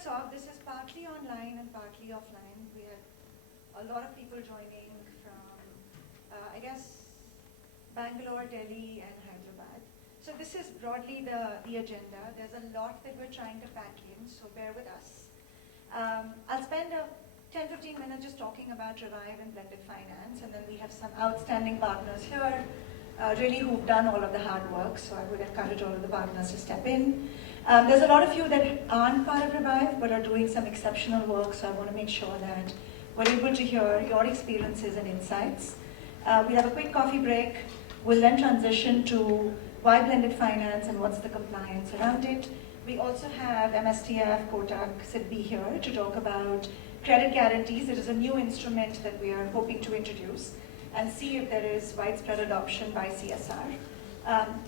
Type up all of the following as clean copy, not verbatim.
us off, this is partly online and partly offline. We had a lot of people joining from, I guess, Bangalore, Delhi, and Hyderabad. So this is broadly the agenda. There's a lot that we're trying to pack in, so bear with us. I'll spend 10-15 minutes just talking about Revive and blended finance, and then we have some outstanding partners here, really who've done all of the hard work, so I would encourage all of the partners to step in. There's a lot of you that aren't part of Revive, but are doing some exceptional work, so I want to make sure that we're able to hear your experiences and insights. We'll have a quick coffee break. We'll then transition to why blended finance and what's the compliance around it. We also have MSTF, Kotak, SIDBI here to talk about credit guarantees. It is a new instrument that we are hoping to introduce and see if there is widespread adoption by CSR.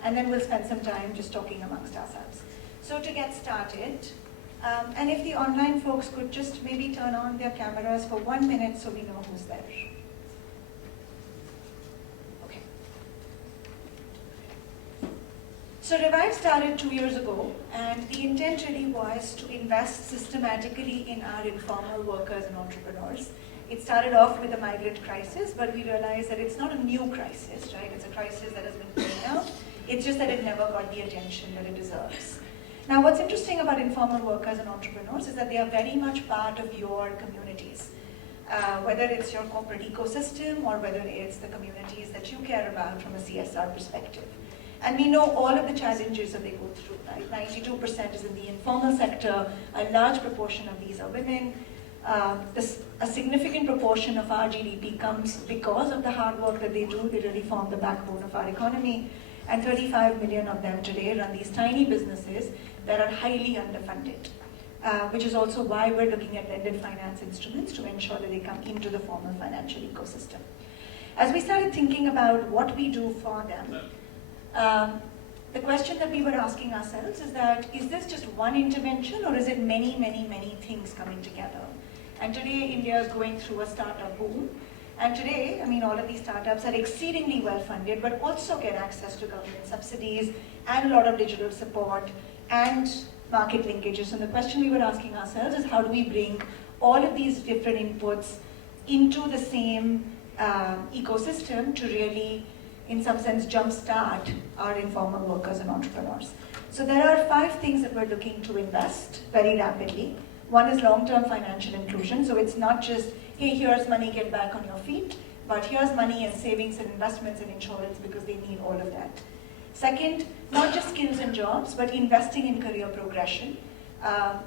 And then we'll spend some time just talking amongst ourselves. So to get started, and if the online folks could just maybe turn on their cameras for 1 minute so we know who's there. Okay. So Revive started 2 years ago, and the intent really was to invest systematically in our informal workers and entrepreneurs. It started off with the migrant crisis, but we realized that it's not a new crisis, right? It's a crisis that has been playing out. It's just that it never got the attention that it deserves. Now, what's interesting about informal workers and entrepreneurs is that they are very much part of your communities, whether it's your corporate ecosystem or whether it's the communities that you care about from a CSR perspective. And we know all of the challenges that they go through, right? 92% is in the informal sector, a large proportion of these are women. A significant proportion of our GDP comes because of the hard work that they do. They really form the backbone of our economy. And 35 million of them today run these tiny businesses that are highly underfunded, which is also why we're looking at blended finance instruments to ensure that they come into the formal financial ecosystem. As we started thinking about what we do for them, the question that we were asking ourselves is that, is this just one intervention or is it many, many, many things coming together? And today, India is going through a startup boom. And today, I mean, all of these startups are exceedingly well funded, but also get access to government subsidies and a lot of digital support and market linkages. And the question we were asking ourselves is, how do we bring all of these different inputs into the same ecosystem to really, in some sense, jumpstart our informal workers and entrepreneurs? So there are 5 things that we're looking to invest very rapidly. One is long-term financial inclusion. So it's not just, hey, here's money, get back on your feet, but here's money and savings and investments and insurance because they need all of that. Second, not just skills and jobs, but investing in career progression.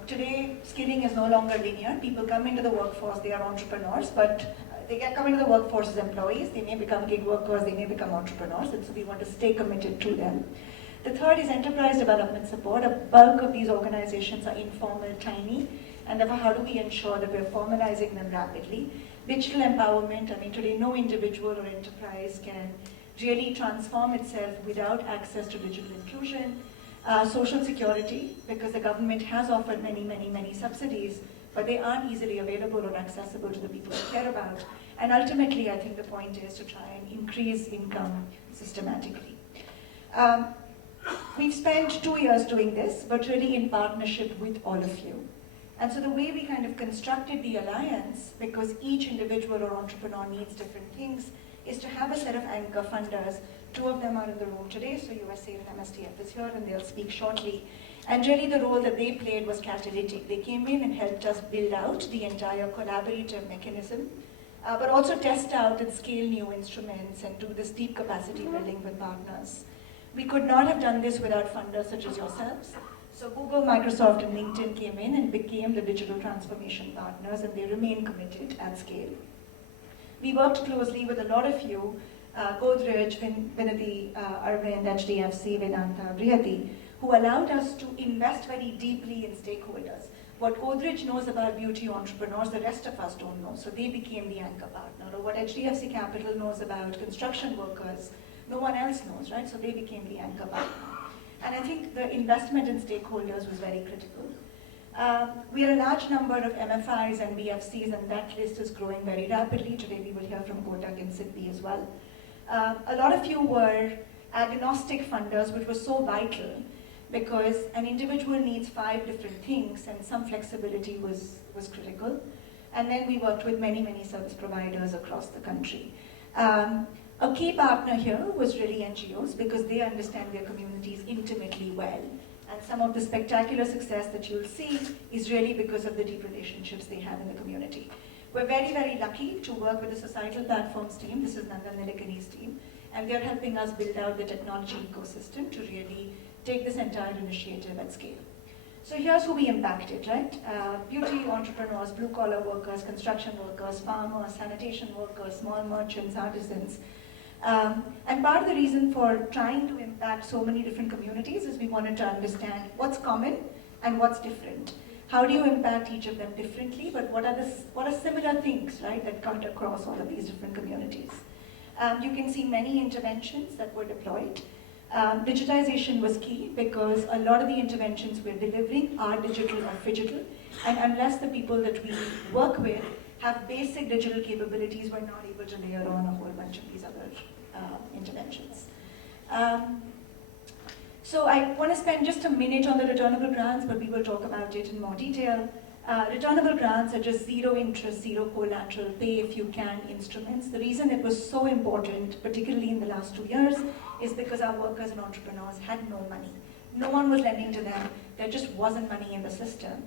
Today, skilling is no longer linear. People come into the workforce, they are entrepreneurs, but they come into the workforce as employees. They may become gig workers, they may become entrepreneurs, and so we want to stay committed to them. The third is enterprise development support. A bulk of these organizations are informal, tiny, and therefore how do we ensure that we're formalizing them rapidly? Digital empowerment. I mean, today no individual or enterprise can really transform itself without access to digital inclusion. Social security, because the government has offered many, many, many subsidies, but they aren't easily available or accessible to the people we care about. And ultimately, I think the point is to try and increase income systematically. We've spent 2 years doing this, but really in partnership with all of you. And so the way we kind of constructed the alliance, because each individual or entrepreneur needs different things, is to have a set of anchor funders. 2 of them are in the room today, so USA and MSTF is here, and they'll speak shortly. And really the role that they played was catalytic. They came in and helped us build out the entire collaborative mechanism, but also test out and scale new instruments and do this deep capacity building with partners. We could not have done this without funders such as yourselves. So Google, Microsoft, and LinkedIn came in and became the digital transformation partners, and they remain committed at scale. We worked closely with a lot of you, Godrej, Vinati, Arvind, HDFC, Vedanta, Brihati, who allowed us to invest very deeply in stakeholders. What Godrej knows about beauty entrepreneurs, the rest of us don't know, so they became the anchor partner. Or what HDFC Capital knows about construction workers, no one else knows, right? So they became the anchor partner. And I think the investment in stakeholders was very critical. We are a large number of MFIs and BFCs, and that list is growing very rapidly. Today we will hear from Kotak and SIDBI as well. A lot of you were agnostic funders, which was so vital, because an individual needs 5 different things and some flexibility was critical. And then we worked with many, many service providers across the country. A key partner here was really NGOs because they understand their communities intimately well. And some of the spectacular success that you'll see is really because of the deep relationships they have in the community. We're very, very lucky to work with the Societal Platforms team. This is Nandan Nilekani's team. And they're helping us build out the technology ecosystem to really take this entire initiative at scale. So here's who we impacted, right? Beauty entrepreneurs, blue-collar workers, construction workers, farmers, sanitation workers, small merchants, artisans. And part of the reason for trying to impact so many different communities is we wanted to understand what's common and what's different. How do you impact each of them differently, but what are similar things, right, that cut across all of these different communities? You can see many interventions that were deployed. Digitization was key because a lot of the interventions we're delivering are digital or phygital, and unless the people that we work with have basic digital capabilities, we're not able to layer on a whole bunch of these other interventions. So I want to spend just a minute on the returnable grants, but we will talk about it in more detail. Returnable grants are just zero interest, zero collateral, pay if you can instruments. The reason it was so important, particularly in the last 2 years, is because our workers and entrepreneurs had no money. No one was lending to them. There just wasn't money in the system.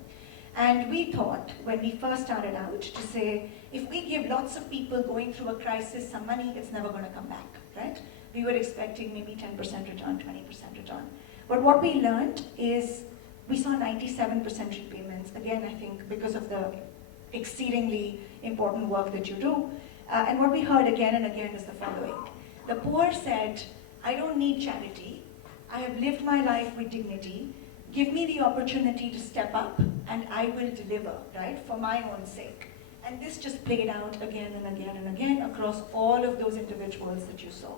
And we thought, when we first started out, to say, if we give lots of people going through a crisis some money, it's never going to come back, right? We were expecting maybe 10% return, 20% return. But what we learned is we saw 97% repayments, again, I think because of the exceedingly important work that you do. And what we heard again and again is the following. The poor said, I don't need charity. I have lived my life with dignity. Give me the opportunity to step up and I will deliver, right, for my own sake. And this just played out again and again and again across all of those individuals that you saw.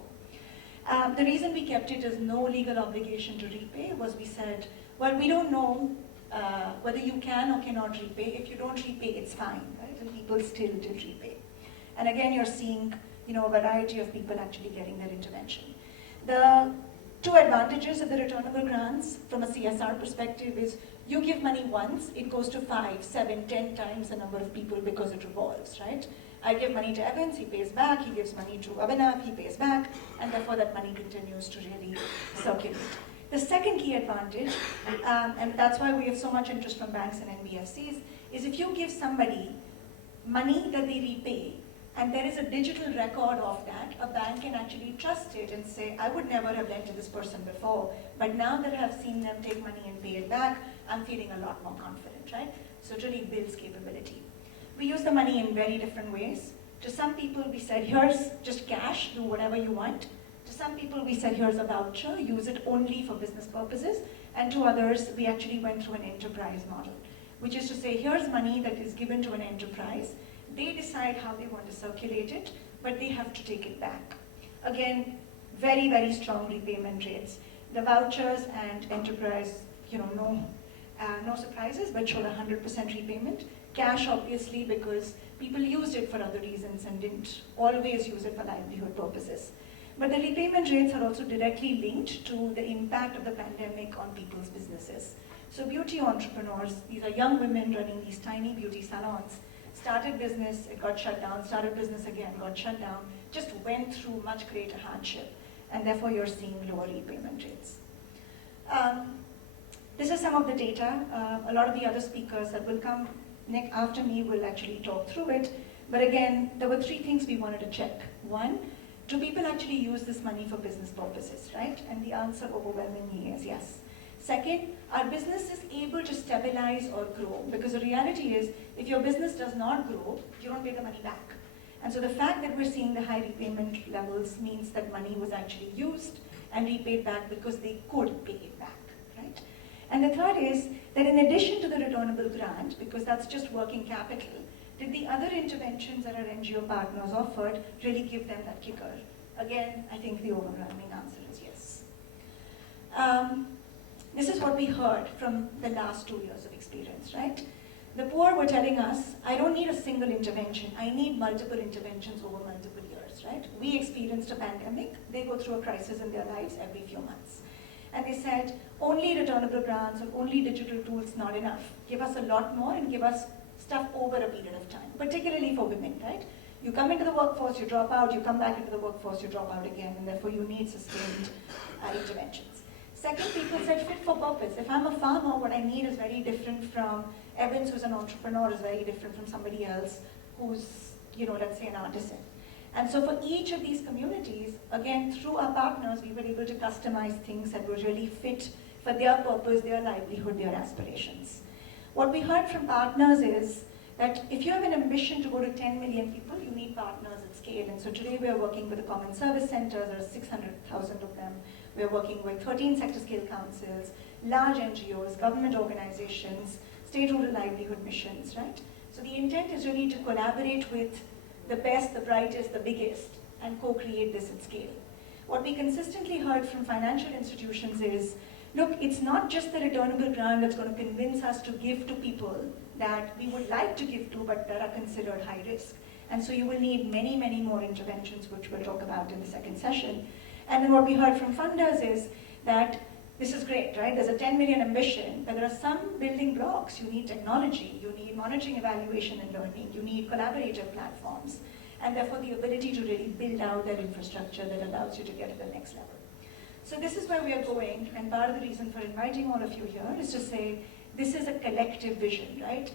The reason we kept it as no legal obligation to repay was we said, well, we don't know whether you can or cannot repay. If you don't repay, it's fine, right? And people still did repay. And again, you're seeing, a variety of people actually getting their intervention. The 2 advantages of the returnable grants from a CSR perspective is you give money once, it goes to 5, 7, 10 times the number of people because it revolves, right? I give money to Evans, he pays back, he gives money to Abhinav, he pays back, and therefore that money continues to really circulate. The second key advantage, and that's why we have so much interest from banks and NBFCs, is if you give somebody money that they repay, and there is a digital record of that, a bank can actually trust it and say, I would never have lent to this person before, but now that I've seen them take money and pay it back, I'm feeling a lot more confident, right? So it really builds capability. We use the money in very different ways. To some people, we said, here's just cash, do whatever you want. To some people, we said, here's a voucher, use it only for business purposes. And to others, we actually went through an enterprise model, which is to say, here's money that is given to an enterprise. They decide how they want to circulate it, but they have to take it back. Again, very, very strong repayment rates. The vouchers and enterprise, no surprises, but showed 100% repayment. Cash, obviously, because people used it for other reasons and didn't always use it for livelihood purposes. But the repayment rates are also directly linked to the impact of the pandemic on people's businesses. So beauty entrepreneurs, these are young women running these tiny beauty salons, started business, it got shut down, started business again, got shut down, just went through much greater hardship, and therefore you're seeing lower repayment rates. This is some of the data. A lot of the other speakers that will come after me will actually talk through it, but again, there were 3 things we wanted to check. 1, do people actually use this money for business purposes, right? And the answer overwhelmingly is yes. Second, are businesses able to stabilize or grow? Because the reality is, if your business does not grow, you don't pay the money back. And so the fact that we're seeing the high repayment levels means that money was actually used and repaid back because they could pay it back, right? And the third is that in addition to the returnable grant, because that's just working capital, did the other interventions that our NGO partners offered really give them that kicker? Again, I think the overwhelming answer is yes. This is what we heard from the last 2 years of experience, right? The poor were telling us, I don't need a single intervention, I need multiple interventions over multiple years, right? We experienced a pandemic, they go through a crisis in their lives every few months. And they said, only returnable grants or only digital tools not enough. Give us a lot more and give us stuff over a period of time, particularly for women, right? You come into the workforce, you drop out, you come back into the workforce, you drop out again, and therefore you need sustained interventions. Second, people said fit for purpose. If I'm a farmer, what I need is very different from Evans, who's an entrepreneur, is very different from somebody else who's, let's say an artisan. And so for each of these communities, again, through our partners, we were able to customize things that were really fit for their purpose, their livelihood, their aspirations. What we heard from partners is that if you have an ambition to go to 10 million people, you need partners at scale. And so today we are working with the common service centers, there are 600,000 of them. We are working with 13 sector scale councils, large NGOs, government organizations, state rural livelihood missions, right? So the intent is really to collaborate with the best, the brightest, the biggest, and co-create this at scale. What we consistently heard from financial institutions is, look, it's not just the returnable grant that's going to convince us to give to people that we would like to give to, but that are considered high risk. And so you will need many, many more interventions, which we'll talk about in the second session. And then what we heard from funders is that this is great, right? There's a 10 million ambition, but there are some building blocks. You need technology, you need monitoring, evaluation, and learning, you need collaborative platforms, and therefore the ability to really build out that infrastructure that allows you to get to the next level. So this is where we are going, and part of the reason for inviting all of you here is to say, this is a collective vision, right?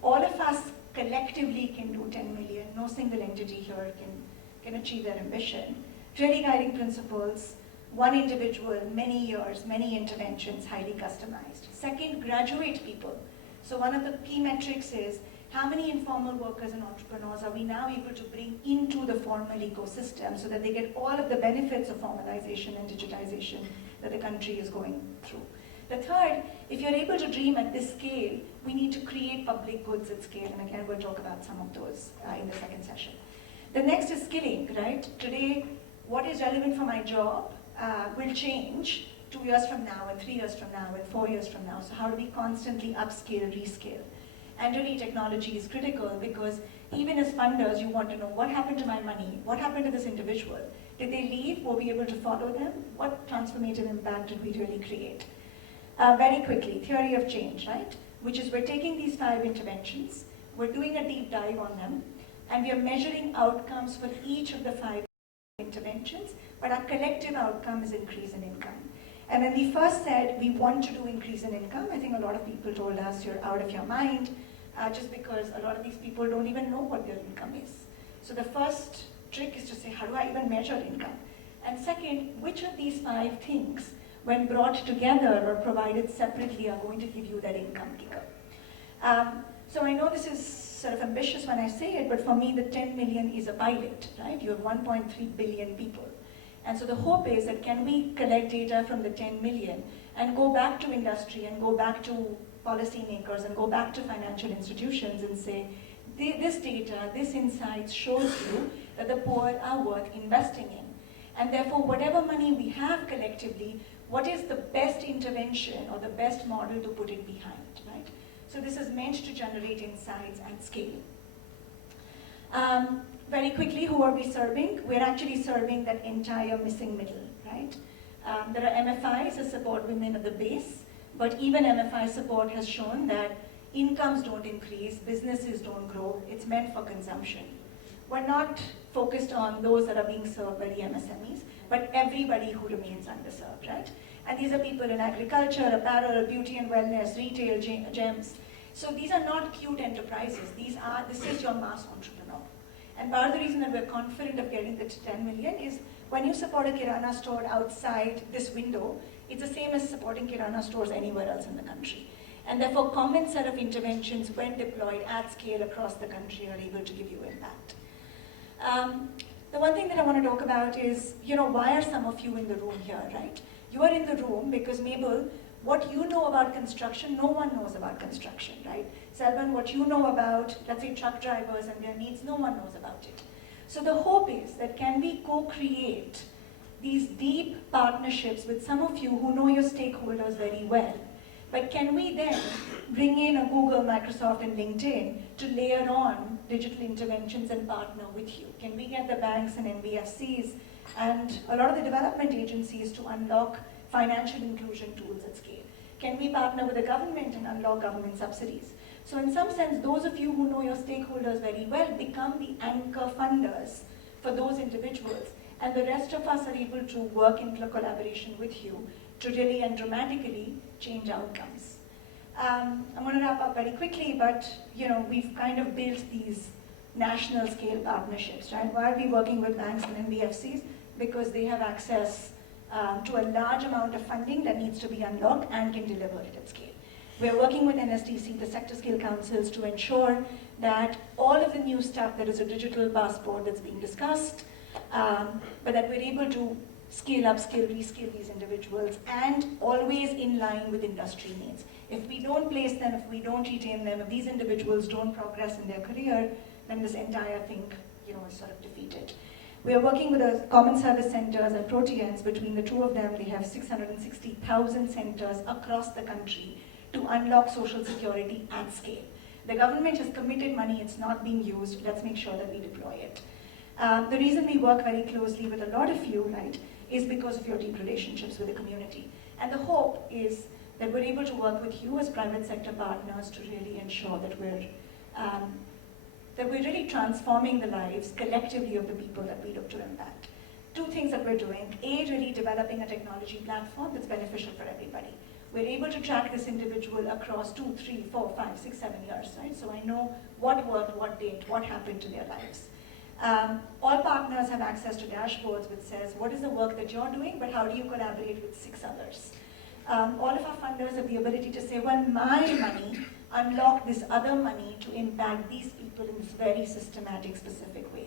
All of us collectively can do 10 million, no single entity here can achieve that ambition. Really guiding principles, one individual, many years, many interventions, highly customized. Second, graduate people. So one of the key metrics is how many informal workers and entrepreneurs are we now able to bring into the formal ecosystem so that they get all of the benefits of formalization and digitization that the country is going through. The third, if you're able to dream at this scale, we need to create public goods at scale, and again, we'll talk about some of those in the second session. The next is skilling, right? Today, what is relevant for my job will change 2 years from now, and 3 years from now, and 4 years from now. So how do we constantly upscale, rescale? And really technology is critical because even as funders, you want to know what happened to my money, what happened to this individual? Did they leave? Were we able to follow them? What transformative impact did we really create? Very quickly, theory of change, right? Which is we're taking these 5 interventions, we're doing a deep dive on them, and we are measuring outcomes for each of the 5 interventions, but our collective outcome is increase in income. And when we first said we want to do increase in income, I think a lot of people told us you're out of your mind, just because a lot of these people don't even know what their income is. So the first trick is to say, how do I even measure income? And second, which of these 5 things, when brought together or provided separately, are going to give you that income kicker? So I know this is sort of ambitious when I say it, but for me the 10 million is a pilot, right? You have 1.3 billion people. And so the hope is that can we collect data from the 10 million and go back to industry and go back to policymakers and go back to financial institutions and say, this data, this insights shows you that the poor are worth investing in. And therefore, whatever money we have collectively, what is the best intervention or the best model to put it behind, right? So this is meant to generate insights and scale. Very quickly, who are we serving? We're actually serving that entire missing middle, right? There are MFIs that support women at the base, but even MFI support has shown that incomes don't increase, businesses don't grow, it's meant for consumption. We're not focused on those that are being served by the MSMEs, but everybody who remains underserved, right? And these are people in agriculture, apparel, beauty and wellness, retail, gems. So these are not cute enterprises. This is your mass entrepreneur. And part of the reason that we're confident of getting the 10 million is when you support a Kirana store outside this window, it's the same as supporting Kirana stores anywhere else in the country. And therefore, common set of interventions when deployed at scale across the country are able to give you impact. The one thing that I want to talk about is, why are some of you in the room here, right? You are in the room because, Mabel, what you know about construction, no one knows about construction, right? Selvan, what you know about, let's say, truck drivers and their needs, no one knows about it. So the hope is that can we co-create these deep partnerships with some of you who know your stakeholders very well, but can we then bring in a Google, Microsoft, and LinkedIn to layer on digital interventions and partner with you? Can we get the banks and NBFCs and a lot of the development agencies to unlock financial inclusion tools at scale? Can we partner with the government and unlock government subsidies? So in some sense, those of you who know your stakeholders very well become the anchor funders for those individuals, and the rest of us are able to work in collaboration with you to really and dramatically change outcomes. I'm going to wrap up very quickly, but we've kind of built these national scale partnerships, right? Why are we working with banks and NBFCs? Because they have access to a large amount of funding that needs to be unlocked and can deliver it at scale. We're working with NSDC, the sector scale councils, to ensure that all of the new stuff, there is a digital passport that's being discussed, but that we're able to scale up, scale, rescale these individuals, and always in line with industry needs. If we don't place them, if we don't retain them, if these individuals don't progress in their career, then this entire thing is sort of defeated. We are working with the common service centers and Proteans. Between the two of them, they have 660,000 centers across the country to unlock social security at scale. The government has committed money, it's not being used, let's make sure that we deploy it. The reason we work very closely with a lot of you, right, is because of your deep relationships with the community. And the hope is that we're able to work with you as private sector partners to really ensure that we're really transforming the lives collectively of the people that we look to impact. Two things that we're doing. A, really developing a technology platform that's beneficial for everybody. We're able to track this individual across 2, 3, 4, 5, 6, 7 years, right? So I know what worked, what didn't, what happened to their lives. All partners have access to dashboards which says, what is the work that you're doing, but how do you collaborate with 6 others? All of our funders have the ability to say, well, my money unlocked this other money to impact these people in this very systematic, specific way.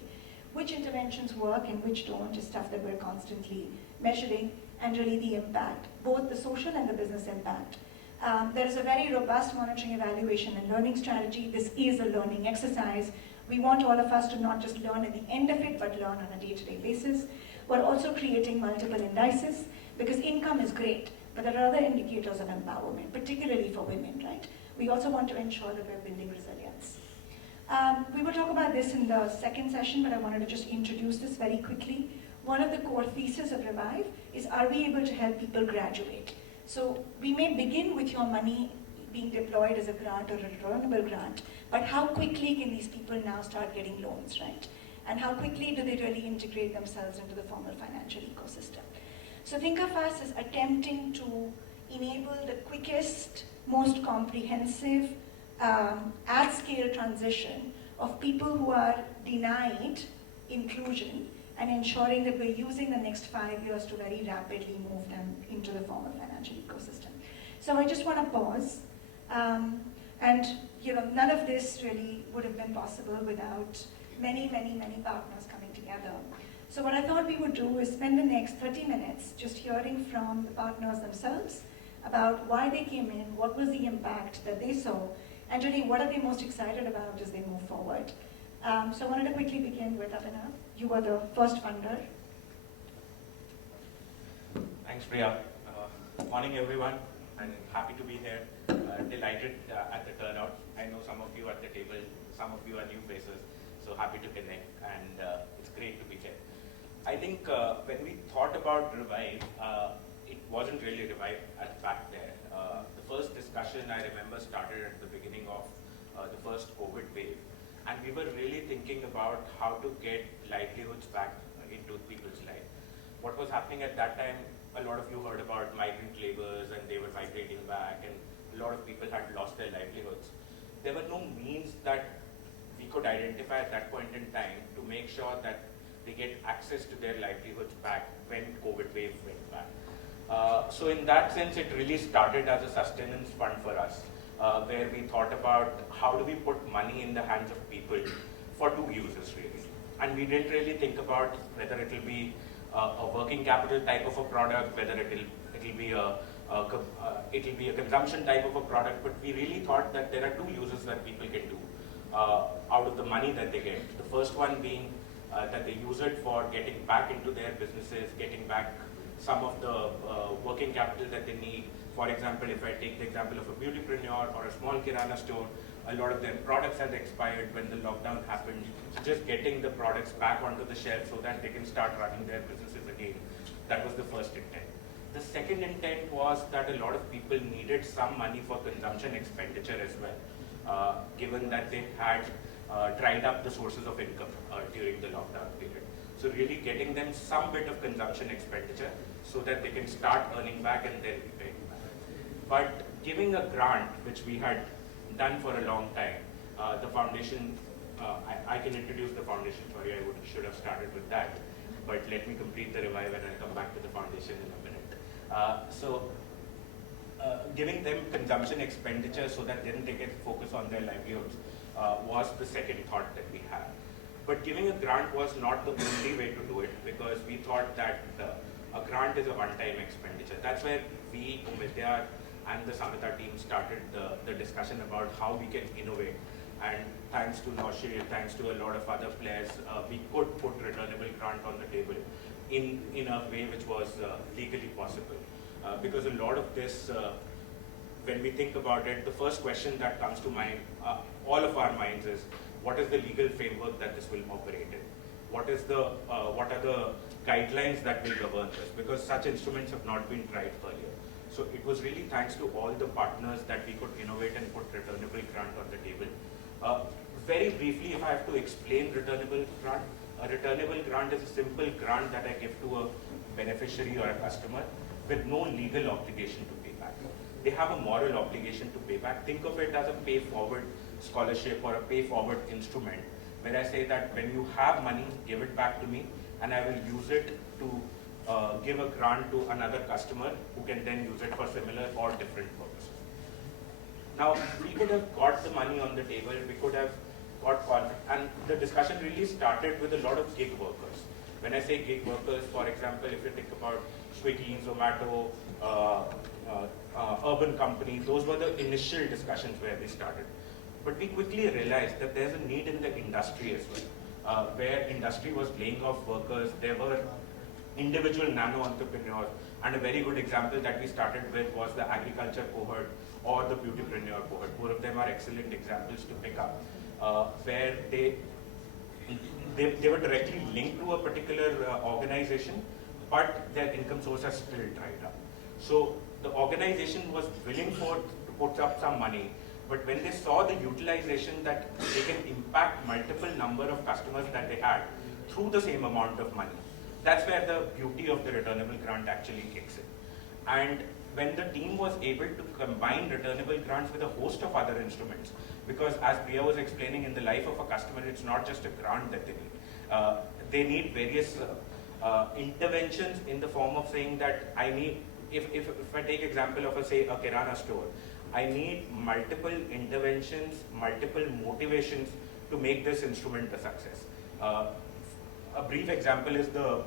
Which interventions work and which don't is stuff that we're constantly measuring, and really the impact, both the social and the business impact. There is a very robust monitoring, evaluation, and learning strategy. This is a learning exercise. We want all of us to not just learn at the end of it, but learn on a day-to-day basis. We're also creating multiple indices, because income is great, but there are other indicators of empowerment, particularly for women, right? We also want to ensure that we're building resilience. We will talk about this in the second session, but I wanted to just introduce this very quickly. One of the core theses of Revive is, are we able to help people graduate? So we may begin with your money being deployed as a grant or a returnable grant, but how quickly can these people now start getting loans, right? And how quickly do they really integrate themselves into the formal financial ecosystem? So think of us as attempting to enable the quickest, most comprehensive, at-scale transition of people who are denied inclusion, and ensuring that we're using the next 5 years to very rapidly move them into the formal financial ecosystem. So I just want to pause. And none of this really would have been possible without many, many, many partners coming together. So what I thought we would do is spend the next 30 minutes just hearing from the partners themselves about why they came in, what was the impact that they saw, and really what are they most excited about as they move forward. So I wanted to quickly begin with Abhinav. You were the first funder. Thanks, Priya. Morning, everyone. I'm happy to be here. Delighted at the turnout. I know some of you at the table, some of you are new faces, so happy to connect, and it's great to be here. I think when we thought about Revive, it wasn't really Revive back there. The first discussion I remember started at the beginning of the first COVID wave, and we were really thinking about how to get livelihoods back into people's life. What was happening at that time, a lot of you heard about migrant laborers and they were migrating back, and a lot of people had lost their livelihoods. There were no means that we could identify at that point in time to make sure that they get access to their livelihoods back when COVID wave went back. So in that sense, it really started as a sustenance fund for us, where we thought about how do we put money in the hands of people for 2 uses really. And we didn't really think about whether it will be a working capital type of a product, whether it'll be a consumption type of a product, but we really thought that there are 2 uses that people can do out of the money that they get. The first one being that they use it for getting back into their businesses, getting back some of the working capital that they need. For example, if I take the example of a beautypreneur or a small kirana store, a lot of their products had expired when the lockdown happened. So just getting the products back onto the shelf so that they can start running their businesses again. That was the first intent. The second intent was that a lot of people needed some money for consumption expenditure as well, given that they had dried up the sources of income during the lockdown period. So really getting them some bit of consumption expenditure so that they can start earning back and then repaying back. But giving a grant, which we had done for a long time, the foundation, I can introduce the foundation, sorry, should have started with that, but let me complete the revive and I'll come back to the foundation in a minute. Giving them consumption expenditure so that then they can focus on their livelihoods was the second thought that we had. But giving a grant was not the only way to do it, because we thought that a grant is a one-time expenditure. That's where we, Umitya, and the Samhita team started the discussion about how we can innovate. And thanks to Naushir, thanks to a lot of other players, we could put returnable grant on the table in a way which was legally possible. Because a lot of this, when we think about it, the first question that comes to mind, all of our minds is, what is the legal framework that this will operate in? What are the guidelines that will govern this? Because such instruments have not been tried earlier. So it was really thanks to all the partners that we could innovate and put returnable grant on the table. Very briefly, if I have to explain returnable grant, a returnable grant is a simple grant that I give to a beneficiary or a customer with no legal obligation to pay back. They have a moral obligation to pay back. Think of it as a pay forward scholarship or a pay forward instrument, where I say that when you have money, give it back to me and I will use it to give a grant to another customer who can then use it for similar or different purposes. Now, we could have got the money on the table, we could have got, and the discussion really started with a lot of gig workers. When I say gig workers, for example, if you think about Swiggy, Zomato, urban company, those were the initial discussions where we started. But we quickly realized that there's a need in the industry as well, where industry was laying off workers. There were individual nano entrepreneurs, and a very good example that we started with was the agriculture cohort or the beautypreneur cohort. Both of them are excellent examples to pick up, where they were directly linked to a particular organization, but their income source has still dried up. So the organization was willing to put up some money, but when they saw the utilization that they can impact multiple number of customers that they had through the same amount of money, that's where the beauty of the returnable grant actually kicks in. And when the team was able to combine returnable grants with a host of other instruments, because as Priya was explaining, in the life of a customer, it's not just a grant that they need. They need various interventions in the form of saying that I need, if I take example of say a Kirana store, I need multiple interventions, multiple motivations to make this instrument a success. A brief example is the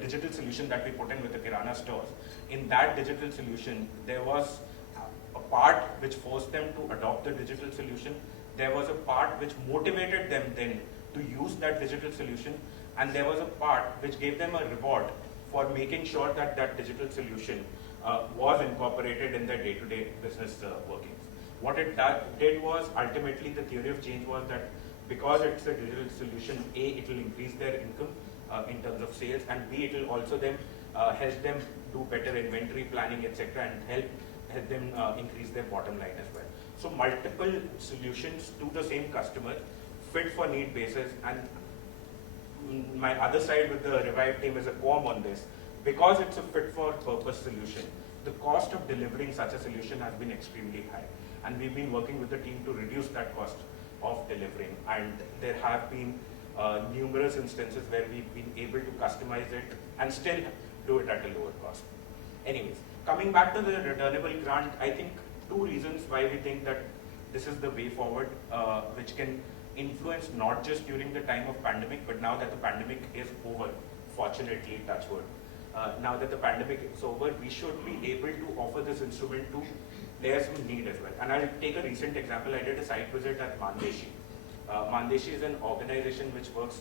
digital solution that we put in with the Kirana stores. In that digital solution, there was a part which forced them to adopt the digital solution. There was a part which motivated them then to use that digital solution. And there was a part which gave them a reward for making sure that that digital solution was incorporated in their day-to-day business workings. What it did was, ultimately the theory of change was that because it's a digital solution, A, it will increase their income in terms of sales, and B, it will also then help them do better inventory planning, etc., and help them increase their bottom line as well. So multiple solutions to the same customer, fit for need basis, and my other side with the Revive team is a qualm on this. Because it's a fit for purpose solution, the cost of delivering such a solution has been extremely high. And we've been working with the team to reduce that cost of delivering. And there have been numerous instances where we've been able to customize it and still do it at a lower cost. Anyways, coming back to the returnable grant, I think two reasons why we think that this is the way forward, which can influence not just during the time of pandemic, but now that the pandemic is over, fortunately, touch wood. Now that the pandemic is over, we should be able to offer this instrument to players who need as well. And I'll take a recent example. I did a site visit at Mandeshi. Mandeshi is an organization which works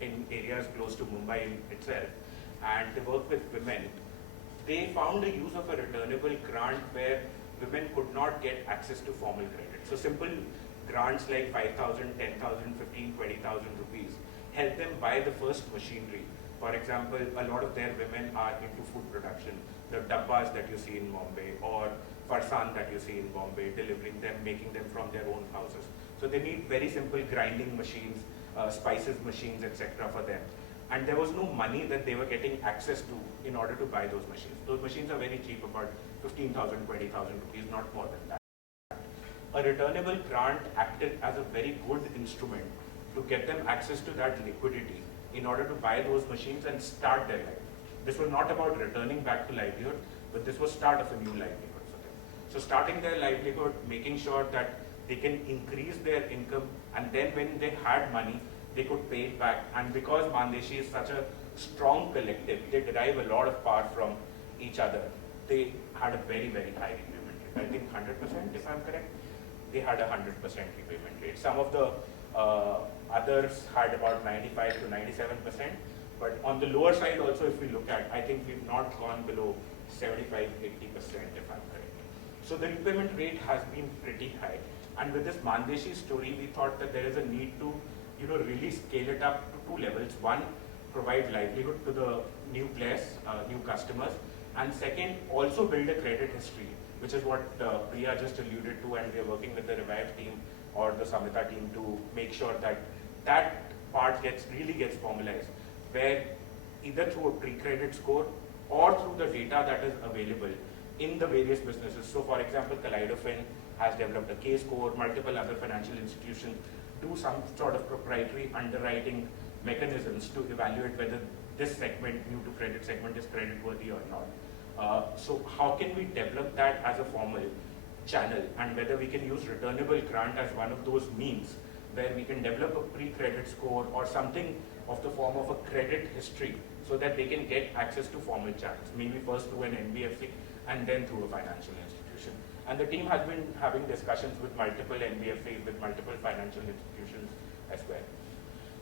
in areas close to Mumbai itself, and they work with women. They found the use of a returnable grant where women could not get access to formal credit. So simple grants like 5,000, 10,000, 15, 20,000 rupees help them buy the first machinery For example, a lot of their women are into food production, the dabbas that you see in Bombay, or farsan that you see in Bombay, delivering them, making them from their own houses. So they need very simple grinding machines, spices machines, etc. for them. And there was no money that they were getting access to in order to buy those machines. Those machines are very cheap, about 15,000, 20,000 rupees, not more than that. A returnable grant acted as a very good instrument to get them access to that liquidity in order to buy those machines and start their life. This was not about returning back to livelihood, but this was start of a new livelihood for them. So starting their livelihood, making sure that they can increase their income, and then when they had money, they could pay it back. And because Mandeshi is such a strong collective, they derive a lot of power from each other. They had a very, very high repayment rate. I think 100%, if I'm correct. They had a 100% repayment rate. Some of the others had about 95 to 97%. But on the lower side also, if we look at, I think we've not gone below 75, 80%, if I'm correct. So the repayment rate has been pretty high. And with this Mandeshi story, we thought that there is a need to, really scale it up to two levels. One, provide livelihood to the new players, new customers. And second, also build a credit history, which is what Priya just alluded to, and we are working with the Revive team or the Samhita team to make sure that that part really gets formalized, where either through a pre-credit score or through the data that is available in the various businesses. So for example, Kaleidofin has developed a K-score, multiple other financial institutions do some sort of proprietary underwriting mechanisms to evaluate whether this segment, new to credit segment, is credit worthy or not. So how can we develop that as a formal channel, and whether we can use returnable grant as one of those means where we can develop a pre-credit score or something of the form of a credit history so that they can get access to formal channels, maybe first through an NBFC and then through a financial institution. And the team has been having discussions with multiple NBFCs, with multiple financial institutions as well.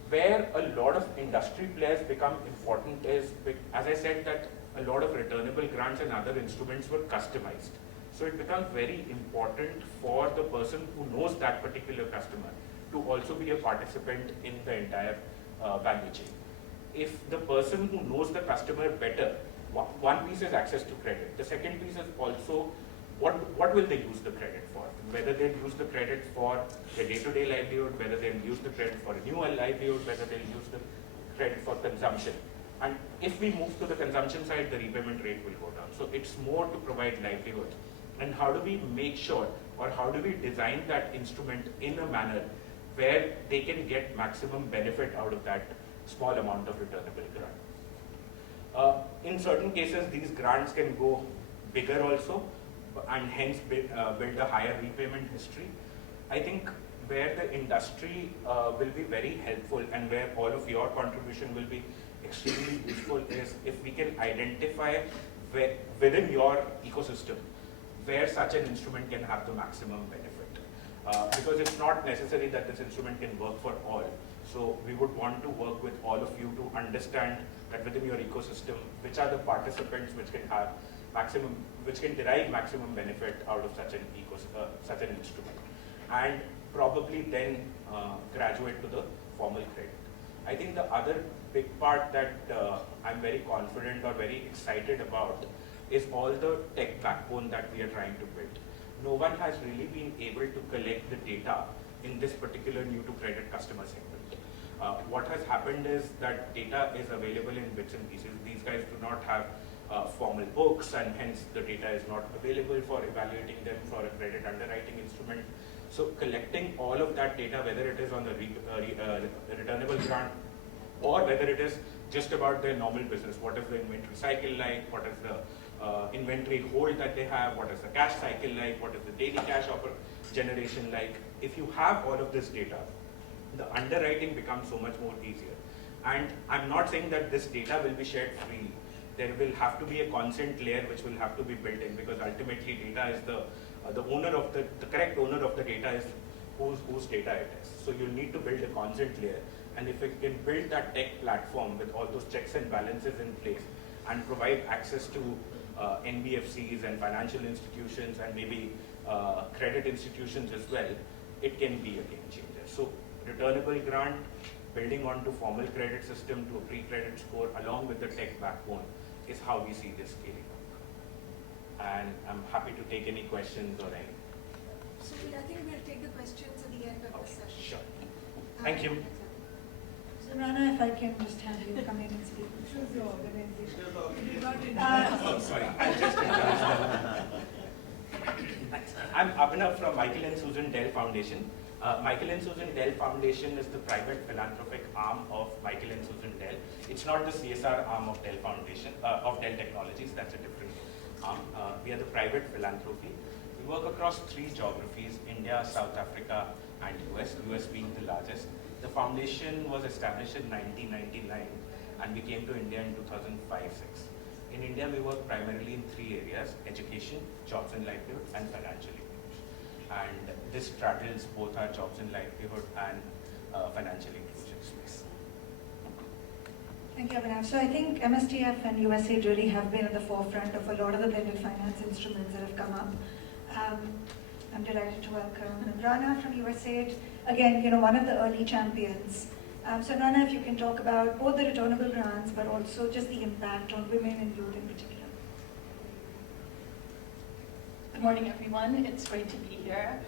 Where a lot of industry players become important is, as I said, that a lot of returnable grants and other instruments were customized. So it becomes very important for the person who knows that particular customer to also be a participant in the entire value chain. If the person who knows the customer better, one piece is access to credit. The second piece is also what will they use the credit for? Whether they'll use the credit for their day-to-day livelihood, whether they'll use the credit for renewal livelihood, whether they'll use the credit for consumption. And if we move to the consumption side, the repayment rate will go down. So it's more to provide livelihood. And how do we make sure, or how do we design that instrument in a manner where they can get maximum benefit out of that small amount of returnable grant? In certain cases, these grants can go bigger also, and hence build a higher repayment history. I think where the industry will be very helpful and where all of your contribution will be extremely useful is if we can identify within your ecosystem where such an instrument can have the maximum benefit. Because it's not necessary that this instrument can work for all. So we would want to work with all of you to understand that within your ecosystem, which are the participants which can have maximum, which can derive maximum benefit out of such an instrument, and probably then graduate to the formal credit. I think the other big part that I'm very confident or very excited about is all the tech backbone that we are trying to build. No one has really been able to collect the data in this particular new to credit customer segment. What has happened is that data is available in bits and pieces. These guys do not have formal books, and hence the data is not available for evaluating them for a credit underwriting instrument. So collecting all of that data, whether it is on the returnable grant or whether it is just about their normal business, what is the inventory cycle like, what is the inventory hold that they have, what is the cash cycle like, what is the daily cash offer generation like. If you have all of this data, the underwriting becomes so much more easier. And I'm not saying that this data will be shared freely. There will have to be a consent layer which will have to be built in, because ultimately data is the owner of the correct owner of the data is whose data it is. So you'll need to build a consent layer, and if it can build that tech platform with all those checks and balances in place and provide access to NBFCs and financial institutions and maybe credit institutions as well, it can be a game changer. So returnable grant, building onto formal credit system to a pre-credit score along with the tech backbone is how we see this scaling up. And I'm happy to take any questions or any. So I think we'll take the questions at the end of the session. Sure. Thank you. So Rana, if I can just have you come in and speak. Sorry, I'm Abhinav from Michael and Susan Dell Foundation. Michael and Susan Dell Foundation is the private philanthropic arm of Michael and Susan Dell. It's not the CSR arm of Dell Foundation, of Dell Technologies. That's a different arm. We are the private philanthropy. We work across 3 geographies: India, South Africa, and US. US being the largest. The foundation was established in 1999, and we came to India in 2005-06. In India, we work primarily in 3 areas: education, jobs and livelihood, and financial inclusion. And this straddles both our jobs and livelihood and financial inclusion space. Thank you, Abhinav. So I think MSTF and USAID really have been at the forefront of a lot of the blended finance instruments that have come up. I'm delighted to welcome Rana from USAID. Again, one of the early champions. So Rana, if you can talk about both the returnable grants, but also just the impact on women and youth in particular. Good morning, everyone. It's great to be here.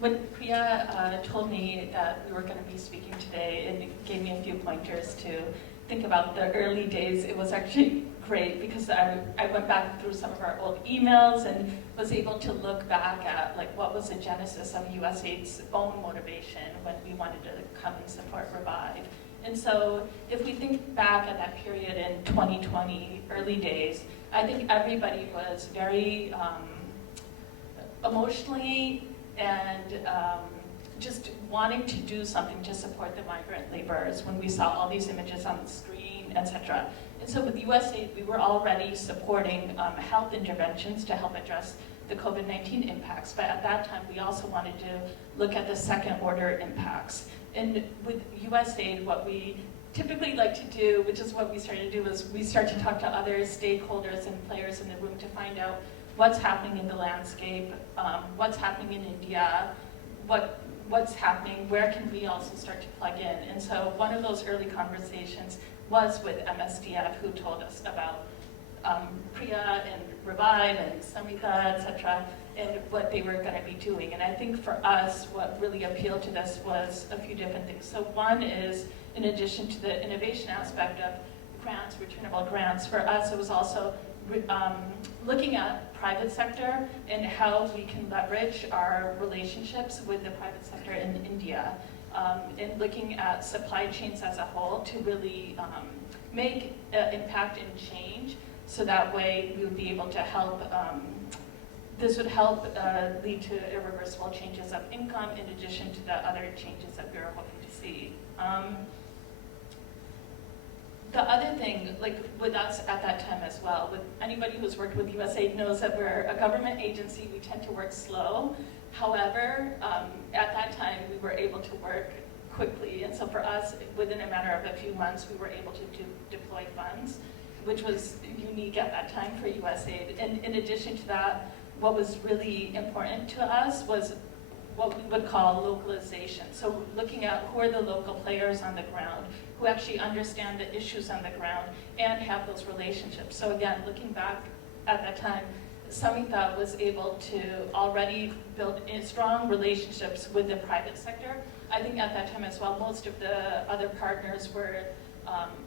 When Priya told me that we were going to be speaking today, it gave me a few pointers to think about the early days. It was actually great because I went back through some of our old emails and was able to look back at what was the genesis of USAID's own motivation when we wanted to come and support Revive. And so if we think back at that period in 2020, early days, I think everybody was very emotionally and just wanting to do something to support the migrant laborers when we saw all these images on the screen, etc. And so with USAID, we were already supporting health interventions to help address the COVID-19 impacts, but at that time we also wanted to look at the second order impacts. And with USAID, what we typically like to do, which is what we started to do, is we start to talk to other stakeholders and players in the room to find out what's happening in the landscape, what's happening in India, what's happening, where can we also start to plug in. And so one of those early conversations was with MSDF, who told us about Priya and Revive and Samhita, etc., and what they were going to be doing. And I think for us, what really appealed to this was a few different things. So one is, in addition to the innovation aspect of grants, returnable grants, for us it was also looking at private sector and how we can leverage our relationships with the private sector in India, and looking at supply chains as a whole to really make impact and change, so that way we would be able to help, this would help lead to irreversible changes of income in addition to the other changes that we were hoping to see. The other thing, with us at that time as well, with anybody who's worked with USAID knows that we're a government agency, we tend to work slow. However, at that time, we were able to work quickly. And so for us, within a matter of a few months, we were able to deploy funds, which was unique at that time for USAID. And in addition to that, what was really important to us was what we would call localization. So looking at who are the local players on the ground, who actually understand the issues on the ground and have those relationships. So again, looking back at that time, Samhita was able to already build strong relationships with the private sector. I think at that time as well, most of the other partners were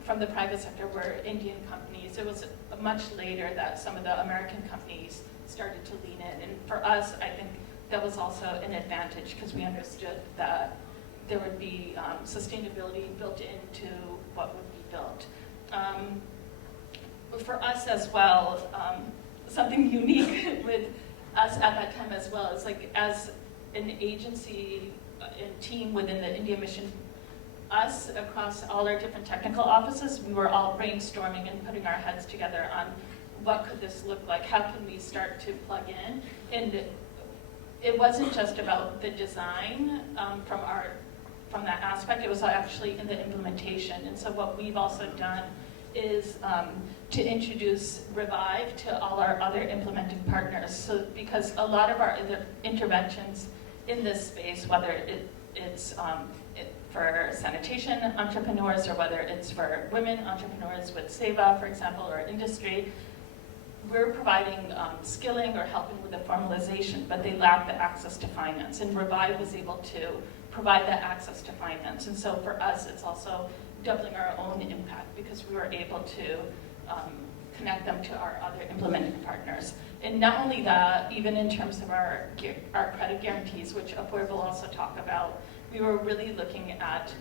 from the private sector were Indian companies. It was much later that some of the American companies started to lean in. And for us, I think that was also an advantage because we understood that there would be sustainability built into what would be built. But for us as well, something unique with us at that time as well is as an agency and team within the India mission, us across all our different technical offices, we were all brainstorming and putting our heads together on what could this look like, how can we start to plug in. And it wasn't just about the design from that aspect, it was actually in the implementation. And so what we've also done is to introduce Revive to all our other implementing partners. So because a lot of our interventions in this space, whether it's for sanitation entrepreneurs or whether it's for women entrepreneurs with SEVA, for example, or industry. We're providing skilling or helping with the formalization, but they lack the access to finance. And Revive was able to provide that access to finance. And so for us, it's also doubling our own impact because we were able to connect them to our other implementing partners. And not only that, even in terms of our credit guarantees, which Apoor will also talk about, we were really looking at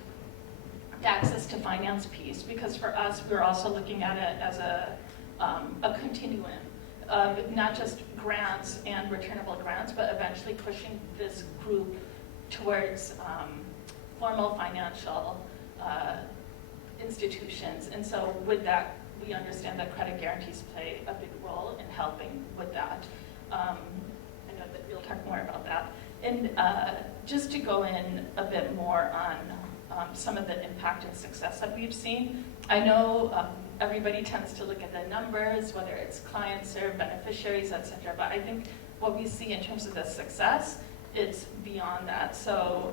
the access to finance piece because for us, we're also looking at it as a continuum of not just grants and returnable grants, but eventually pushing this group towards formal financial institutions. And so with that, we understand that credit guarantees play a big role in helping with that. I know that you'll talk more about that. And just to go in a bit more on some of the impact and success that we've seen, I know everybody tends to look at the numbers, whether it's clients or beneficiaries, et cetera, but I think what we see in terms of the success, it's beyond that. So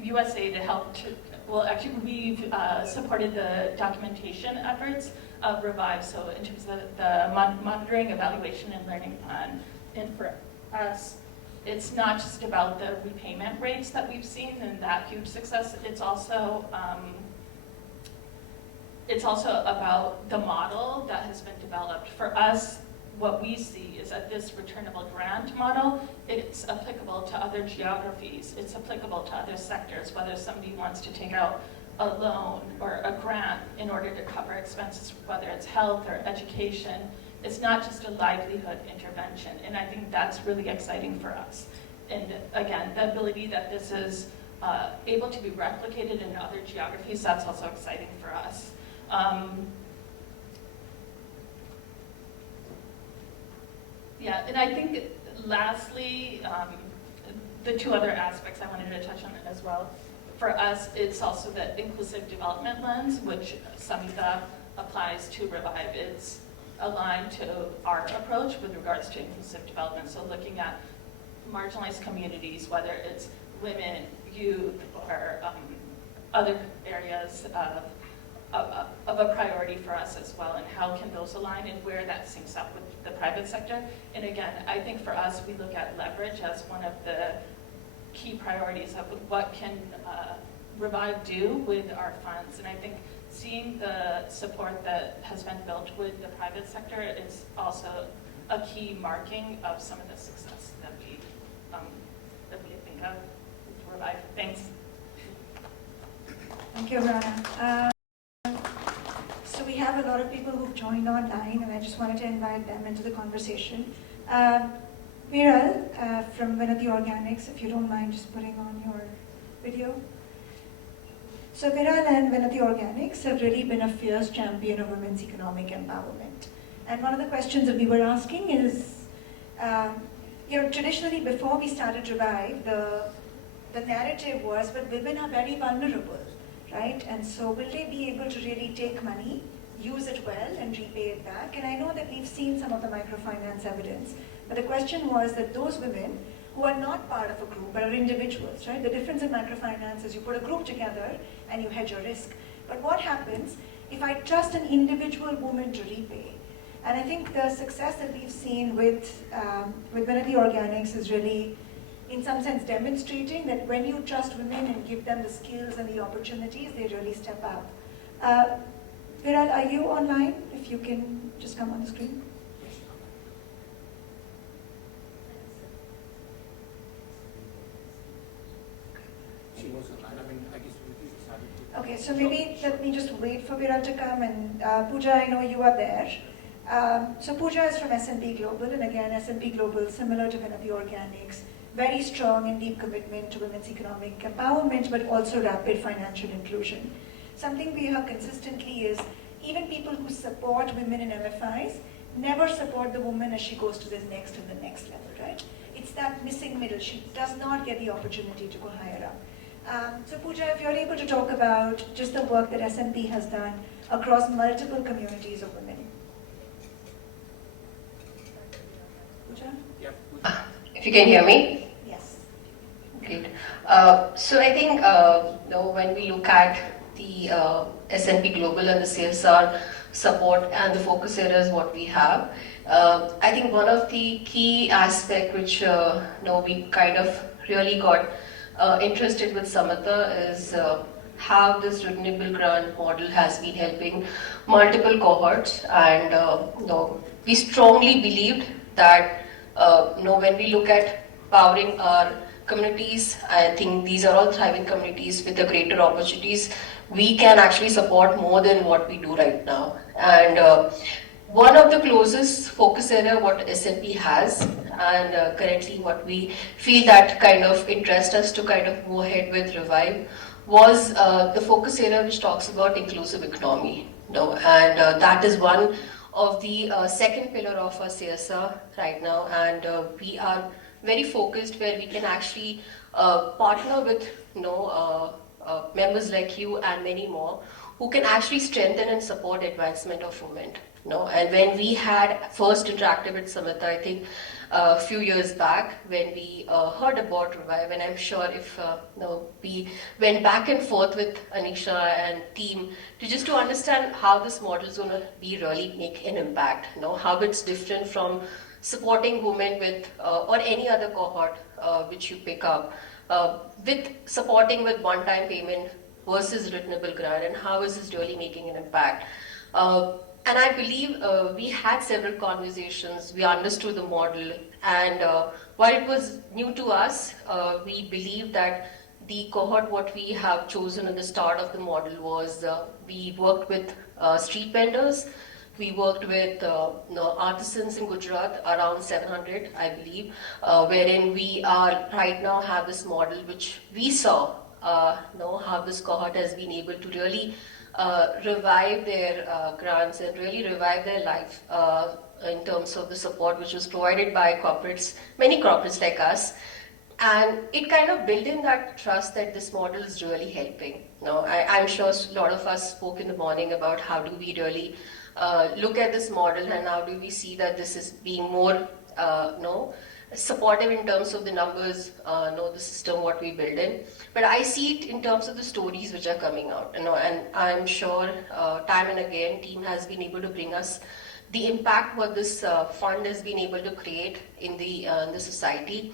USAID helped to, well, actually we've supported the documentation efforts of Revive, so in terms of the monitoring, evaluation, and learning plan. And for us, it's not just about the repayment rates that we've seen and that huge success, it's also about the model that has been developed. For us, what we see is that this returnable grant model, it's applicable to other geographies. It's applicable to other sectors, whether somebody wants to take out a loan or a grant in order to cover expenses, whether it's health or education. It's not just a livelihood intervention, and I think that's really exciting for us. And again, the ability that this is able to be replicated in other geographies, that's also exciting for us. Yeah, and I think lastly, the two other aspects I wanted to touch on as well. For us, it's also the inclusive development lens, which Samhita applies to Revive. It's aligned to our approach with regards to inclusive development. So looking at marginalized communities, whether it's women, youth, or other areas of a priority for us as well, and how can those align and where that syncs up with the private sector. And again, I think for us, we look at leverage as one of the key priorities of what can Revive do with our funds. And I think seeing the support that has been built with the private sector is also a key marking of some of the success that we think of with Revive. Thanks. Thank you, Rana. So we have a lot of people who've joined online, and I just wanted to invite them into the conversation. Viral from Vinati Organics, if you don't mind just putting on your video. So Viral and Vinati Organics have really been a fierce champion of women's economic empowerment. And one of the questions that we were asking is, traditionally before we started Revive, the narrative was, but women are very vulnerable, right? And so will they be able to really take money, use it well, and repay it back? And I know that we've seen some of the microfinance evidence, but the question was that those women who are not part of a group but are individuals, right? The difference in microfinance is you put a group together and you hedge your risk. But what happens if I trust an individual woman to repay? And I think the success that we've seen with Vinati Organics is really, in some sense, demonstrating that when you trust women and give them the skills and the opportunities, they really step up. Viral, are you online? If you can just come on the screen. Okay, so maybe let me just wait for Viral to come, and Pooja, I know you are there. So Pooja is from S&P Global, and again, S&P Global, similar to Vinati Organics, very strong and deep commitment to women's economic empowerment, but also rapid financial inclusion. Something we hear consistently is even people who support women in MFIs never support the woman as she goes to the next and the next level, right? It's that missing middle. She does not get the opportunity to go higher up. So Pooja, if you're able to talk about just the work that S&P has done across multiple communities of women. Pooja? If you can hear me? Yes. Great. So I think when we look at the S&P Global and the CSR support and the focus areas what we have, I think one of the key aspect which we kind of really got interested with Samhita is how this renewable grant model has been helping multiple cohorts, and we strongly believed that when we look at powering our communities, I think these are all thriving communities with the greater opportunities. We can actually support more than what we do right now. And one of the closest focus area what S&P has, and currently what we feel that kind of interest us to kind of move ahead with Revive, was the focus area which talks about inclusive economy. And that is one of the second pillar of our CSR right now, and we are very focused where we can actually partner with members like you and many more who can actually strengthen and support advancement of women. And when we had first interacted with Samhita, I think a few years back, when we heard about Revive, and I'm sure if we went back and forth with Anisha and team to understand how this model is going to be really make an impact, how it's different from supporting women with or any other cohort which you pick up, with supporting with one-time payment versus returnable grant, and how is this really making an impact. And I believe we had several conversations, we understood the model, and while it was new to us, we believe that the cohort what we have chosen at the start of the model was we worked with street vendors, we worked with artisans in Gujarat, around 700, I believe, wherein we are right now have this model which we saw how this cohort has been able to really revive their grants and really revive their life in terms of the support which was provided by corporates, many corporates like us. And it kind of built in that trust that this model is really helping. I'm sure a lot of us spoke in the morning about how do we really look at this model and how do we see that this is being more supportive in terms of the numbers, the system what we build in. But I see it in terms of the stories which are coming out, and I'm sure time and again team has been able to bring us the impact what this fund has been able to create in the society.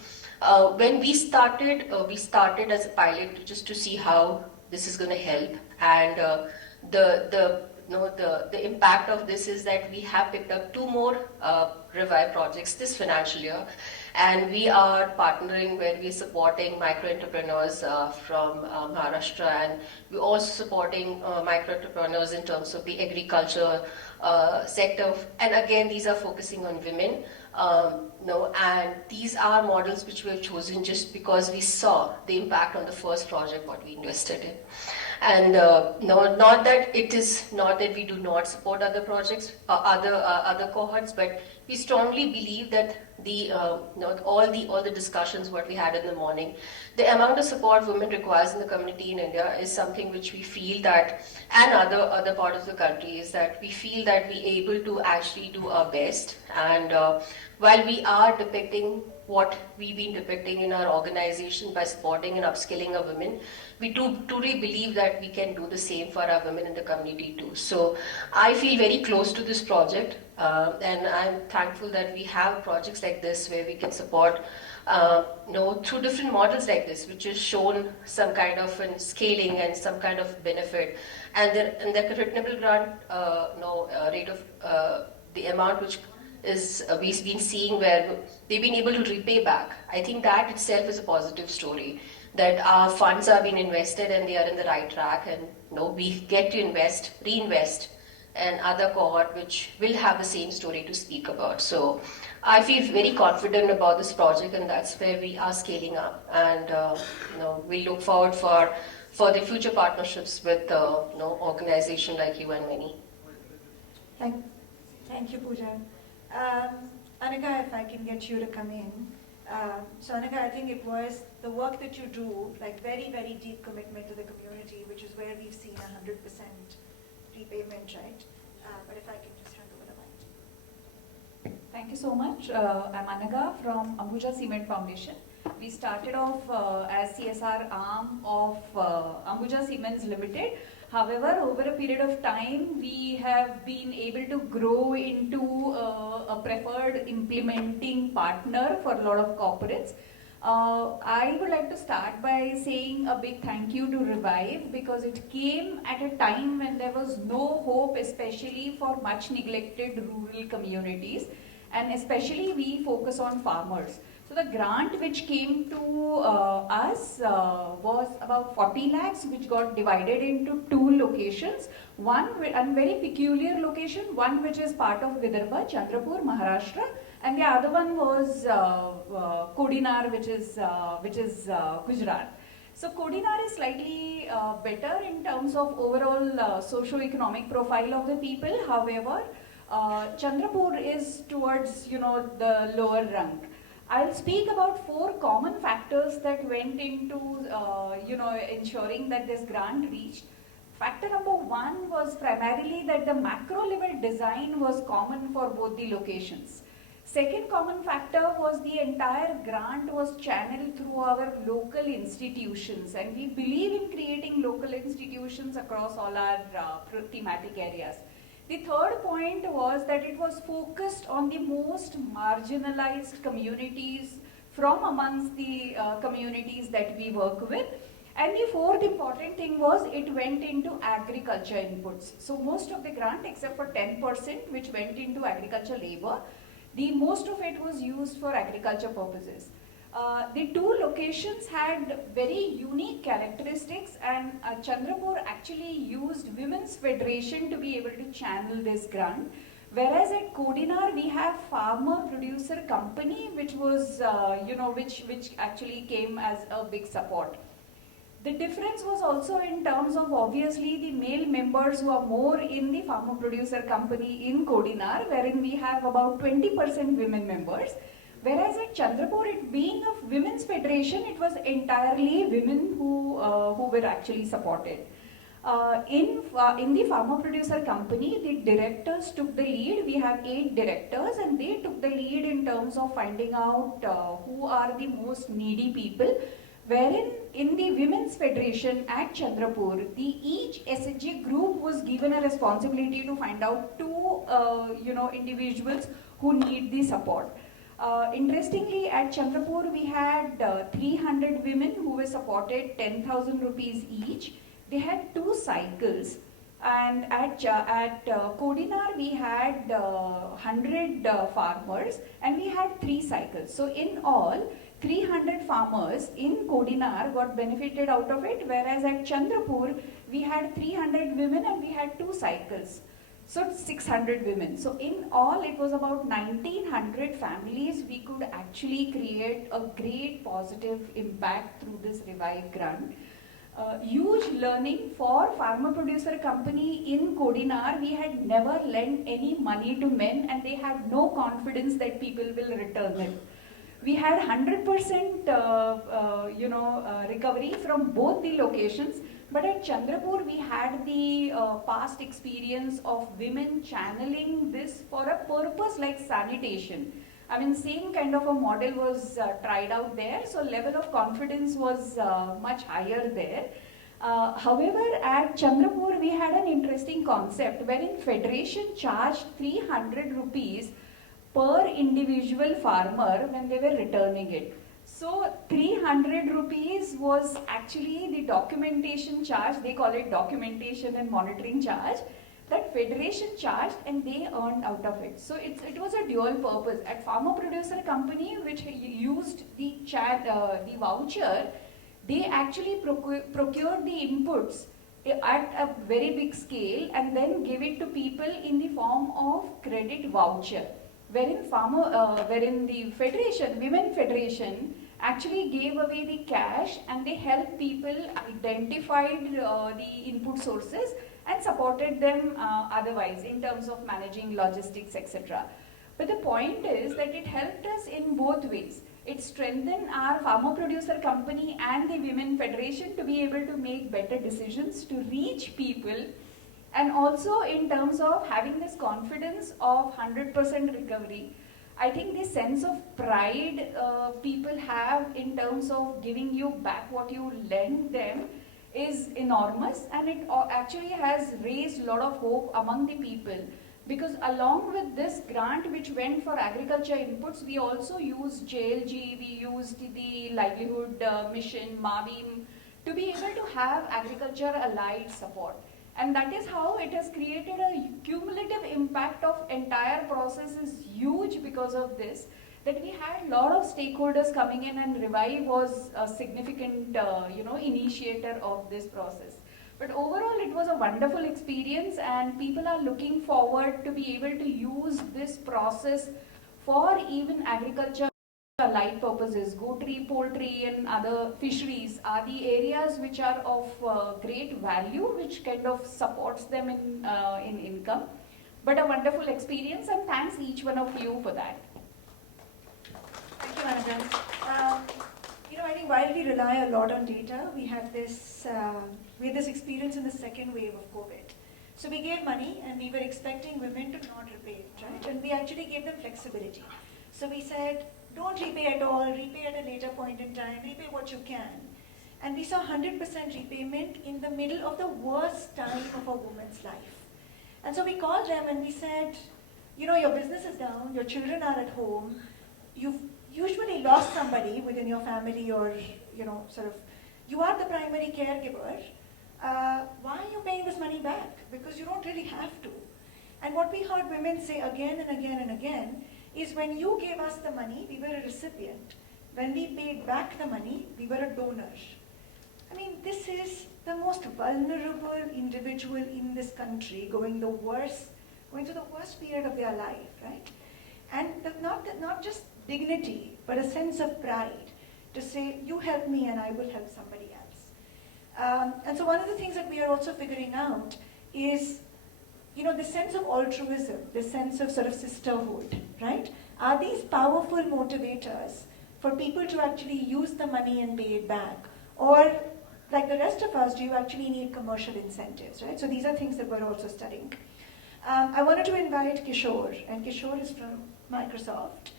When we started as a pilot just to see how this is going to help, and the impact of this is that we have picked up 2 more Revive projects this financial year, and we are partnering where we're supporting micro entrepreneurs from Maharashtra, and we're also supporting micro entrepreneurs in terms of the agriculture sector, and again these are focusing on women. And these are models which we have chosen just because we saw the impact on the first project what we invested in. And not that we do not support other projects, other cohorts, but we strongly believe that all the discussions what we had in the morning, the amount of support women requires in the community in India is something which we feel that, and other part of the country, is that we feel that we able to actually do our best. And while we are depicting what we've been depicting in our organization by supporting and upskilling our women, we truly believe that we can do the same for our women in the community too. So I feel very close to this project, and I'm thankful that we have projects like this where we can support through different models like this, which has shown some kind of scaling and some kind of benefit. And the returnable grant rate of the amount which is we've been seeing where they've been able to repay back. I think that itself is a positive story, that our funds are being invested and they are in the right track, and we get to reinvest, and other cohort which will have the same story to speak about. So I feel very confident about this project, and that's where we are scaling up, and we look forward for the future partnerships with organization like you and many. Thank you, Pooja. Anika, if I can get you to come in. So Anika, I think it was the work that you do, like very, very deep commitment to the community, which is where we've seen 100% repayment, right? But if I can just hand over the mic. Thank you so much. I'm Anika from Ambuja Cement Foundation. We started off as CSR arm of Ambuja Cements Limited. However, over a period of time, we have been able to grow into a preferred implementing partner for a lot of corporates. I would like to start by saying a big thank you to Revive, because it came at a time when there was no hope, especially for much neglected rural communities, and especially we focus on farmers. So the grant which came to us was about 40 lakhs, which got divided into two locations. One, a very peculiar location, one which is part of Vidarbha, Chandrapur, Maharashtra, and the other one was Kodinar, which is Gujarat. So Kodinar is slightly better in terms of overall socio-economic profile of the people. However, Chandrapur is towards the lower rank. I'll speak about 4 common factors that went into ensuring that this grant reached. Factor number 1 was primarily that the macro level design was common for both the locations. Second common factor was the entire grant was channeled through our local institutions, and we believe in creating local institutions across all our thematic areas. The third point was that it was focused on the most marginalized communities from amongst the communities that we work with. And the fourth important thing was it went into agriculture inputs. So most of the grant, except for 10%, which went into agriculture labor, the most of it was used for agriculture purposes. The 2 locations had very unique characteristics, and Chandrapur actually used Women's Federation to be able to channel this grant. Whereas at Kodinar we have farmer producer company, which was which actually came as a big support. The difference was also in terms of obviously the male members who are more in the farmer producer company in Kodinar, wherein we have about 20% women members. Whereas at Chandrapur, it being a women's federation, it was entirely women who were actually supported. In the farmer producer company, the directors took the lead. We have 8 directors, and they took the lead in terms of finding out who are the most needy people. Wherein in the Women's Federation at Chandrapur, each SHG group was given a responsibility to find out 2 individuals who need the support. Interestingly, at Chandrapur we had 300 women who were supported 10,000 rupees each. They had 2 cycles, and at Kodinar we had 100 farmers, and we had 3 cycles. So in all, 300 farmers in Kodinar got benefited out of it, whereas at Chandrapur we had 300 women and we had 2 cycles. So 600 women. So in all, it was about 1900 families. We could actually create a great positive impact through this Revive grant. Huge learning for farmer producer company in Kodinar. We had never lent any money to men, and they had no confidence that people will return it. We had 100% recovery from both the locations. But at Chandrapur, we had the past experience of women channeling this for a purpose like sanitation. I mean, same kind of a model was tried out there, so level of confidence was much higher there. However, at Chandrapur, we had an interesting concept wherein Federation charged 300 rupees per individual farmer when they were returning it. So 300 rupees was actually the documentation charge. They call it documentation and monitoring charge that Federation charged, and they earned out of it. So it was a dual purpose. At farmer producer company, which used the voucher, they actually procured the inputs at a very big scale and then gave it to people in the form of credit voucher. Wherein the Federation, Women Federation, actually gave away the cash, and they helped people, identified the input sources and supported them otherwise in terms of managing logistics, etc. But the point is that it helped us in both ways. It strengthened our farmer producer company and the Women Federation to be able to make better decisions, to reach people, and also in terms of having this confidence of 100% recovery. I think the sense of pride people have in terms of giving you back what you lend them is enormous, and it actually has raised a lot of hope among the people, because along with this grant which went for agriculture inputs, we also used JLG, we used the livelihood mission, MAVIM, to be able to have agriculture allied support. And that is how it has created a cumulative impact of entire process is huge because of this, that we had a lot of stakeholders coming in, and Revive was a significant initiator of this process. But overall it was a wonderful experience, and people are looking forward to be able to use this process for even agriculture allied purposes. Goatry, poultry and other fisheries are the areas which are of great value, which kind of supports them in income. But a wonderful experience, and thanks each one of you for that. Thank you, Anajan. I think while we rely a lot on data, we had this experience in the second wave of COVID. So we gave money, and we were expecting women to not repay it, right? And we actually gave them flexibility. So we said, don't repay at all, repay at a later point in time, repay what you can. And we saw 100% repayment in the middle of the worst time of a woman's life. And so we called them and we said, your business is down, your children are at home, you've usually lost somebody within your family, or, you are the primary caregiver. Why are you paying this money back? Because you don't really have to. And what we heard women say again and again and again is, when you gave us the money, we were a recipient. When we paid back the money, we were a donor. I mean, this is the most vulnerable individual in this country going through the worst period of their life, right? And not just dignity, but a sense of pride to say, you help me and I will help somebody else. And so one of the things that we are also figuring out is, this sense of altruism, this sense of sort of sisterhood, right? Are these powerful motivators for people to actually use the money and pay it back? Or, like the rest of us, do you actually need commercial incentives, right? So these are things that we're also studying. I wanted to invite Kishore, and Kishore is from Microsoft.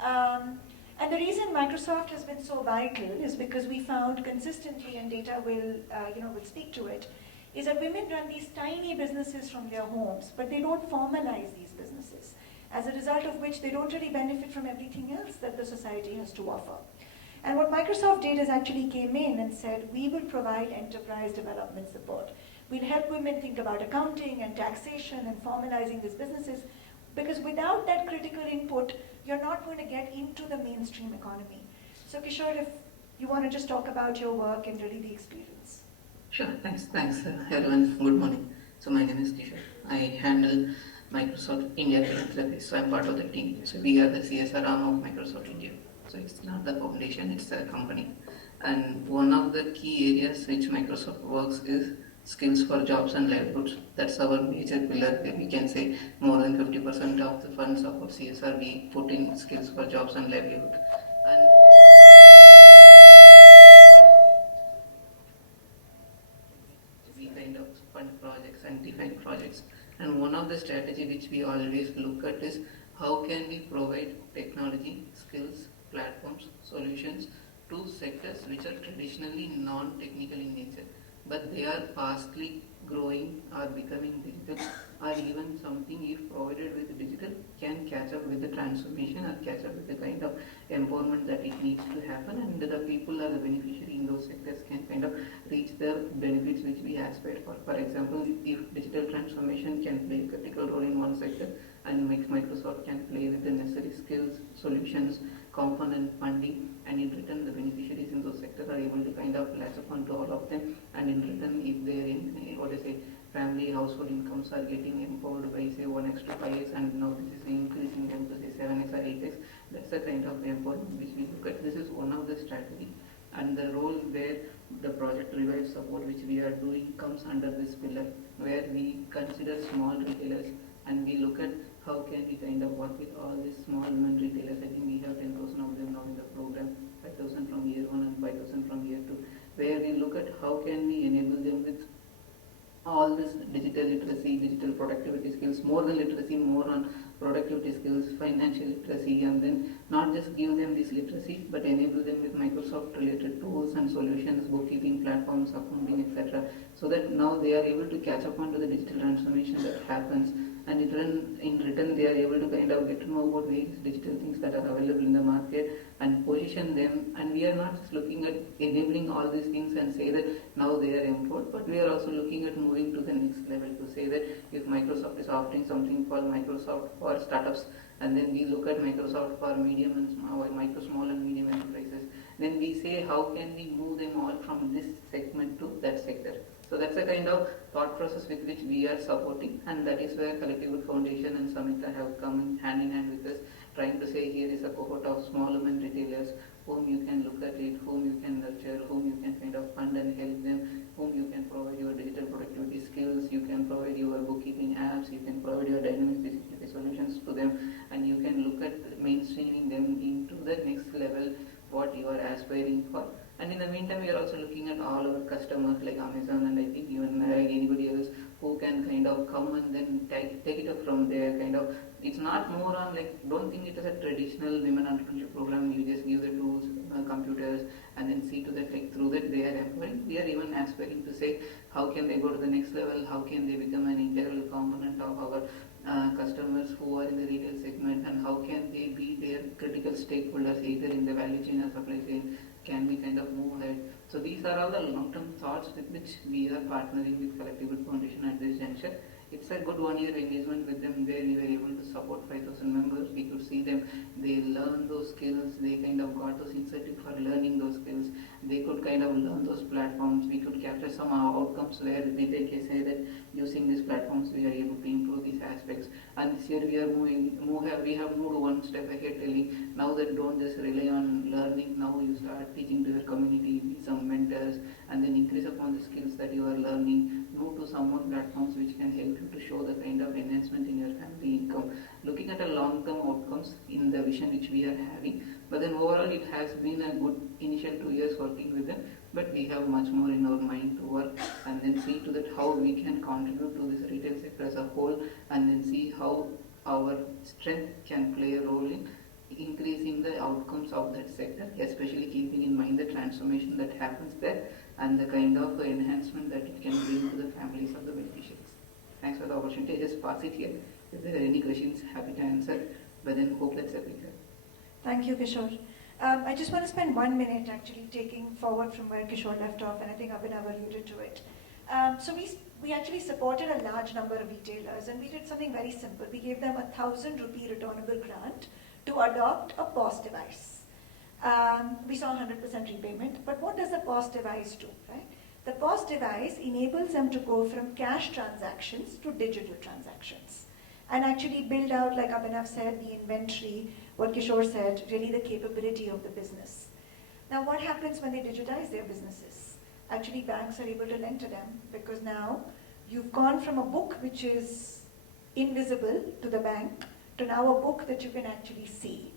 And the reason Microsoft has been so vital is because we found consistently, and data will speak to it, is that women run these tiny businesses from their homes, but they don't formalize these businesses, as a result of which they don't really benefit from everything else that the society has to offer. And what Microsoft did is actually came in and said, we will provide enterprise development support. We'll help women think about accounting and taxation and formalizing these businesses, because without that critical input, you're not going to get into the mainstream economy. So Kishore, if you want to just talk about your work and really the experience. Sure, thanks everyone. Good morning. So my name is Kishore. I handle Microsoft India philanthropy, so I'm part of the team. So we are the CSR arm of Microsoft India. So it's not the foundation, it's a company. And one of the key areas which Microsoft works is skills for jobs and livelihoods. That's our major pillar. We can say more than 50% of the funds of our CSR we put in skills for jobs and livelihood. And we kind of fund projects and define projects. And one of the strategy which we always look at is how can we provide technology, skills, platforms, solutions to sectors which are traditionally non-technical in nature, but they are fastly growing or becoming digital, or even something if provided with digital can catch up with the transformation or catch up with the kind of empowerment that it needs to happen, and the people are the beneficiary in those sectors can kind of reach the benefits which we aspire for. For example, if digital transformation can play a critical role in one sector, and Microsoft can play with the necessary skills, solutions, component funding, and in return the beneficiaries in those sectors are able to kind of latch upon to all of them, and in return if they're in family household incomes are getting empowered by say 1x to 5x, and now this is increasing them to say 7x or 8x, that's the kind of empowerment which we look at. This is one of the strategy, and the role where the project Revive support which we are doing comes under this pillar, where we consider small retailers and we look at how can we kind of work with all these small women retailers. I think we have 10,000 of them now in the program, 5,000 from year 1 and 5,000 from year 2, where we look at how can we enable them with all all this digital literacy, digital productivity skills, more than literacy, more on productivity skills, financial literacy, and then not just give them this literacy, but enable them with Microsoft related tools and solutions, bookkeeping platforms, accounting, etc. So that now they are able to catch up onto the digital transformation that happens, and in return they are able to kind of get to know about various digital things that are available in the market and position them. And we are not just looking at enabling all these things and say that now they are empowered, but we are also looking at moving to the next level to say that if Microsoft is offering something called Microsoft for startups, and then we look at Microsoft for medium and small and medium enterprises, then we say how can we move them all from this segment to that sector. So that's a kind of thought process with which we are supporting, and that is where Collective Good Foundation and Samhita have come hand in hand with us, trying to say here is a cohort of small women retailers whom you can look at it, whom you can nurture, whom you can kind of fund and help them, whom you can provide your digital productivity skills, you can provide your bookkeeping apps, you can provide your dynamic 360 solutions to them, and you can look at mainstreaming them into the next level what you are aspiring for. And in the meantime, we are also looking at all our customers like Amazon, and I think even like anybody else who can kind of come and then take it up from there. Kind of, it's not more on like, don't think it as a traditional women entrepreneurship program. You just give the tools, computers, and then see to that like through that they are empowering. We are even aspiring to say how can they go to the next level, how can they become an integral component of our customers who are in the retail segment, and how can they be their critical stakeholders either in the value chain or supply chain. Can we kind of move ahead? So these are all the long-term thoughts with which we are partnering with Collective Good Foundation at this juncture. It's a good one-year engagement with them where we were able to support 5,000 members. We could see them, they learn those skills, they kind of got those incentives for learning those skills. They could kind of learn those platforms. We could capture some outcomes where we say that using these platforms we are able to improve these aspects. And this year we are we have moved one step ahead, telling now that don't just rely on learning, now you start teaching to your community, be some mentors, and then increase upon the skills that you are learning. Move to some more platforms which can help you to show the kind of enhancement in your family income. Looking at a long-term outcomes in the vision which we are having. But then overall it has been a good initial 2 years working with them, but we have much more in our mind to work and then see to that how we can contribute to this retail sector as a whole, and then see how our strength can play a role in increasing the outcomes of that sector, especially keeping in mind the transformation that happens there and the kind of enhancement that it can bring to the families of the beneficiaries. Thanks for the opportunity. I just pass it here. If there are any questions, happy to answer, but then hope that's everything. Thank you, Kishore. I just want to spend 1 minute actually taking forward from where Kishore left off, and I think Abhinav alluded to it. So we actually supported a large number of retailers, and we did something very simple. We gave them a 1,000 rupee returnable grant to adopt a POS device. We saw 100% repayment, but what does the POS device do, right? The POS device enables them to go from cash transactions to digital transactions and actually build out, like Abhinav said, the inventory, what Kishore said, really the capability of the business. Now what happens when they digitize their businesses? Actually banks are able to lend to them because now you've gone from a book which is invisible to the bank to now a book that you can actually see.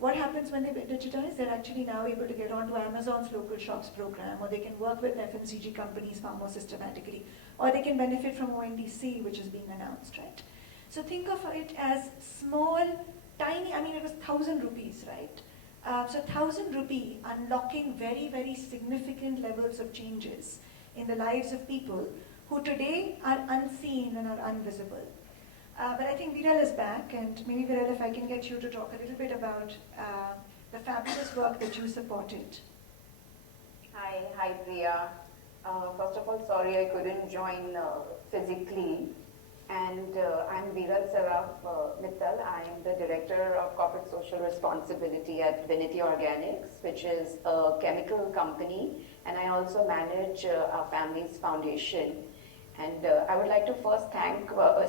What happens when they digitize? They're actually now able to get onto Amazon's local shops program, or they can work with FMCG companies far more systematically, or they can benefit from ONDC, which is being announced, right? So think of it as small, tiny, I mean it was 1,000 rupees, right? So 1,000 rupee unlocking very, very significant levels of changes in the lives of people who today are unseen and are invisible. But I think Viral is back, and maybe Viral, if I can get you to talk a little bit about the fabulous work that you supported. Hi Priya. First of all, sorry I couldn't join physically. And I'm Viral Saraf Mittal. I'm the Director of Corporate Social Responsibility at Vinity Organics, which is a chemical company, and I also manage our family's foundation. And I would like to first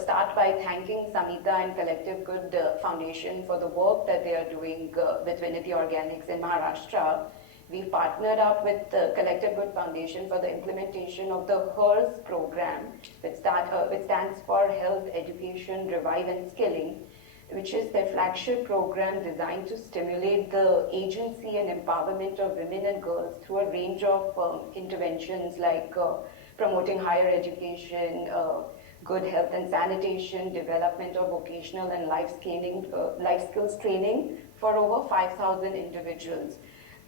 start by thanking Samhita and Collective Good Foundation for the work that they are doing with Vinity Organics in Maharashtra. We've partnered up with the Collective Good Foundation for the implementation of the HERS program, which stands for Health, Education, Revive and Skilling, which is their flagship program designed to stimulate the agency and empowerment of women and girls through a range of interventions like promoting higher education, good health and sanitation, development of vocational and life skills training for over 5,000 individuals.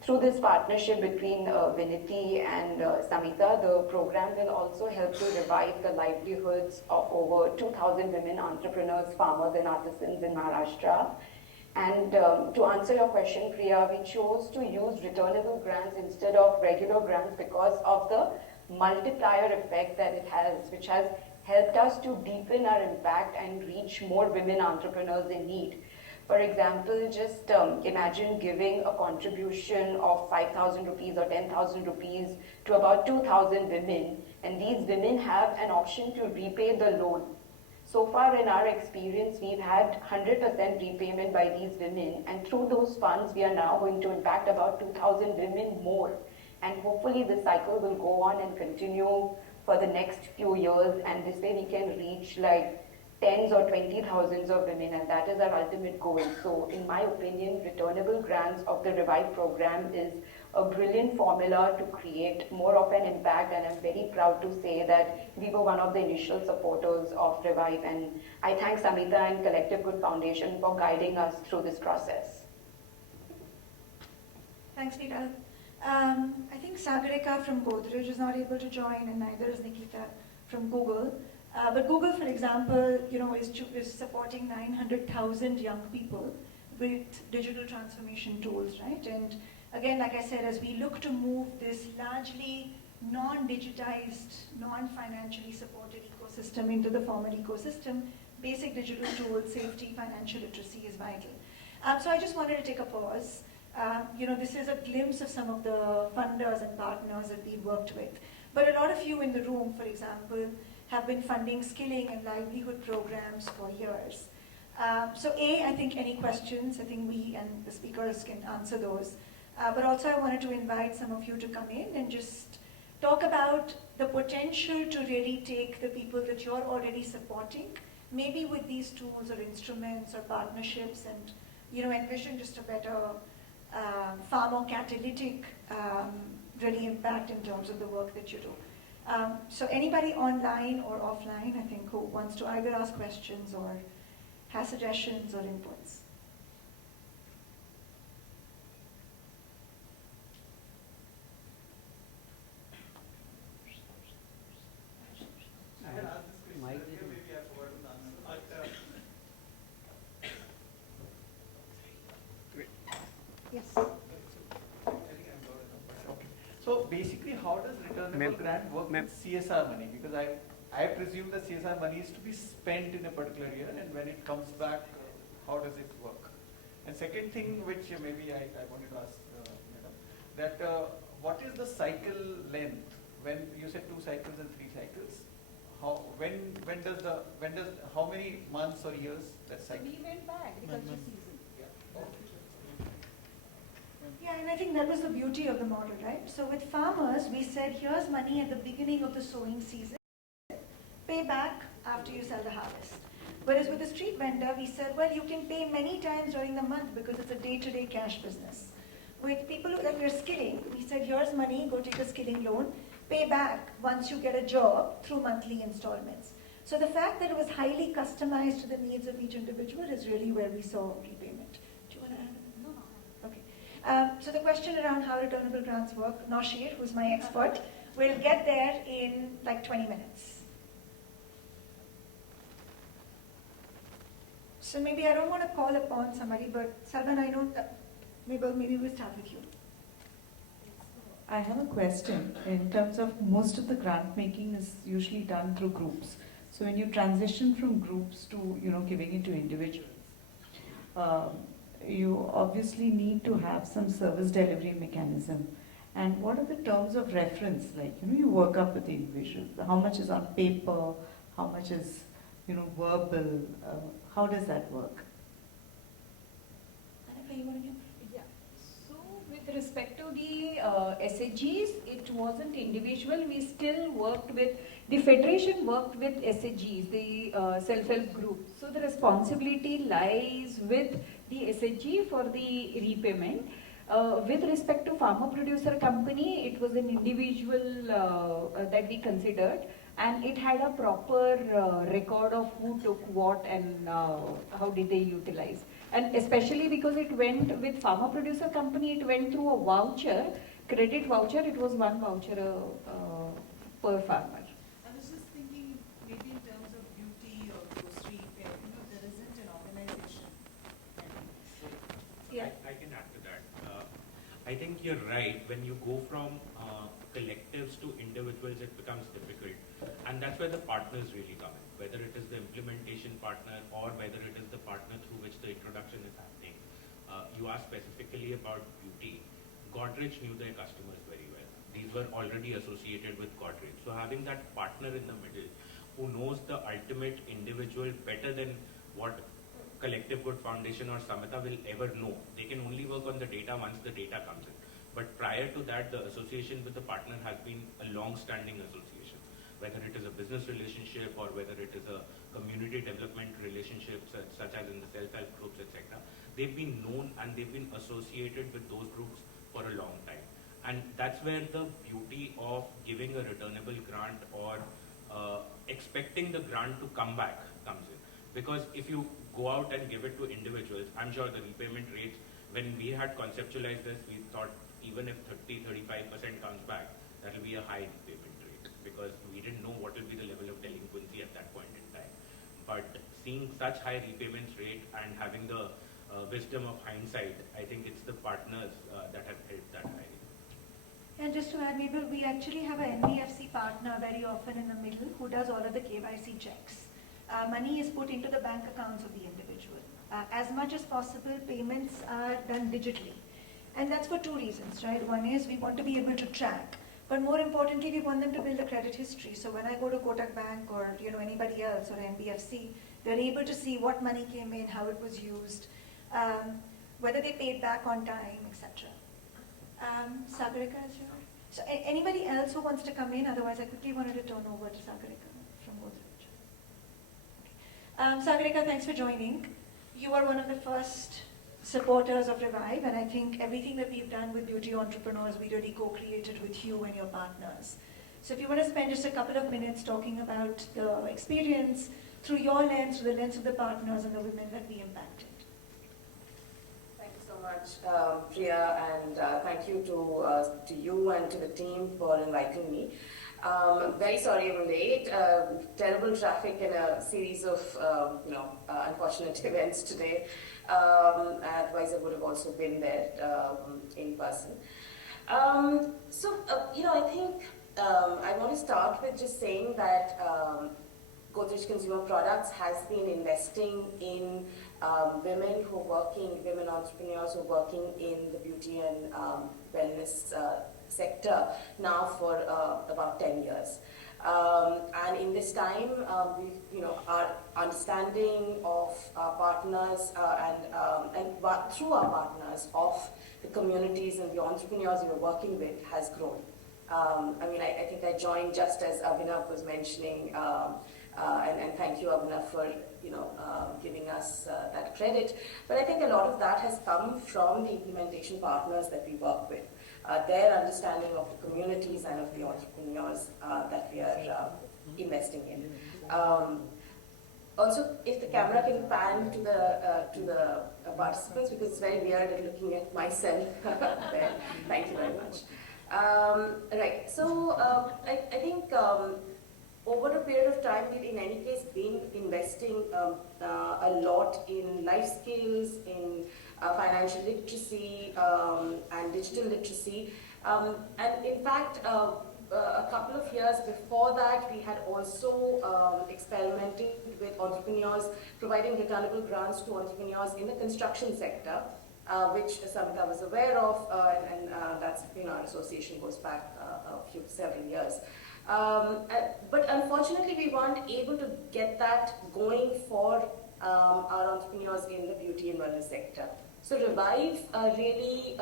Through this partnership between Vinity and Samhita, the program will also help to revive the livelihoods of over 2,000 women entrepreneurs, farmers and artisans in Maharashtra. And to answer your question, Priya, we chose to use returnable grants instead of regular grants because of the multiplier effect that it has, which has helped us to deepen our impact and reach more women entrepreneurs in need. For example, just imagine giving a contribution of 5,000 rupees or 10,000 rupees to about 2,000 women, and these women have an option to repay the loan. So far in our experience, we've had 100% repayment by these women, and through those funds, we are now going to impact about 2,000 women more. And hopefully this cycle will go on and continue for the next few years, and this way we can reach like tens or 20,000s of women, and that is our ultimate goal. So in my opinion, returnable grants of the Revive program is a brilliant formula to create more of an impact, and I'm very proud to say that we were one of the initial supporters of Revive, and I thank Samhita and Collective Good Foundation for guiding us through this process. Thanks, Neera. I think Sagarika from Godrej is not able to join, and neither is Nikita from Google. But Google, for example, is supporting 900,000 young people with digital transformation tools, right? And again, like I said, as we look to move this largely non-digitized, non-financially supported ecosystem into the formal ecosystem, basic digital tools, safety, financial literacy is vital. So I just wanted to take a pause. This is a glimpse of some of the funders and partners that we've worked with. But a lot of you in the room, for example, have been funding skilling and livelihood programs for years. So I think any questions, I think we and the speakers can answer those. But also I wanted to invite some of you to come in and just talk about the potential to really take the people that you're already supporting, maybe with these tools or instruments or partnerships, and envision just a better, far more catalytic really impact in terms of the work that you do. So anybody online or offline, I think, who wants to either ask questions or has suggestions or inputs. Yes. So basically, how does returnable grant work with CSR money? Because I presume that CSR money is to be spent in a particular year, and when it comes back, how does it work? And second thing, which maybe I wanted to ask, that what is the cycle length? When you said 2 cycles and 3 cycles, how many months or years that cycle? So we went by agriculture season. Yeah, and I think that was the beauty of the model, right? So with farmers, we said, here's money at the beginning of the sowing season, pay back after you sell the harvest. Whereas with the street vendor, we said, well, you can pay many times during the month because it's a day-to-day cash business. With people that we're skilling, we said, here's money, go take a skilling loan, pay back once you get a job through monthly installments. So the fact that it was highly customized to the needs of each individual is really where we saw repayment. Do you want to add? No. Okay. So the question around how returnable grants work, Noshir, who's my expert, will get there in like 20 minutes. So maybe I don't want to call upon somebody, but Salman, I know that maybe we'll start with you. I have a question. In terms of most of the grant making is usually done through groups. So when you transition from groups to giving it to individuals, you obviously need to have some service delivery mechanism. And what are the terms of reference? Like you work up with the individuals. How much is on paper? How much is verbal? How does that work? Annika, you want to give? Yeah. So with respect to the SHGs, it wasn't individual. We still worked with, the federation worked with SHGs, the self-help group. So the responsibility lies with the SHG for the repayment. With respect to farmer producer company, it was an individual that we considered, and it had a proper record of who took what and how did they utilize. And especially because it went with farmer producer company, it went through a voucher, credit voucher. It was one voucher per farmer. I was just thinking, maybe in terms of beauty or grocery, where there isn't an organization. Yeah. I can add to that. I think you're right. When you go from collectives to individuals, it becomes difficult. And that's where the partners really come in, whether it is the implementation partner or whether it is the partner through which the introduction is happening. You asked specifically about beauty. Godrej knew their customers very well. These were already associated with Godrej. So having that partner in the middle who knows the ultimate individual better than what Collective Good Foundation or Samhita will ever know. They can only work on the data once the data comes in. But prior to that, the association with the partner has been a long-standing association. Whether it is a business relationship or whether it is a community development relationship, such as in the self-help groups, etc. They've been known and they've been associated with those groups for a long time. And that's where the beauty of giving a returnable grant or expecting the grant to come back comes in. Because if you go out and give it to individuals, I'm sure the repayment rates, when we had conceptualized this, we thought even if 30-35% comes back, that will be a high repayment rate because we didn't know what will be the level of delinquency at that point in time. But seeing such high repayments rate and having the wisdom of hindsight, I think it's the partners that have helped that high. And just to add, Mabel, we actually have an NBFC partner very often in the middle who does all of the KYC checks. Money is put into the bank accounts of the individual. As much as possible, payments are done digitally. And that's for two reasons, right? One is we want to be able to track, but more importantly, we want them to build a credit history. So when I go to Kotak Bank or anybody else or NBFC, they're able to see what money came in, how it was used, whether they paid back on time, etc. Sagarika is here. So anybody else who wants to come in? Otherwise, I quickly wanted to turn over to Sagarika from Godrej. Sagarika, thanks for joining. You are one of the first supporters of Revive, and I think everything that we've done with beauty entrepreneurs, we really co-created with you and your partners. So if you want to spend just a couple of minutes talking about the experience through your lens, through the lens of the partners and the women that we impacted. Thank you so much, Priya, and thank you to you and to the team for inviting me. Very sorry I'm late. Terrible traffic and a series of unfortunate events today. Otherwise, I would have also been there in person. I think I want to start with just saying that Godrej Consumer Products has been investing in women entrepreneurs who are working in the beauty and wellness sector now for about 10 years. And in this time, our understanding of our partners and through our partners of the communities and the entrepreneurs we are working with has grown. I think I joined just as Abhinav was mentioning, and thank you, Abhinav, for giving us that credit. But I think a lot of that has come from the implementation partners that we work with. Their understanding of the communities and of the entrepreneurs that we are investing in. Also, if the camera can pan to the participants, because it's very weird at looking at myself there. Thank you very much. Right. So I think over a period of time, we've in any case been investing a lot in life skills, in financial literacy and digital literacy. And in fact, a couple of years before that, we had also experimented with entrepreneurs, providing returnable grants to entrepreneurs in the construction sector, which Samhita was aware of, and that's our association goes back several years. But unfortunately, we weren't able to get that going for our entrepreneurs in the beauty and wellness sector. So Revive really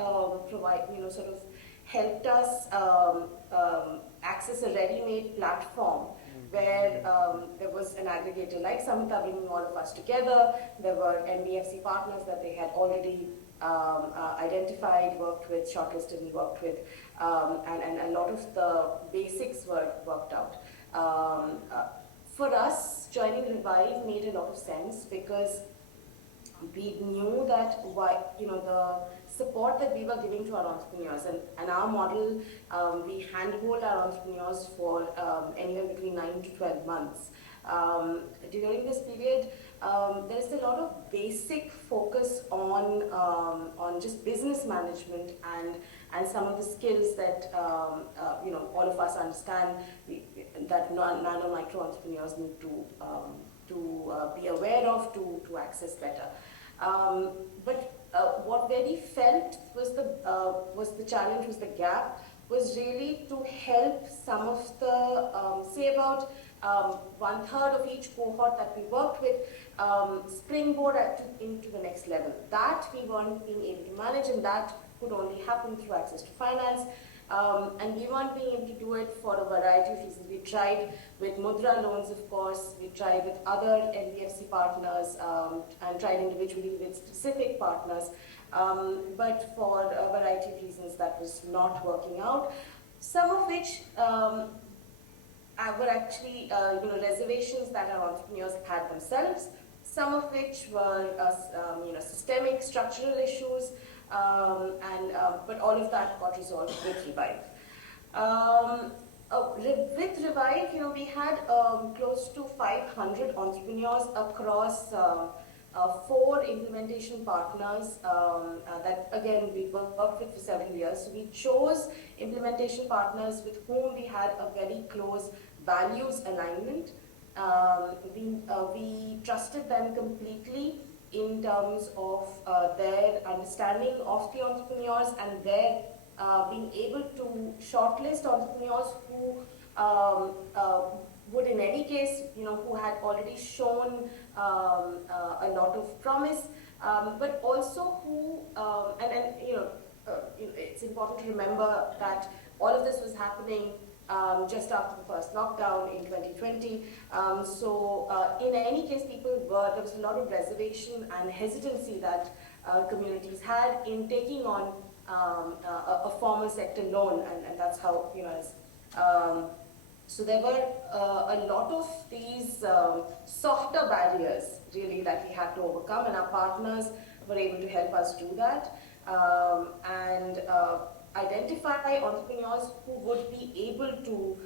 helped us access a ready-made platform where there was an aggregator like Samhita bringing all of us together. There were NBFC partners that they had already identified, worked with, shortlisted and worked with, and a lot of the basics were worked out. For us, joining Revive made a lot of sense because we knew that the support that we were giving to our entrepreneurs and our model, we handhold our entrepreneurs for anywhere between 9 to 12 months. During this period, there's a lot of basic focus on just business management and some of the skills that all of us understand that nano micro entrepreneurs need to be aware of to access better. But what we felt was the challenge, was the gap, was really to help some of the, say about 1/3 of each cohort that we worked with, springboard into the next level. That we weren't being able to manage, and that could only happen through access to finance. And we weren't being able to do it for a variety of reasons. We tried with Mudra loans, of course. We tried with other NBFC partners and tried individually with specific partners. But for a variety of reasons, that was not working out. Some of which were actually reservations that our entrepreneurs had themselves. Some of which were systemic, structural issues. But all of that got resolved with Revive. With Revive, we had close to 500 entrepreneurs across 4 implementation partners that, again, we worked with for several years. So we chose implementation partners with whom we had a very close values alignment. We trusted them completely in terms of their understanding of the entrepreneurs and their being able to shortlist entrepreneurs who would in any case, who had already shown a lot of promise, but also who, it's important to remember that all of this was happening just after the first lockdown in 2020. In any case, there was a lot of reservation and hesitancy that communities had in taking on a formal sector loan, and that's how, so there were a lot of these softer barriers, really, that we had to overcome, and our partners were able to help us do that. And identify entrepreneurs who would be able to,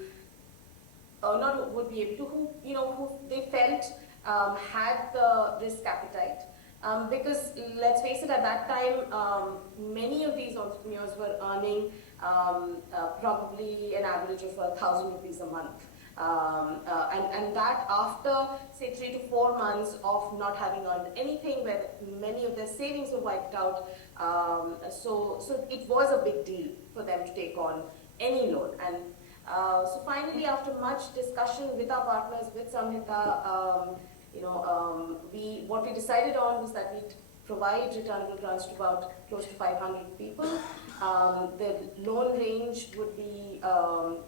who they felt had the risk appetite. Because let's face it, at that time, many of these entrepreneurs were earning probably an average of 1,000 rupees a month. And that after, say, 3 to 4 months of not having earned anything, where many of their savings were wiped out. So it was a big deal for them to take on any loan. And so finally, after much discussion with our partners, with Samhita, what we decided on was that we'd provide returnable grants to about close to 500 people. The loan range would be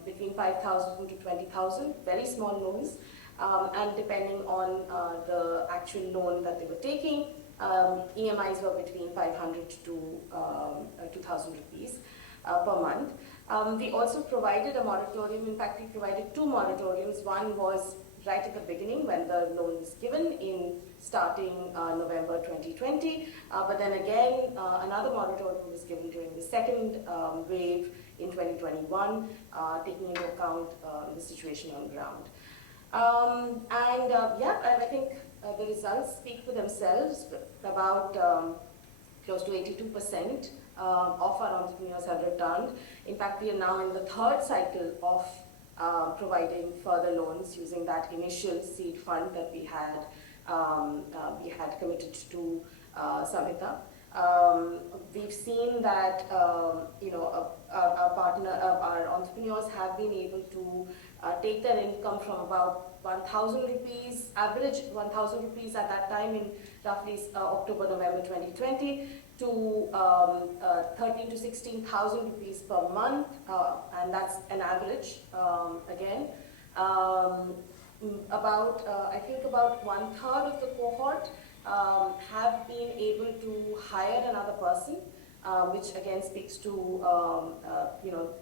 between 5,000 to 20,000, very small loans, and depending on the actual loan that they were taking, EMIs were between 500 to 2,000 rupees per month. We also provided a moratorium. In fact, we provided 2 moratoriums. One was right at the beginning when the loan was given in starting November 2020. But then again, another moratorium was given during the second wave in 2021, taking into account the situation on ground. I think the results speak for themselves. About close to 82% of our entrepreneurs have returned. In fact, we are now in the 3rd cycle of providing further loans using that initial seed fund that we had committed to Samhita. We've seen that our entrepreneurs have been able to take their income from about 1,000 rupees, average 1,000 rupees at that time in roughly October, November 2020, to 13 to 16,000 rupees per month, and that's an average again. I think about 1/3 of the cohort have been able to hire another person, which again speaks to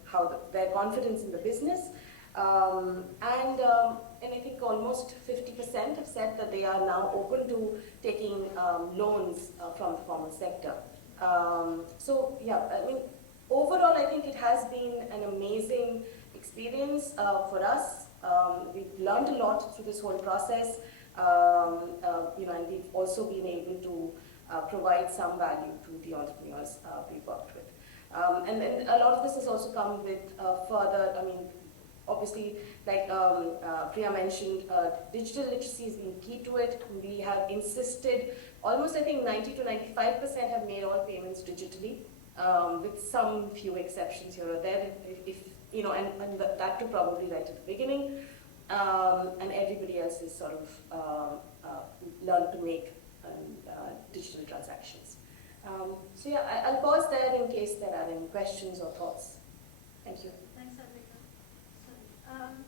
how their confidence in the business. And I think almost 50% have said that they are now open to taking loans from the formal sector. So yeah, I mean, overall I think it has been an amazing experience for us. We've learned a lot through this whole process, and we've also been able to provide some value to the entrepreneurs we've worked with. And then a lot of this has also come with further, I mean, obviously, like Priya mentioned, digital literacy has been key to it. We have insisted, almost I think 90 to 95% have made all payments digitally, with some few exceptions here or there, if and that too probably right at the beginning. And everybody else is sort of learned to make digital transactions. So yeah, I'll pause there in case there are any questions or thoughts. Thank you. Thanks, Advika.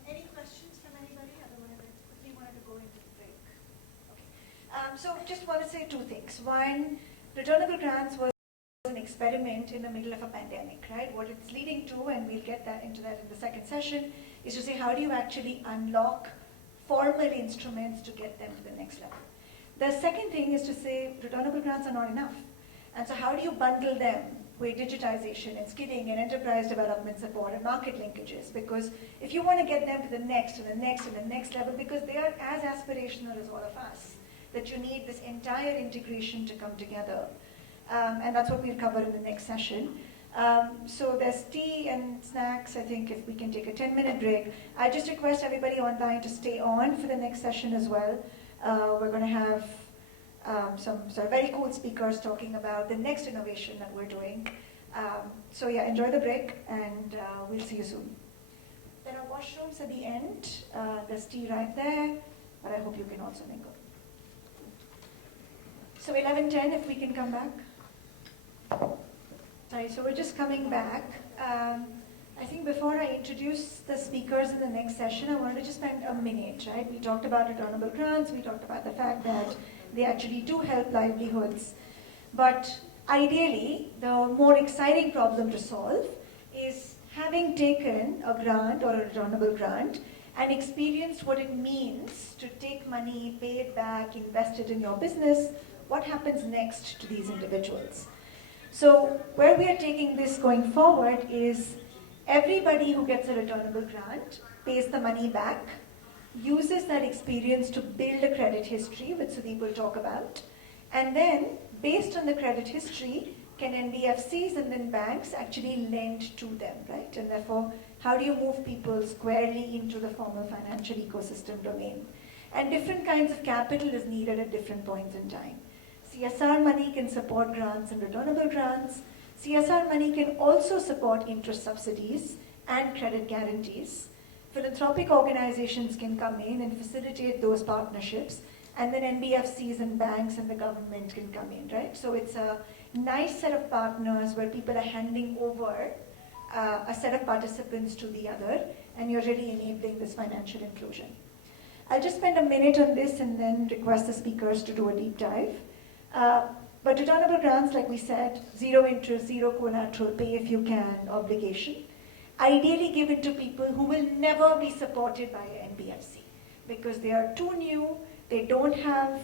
Any questions from anybody? Otherwise, I quickly wanted to go into the break. Okay. So just want to say two things. One, returnable grants was an experiment in the middle of a pandemic, right? What it's leading to, and we'll get into that in the second session, is to say how do you actually unlock formal instruments to get them to the next level. The second thing is to say returnable grants are not enough. And so how do you bundle them with digitization and skilling and enterprise development support and market linkages? Because if you want to get them to the next and the next and the next level, because they are as aspirational as all of us, that you need this entire integration to come together. And that's what we'll cover in the next session. So there's tea and snacks. I think if we can take a 10-minute break. I just request everybody online to stay on for the next session as well. We're going to have some sort of very cool speakers talking about the next innovation that we're doing. So yeah, enjoy the break, and we'll see you soon. There are washrooms at the end. There's tea right there, but I hope you can also mingle. So 11:10, if we can come back. Sorry, so we're just coming back. I think before I introduce the speakers in the next session, I wanted to just spend a minute, right? We talked about returnable grants, we talked about the fact that they actually do help livelihoods. But ideally, the more exciting problem to solve is having taken a grant or a returnable grant and experienced what it means to take money, pay it back, invest it in your business, what happens next to these individuals? So where we are taking this going forward is everybody who gets a returnable grant pays the money back, uses that experience to build a credit history, which Sudeep will talk about, and then based on the credit history, can NBFCs and then banks actually lend to them, right? And therefore, how do you move people squarely into the formal financial ecosystem domain? And different kinds of capital is needed at different points in time. CSR money can support grants and returnable grants. CSR money can also support interest subsidies and credit guarantees. Philanthropic organizations can come in and facilitate those partnerships, and then NBFCs and banks and the government can come in, right? So it's a nice set of partners where people are handing over a set of participants to the other, and you're really enabling this financial inclusion. I'll just spend a minute on this and then request the speakers to do a deep dive. But returnable grants, like we said, zero interest, zero collateral, pay if you can obligation, ideally given to people who will never be supported by an NBFC because they are too new, they don't have,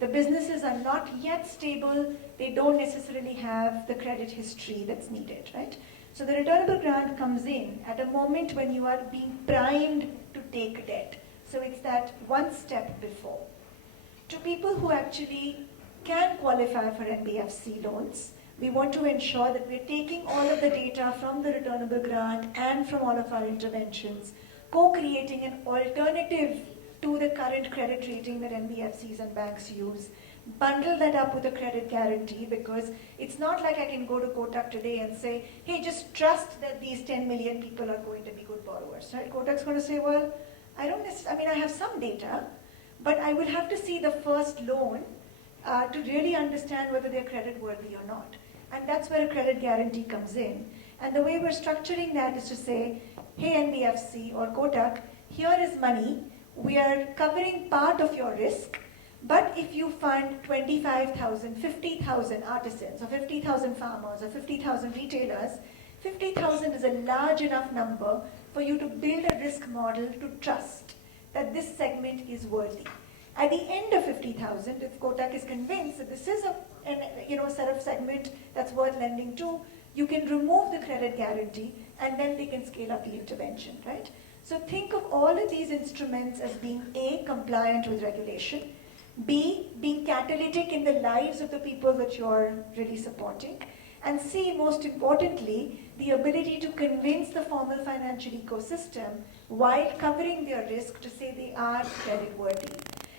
the businesses are not yet stable, they don't necessarily have the credit history that's needed, right? So the returnable grant comes in at a moment when you are being primed to take debt. So it's that one step before. To people who actually can qualify for NBFC loans, we want to ensure that we're taking all of the data from the returnable grant and from all of our interventions, co-creating an alternative to the current credit rating that NBFCs and banks use, bundle that up with a credit guarantee, because it's not like I can go to Kotak today and say, hey, just trust that these 10 million people are going to be good borrowers, right? Kotak's going to say, well, I have some data, but I will have to see the first loan to really understand whether they're credit worthy or not. And that's where a credit guarantee comes in. And the way we're structuring that is to say, hey NBFC or Kotak, here is money. We are covering part of your risk, But if you fund 25,000, 50,000 artisans, or 50,000 farmers, or 50,000 retailers, 50,000 is a large enough number for you to build a risk model to trust that this segment is worthy. At the end of 50,000, if Kotak is convinced that this is a set of segment that's worth lending to, you can remove the credit guarantee and then they can scale up the intervention, right? So think of all of these instruments as being A, compliant with regulation, B, being catalytic in the lives of the people that you're really supporting, and C, most importantly, the ability to convince the formal financial ecosystem while covering their risk to say they are credit worthy.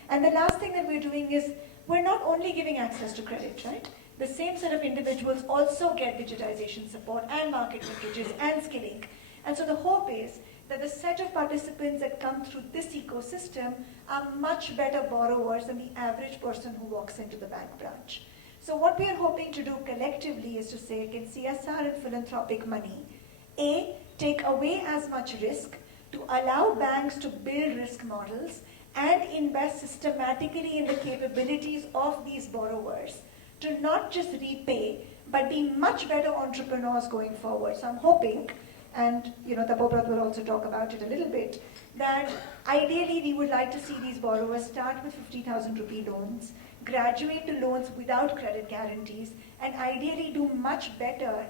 And the last thing that we're doing is we're not only giving access to credit, right? The same set of individuals also get digitization support and market linkages and skilling. And so the hope is that the set of participants that come through this ecosystem are much better borrowers than the average person who walks into the bank branch. So what we are hoping to do collectively is to say, can CSR and philanthropic money, A, take away as much risk to allow banks to build risk models and invest systematically in the capabilities of these borrowers to not just repay, but be much better entrepreneurs going forward. So I'm hoping, and Tapobrat will also talk about it a little bit, that ideally we would like to see these borrowers start with 50,000 rupee loans, graduate to loans without credit guarantees, and ideally do much better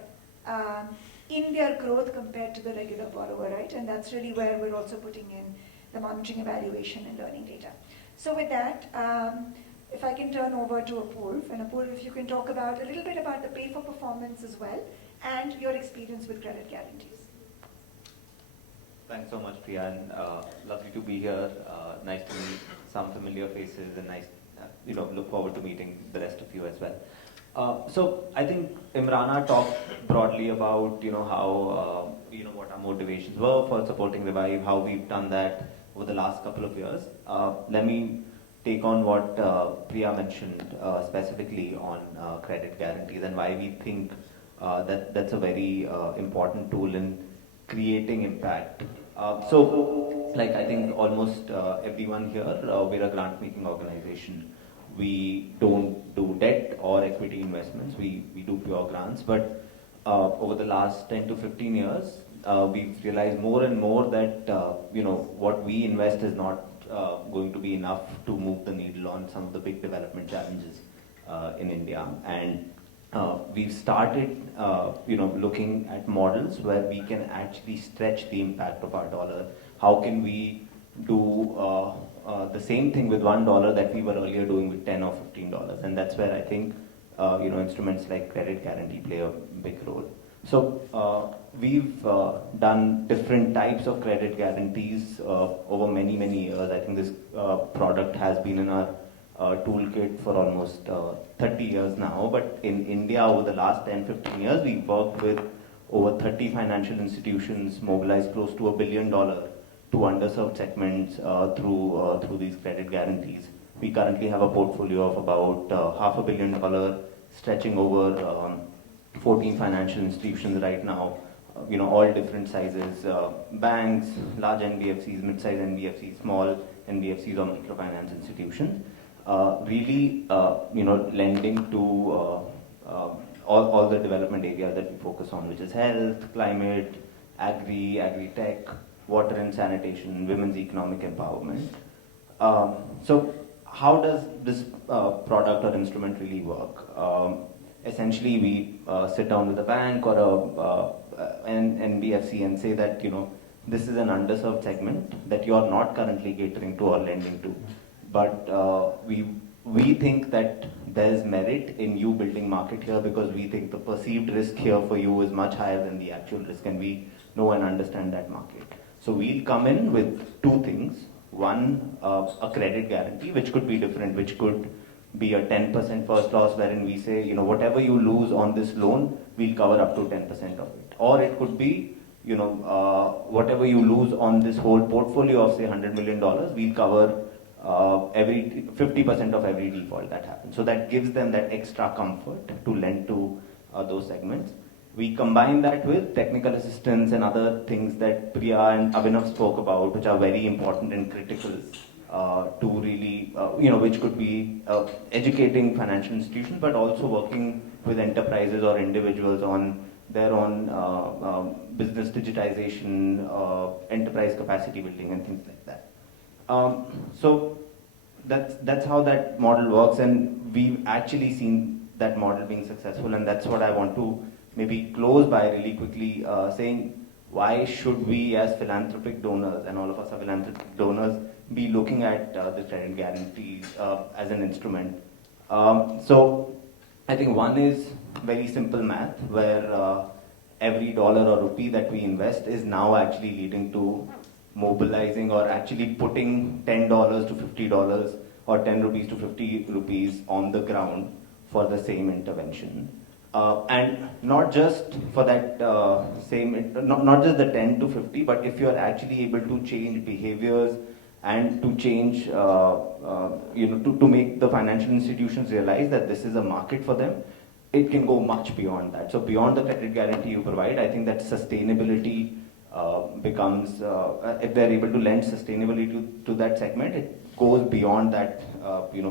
in their growth compared to the regular borrower, right? And that's really where we're also putting in the monitoring, evaluation, and learning data. So with that, if I can turn over to Apurv, and Apurv, if you can talk about a little bit about the pay for performance as well, and your experience with credit guarantees. Thanks so much, Priya, and lovely to be here. Nice to meet some familiar faces, and nice, look forward to meeting the rest of you as well. So I think Imrana talked broadly about, how, what our motivations were for supporting Revive, how we've done that over the last couple of years. Let me take on what Priya mentioned specifically on credit guarantees and why we think that's a very important tool in creating impact. I think almost everyone here, we're a grant-making organization. We don't do debt or equity investments. We do pure grants. But over the last 10 to 15 years, we've realized more and more that what we invest is not going to be enough to move the needle on some of the big development challenges in India. And we've started looking at models where we can actually stretch the impact of our dollar. How can we do the same thing with $1 that we were earlier doing with $10 or $15? And that's where I think instruments like credit guarantee play a big role. So we've done different types of credit guarantees over many, many years. I think this product has been in our toolkit for almost 30 years now. But in India, over the last 10, 15 years, we've worked with over 30 financial institutions, mobilized close to $1 billion to underserved segments through these credit guarantees. We currently have a portfolio of about $500 million stretching over 14 financial institutions right now, all different sizes, banks, large NBFCs, mid-sized NBFCs, small NBFCs or microfinance institutions. Really, lending to all the development areas that we focus on, which is health, climate, agri-tech, water and sanitation, women's economic empowerment. So how does this product or instrument really work? Essentially, we sit down with a bank or an NBFC and say that, this is an underserved segment that you are not currently catering to or lending to. But we think that there's merit in you building market here because we think the perceived risk here for you is much higher than the actual risk, and we know and understand that market. So we'll come in with two things. One, a credit guarantee, which could be different, which could be a 10% first loss, wherein we say, whatever you lose on this loan, we'll cover up to 10% of it. Or it could be, whatever you lose on this whole portfolio of say $100 million, we'll cover every 50% of every default that happens. So that gives them that extra comfort to lend to those segments. We combine that with technical assistance and other things that Priya and Abhinav spoke about, which are very important and critical to really, which could be educating financial institutions, but also working with enterprises or individuals on their own business digitization, enterprise capacity building, and things like that. So that's how that model works, and we've actually seen that model being successful, and that's what I want to maybe close by really quickly saying, why should we as philanthropic donors, and all of us are philanthropic donors, be looking at the credit guarantees as an instrument? So I think one is very simple math, where every dollar or rupee that we invest is now actually leading to mobilizing or actually putting $10 to $50 or 10 rupees to 50 rupees on the ground for the same intervention. And not just for that not just the 10 to 50, but if you're actually able to change behaviors and to change, to make the financial institutions realize that this is a market for them, it can go much beyond that. So beyond the credit guarantee you provide, I think that sustainability becomes, if they're able to lend sustainability to that segment, it goes beyond that,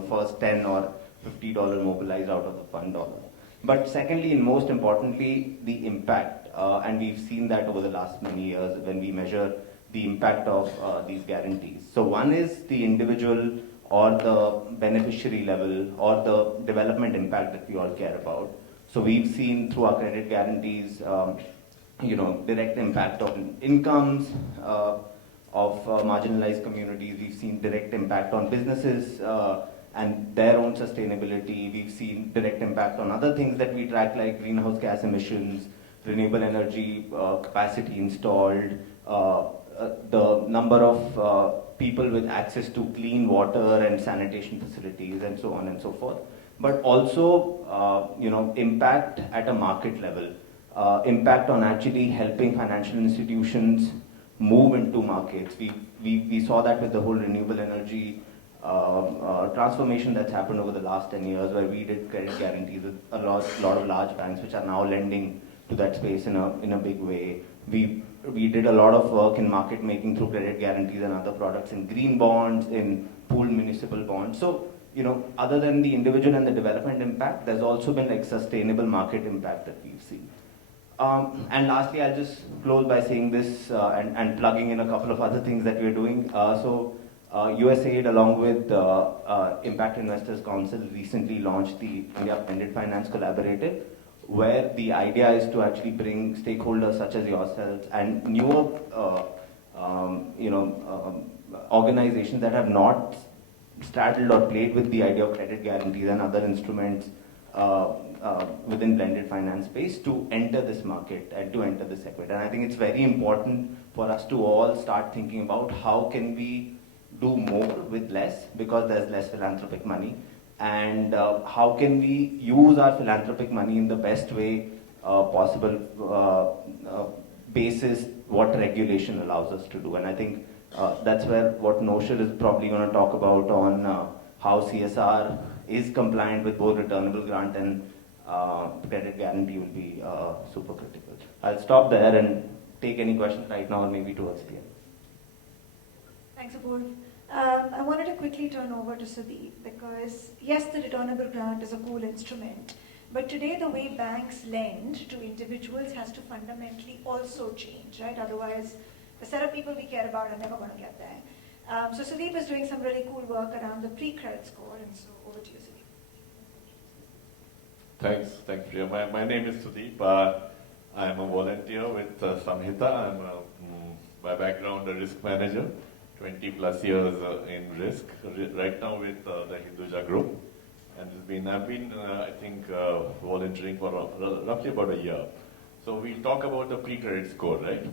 first 10 or $50 mobilized out of the fund dollar. But secondly, and most importantly, the impact, and we've seen that over the last many years when we measure the impact of these guarantees. So one is the individual or the beneficiary level or the development impact that we all care about. So we've seen through our credit guarantees, direct impact on incomes of marginalized communities. We've seen direct impact on businesses and their own sustainability. We've seen direct impact on other things that we track, like greenhouse gas emissions, renewable energy capacity installed, the number of people with access to clean water and sanitation facilities, and so on and so forth. But also, impact at a market level, impact on actually helping financial institutions move into markets. We saw that with the whole renewable energy transformation that's happened over the last 10 years, where we did credit guarantees with a lot of large banks which are now lending to that space in a big way. We did a lot of work in market making through credit guarantees and other products in green bonds, in pooled municipal bonds. So, other than the individual and the development impact, there's also been like sustainable market impact that we've seen. And lastly, I'll just close by saying this and plugging in a couple of other things that we're doing. USAID, along with Impact Investors Council, recently launched the India Blended Finance Collaborative, where the idea is to actually bring stakeholders such as yourselves and newer organizations that have not straddled or played with the idea of credit guarantees and other instruments within blended finance space to enter this market and to enter this segment. And I think it's very important for us to all start thinking about how can we do more with less, because there's less philanthropic money, and how can we use our philanthropic money in the best way possible, basis what regulation allows us to do. And I think that's where what Noshir is probably going to talk about on how CSR is compliant with both returnable grant and credit guarantee will be super critical. I'll stop there and take any questions right now or maybe towards the end. Thanks, Apurv. I wanted to quickly turn over to Sudeep, because yes, the returnable grant is a cool instrument, but today the way banks lend to individuals has to fundamentally also change, right? Otherwise, the set of people we care about are never going to get there. So Sudeep is doing some really cool work around the pre-credit score, and so over to you, Sudeep. Thanks, Priya. My name is Sudeep. I'm a volunteer with Samhita. I'm by background a risk manager, 20 plus years in risk, right now with the Hinduja group. And I've been volunteering for roughly about a year. So we'll talk about the pre-credit score, right?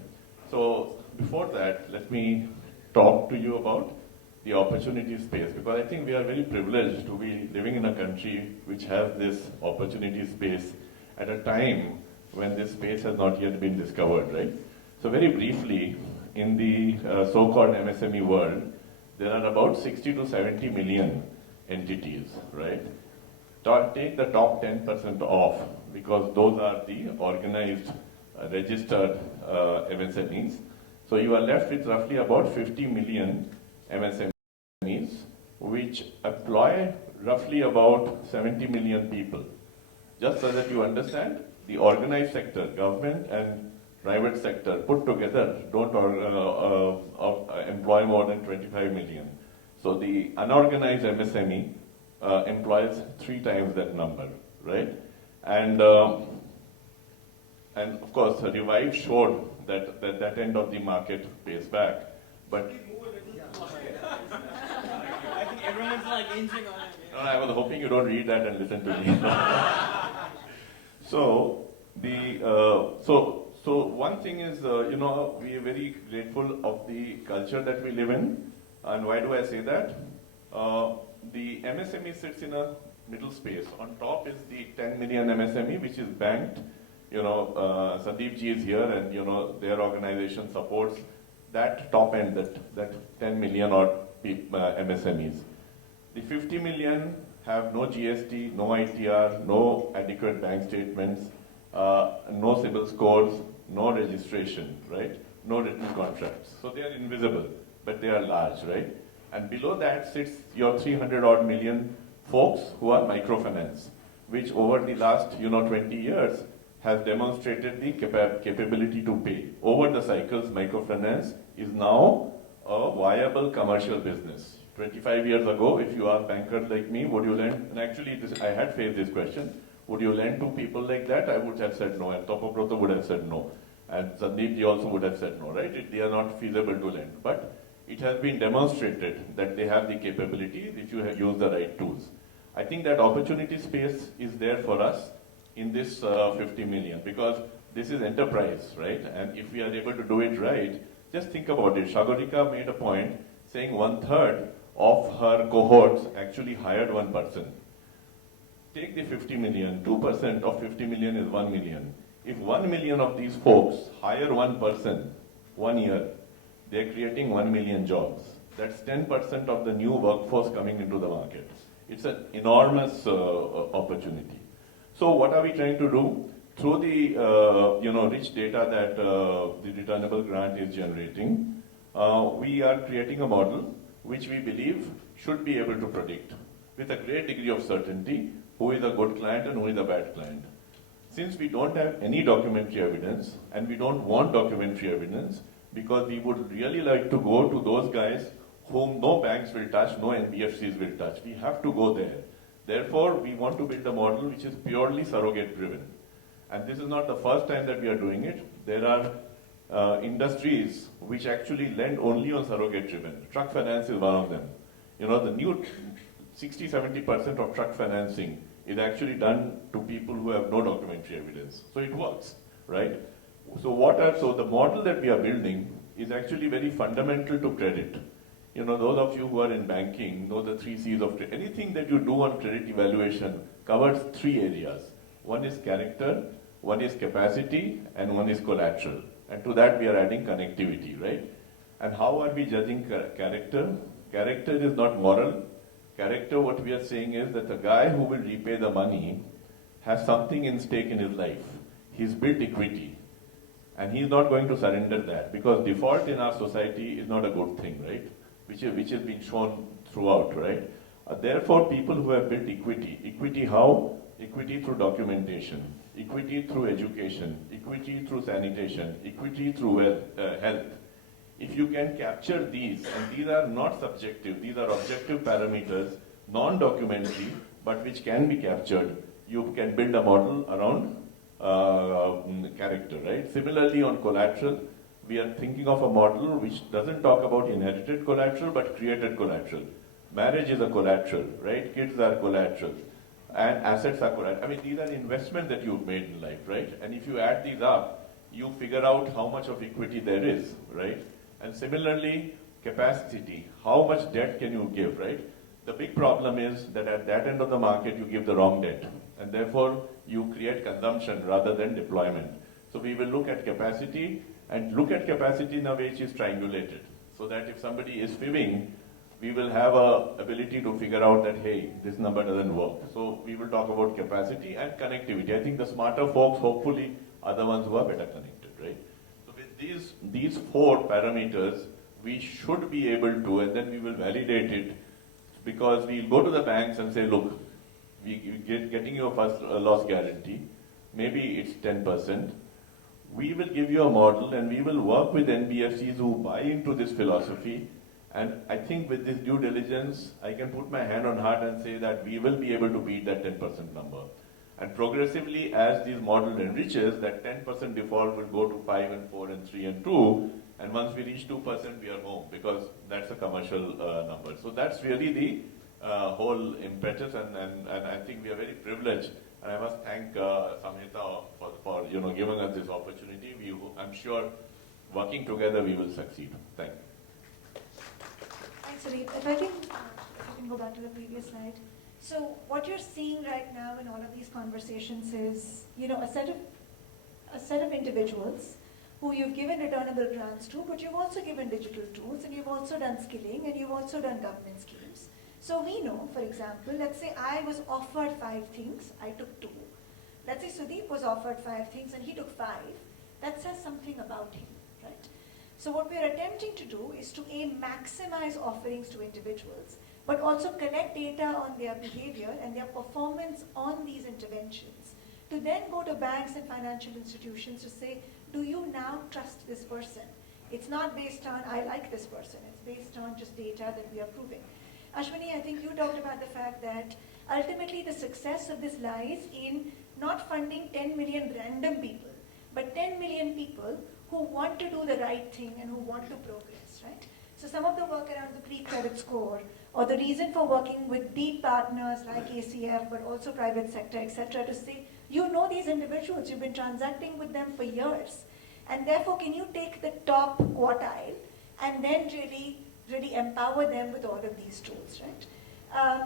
So before that, let me talk to you about the opportunity space, because I think we are very privileged to be living in a country which has this opportunity space at a time when this space has not yet been discovered, right? So very briefly, in the so-called MSME world, there are about 60 to 70 million entities, right? Take the top 10% off, because those are the organized, registered MSMEs. So you are left with roughly about 50 million MSMEs MSMEs, which employ roughly about 70 million people. Just so that you understand, the organized sector, government and private sector put together don't employ more than 25 million. So the unorganized MSME employs 3 times that number, right? And of course, Revive showed that end of the market pays back. But I think everyone's like inching on it. no, I was hoping you don't read that and listen to me. So one thing is, we are very grateful of the culture that we live in. And why do I say that? The MSME sits in a middle space. On top is the 10 million MSME, which is banked. Sandeep ji is here, and their organization supports that top end, that 10 million or MSMEs. The 50 million have no GST, no ITR, no adequate bank statements, no CIBIL scores, no registration, right? No written contracts. So they are invisible, but they are large, right? And below that sits your 300 odd million folks who are microfinance, which over the last 20 years has demonstrated the capability to pay. Over the cycles, microfinance is now a viable commercial business. 25 years ago, if you are bankers like me, would you lend? And actually, I had faced this question. Would you lend to people like that? I would have said no, and Topobrata would have said no, and Sandeep ji also would have said no, right? They are not feasible to lend. But it has been demonstrated that they have the capability if you have used the right tools. I think that opportunity space is there for us in this 50 million, because this is enterprise, right? And if we are able to do it right, just think about it. Shagorika made a point saying 1/3 of her cohorts actually hired one person. Take the 50 million, 2% of 50 million is 1 million. If 1 million of these folks hire one person 1 year, they're creating 1 million jobs. That's 10% of the new workforce coming into the market. It's an enormous opportunity. So what are we trying to do? Through the rich data that the returnable grant is generating, we are creating a model which we believe should be able to predict with a great degree of certainty who is a good client and who is a bad client. Since we don't have any documentary evidence, and we don't want documentary evidence, because we would really like to go to those guys whom no banks will touch, no NBFCs will touch. We have to go there. Therefore, we want to build a model which is purely surrogate driven. And this is not the first time that we are doing it. There are industries which actually lend only on surrogate driven. Truck finance is one of them. The new 60-70% of truck financing is actually done to people who have no documentary evidence. So it works, right? So the model that we are building is actually very fundamental to credit. Those of you who are in banking know the 3 C's of credit. Anything that you do on credit evaluation covers 3 areas. One is character, one is capacity, and one is collateral. And to that we are adding connectivity, right? And how are we judging character? Character is not moral. Character, what we are saying is that the guy who will repay the money has something in stake in his life. He's built equity. And he's not going to surrender that, because default in our society is not a good thing, right? Which has been shown throughout, right? Therefore, people who have built equity. Equity how? Equity through documentation. Equity through education. Equity through sanitation. Equity through health. If you can capture these, and these are not subjective, these are objective parameters, non-documentary, but which can be captured, you can build a model around character, right? Similarly, on collateral, we are thinking of a model which doesn't talk about inherited collateral, but created collateral. Marriage is a collateral, right? Kids are collateral. And assets are collateral. I mean, these are investments that you've made in life, right? And if you add these up, you figure out how much of equity there is, right? And similarly, capacity. How much debt can you give, right? The big problem is that at that end of the market, you give the wrong debt. And therefore, you create consumption rather than deployment. So we will look at capacity, and look at capacity in a way which is triangulated. So that if somebody is fibbing, we will have a ability to figure out that, hey, this number doesn't work. So we will talk about capacity and connectivity. I think the smarter folks, hopefully, are the ones who are better connected, right? So with these 4 parameters, we should be able to, and then we will validate it, because we'll go to the banks and say, look, getting you a first loss guarantee, maybe it's 10%. We will give you a model and we will work with NBFCs who buy into this philosophy. And I think with this due diligence, I can put my hand on heart and say that we will be able to beat that 10% number. And progressively, as this model enriches, that 10% default will go to 5 and 4 and 3 and 2. And once we reach 2%, we are home, because that's a commercial number. So that's really the whole impetus, and I think we are very privileged. And I must thank Samhita for giving us this opportunity. I'm sure working together we will succeed. Thank you. Thanks, Sudeep. If I can go back to the previous slide. So what you're seeing right now in all of these conversations is, a set of individuals who you've given returnable grants to, but you've also given digital tools, and you've also done skilling, and you've also done government schemes. So we know, for example, let's say I was offered 5 things, I took 2. Let's say Sudeep was offered 5 things and he took 5. That says something about him, right? So what we're attempting to do is to maximize offerings to individuals, but also collect data on their behavior and their performance on these interventions, to then go to banks and financial institutions to say, do you now trust this person? It's not based on, I like this person. It's based on just data that we are proving. Ashwini, I think you talked about the fact that ultimately the success of this lies in not funding 10 million random people, but 10 million people who want to do the right thing and who want to progress, right? So some of the work around the pre-credit score, or the reason for working with deep partners like ACF, but also private sector, etc., to say, you know these individuals, you've been transacting with them for years, and therefore can you take the top quartile and then really empower them with all of these tools, right?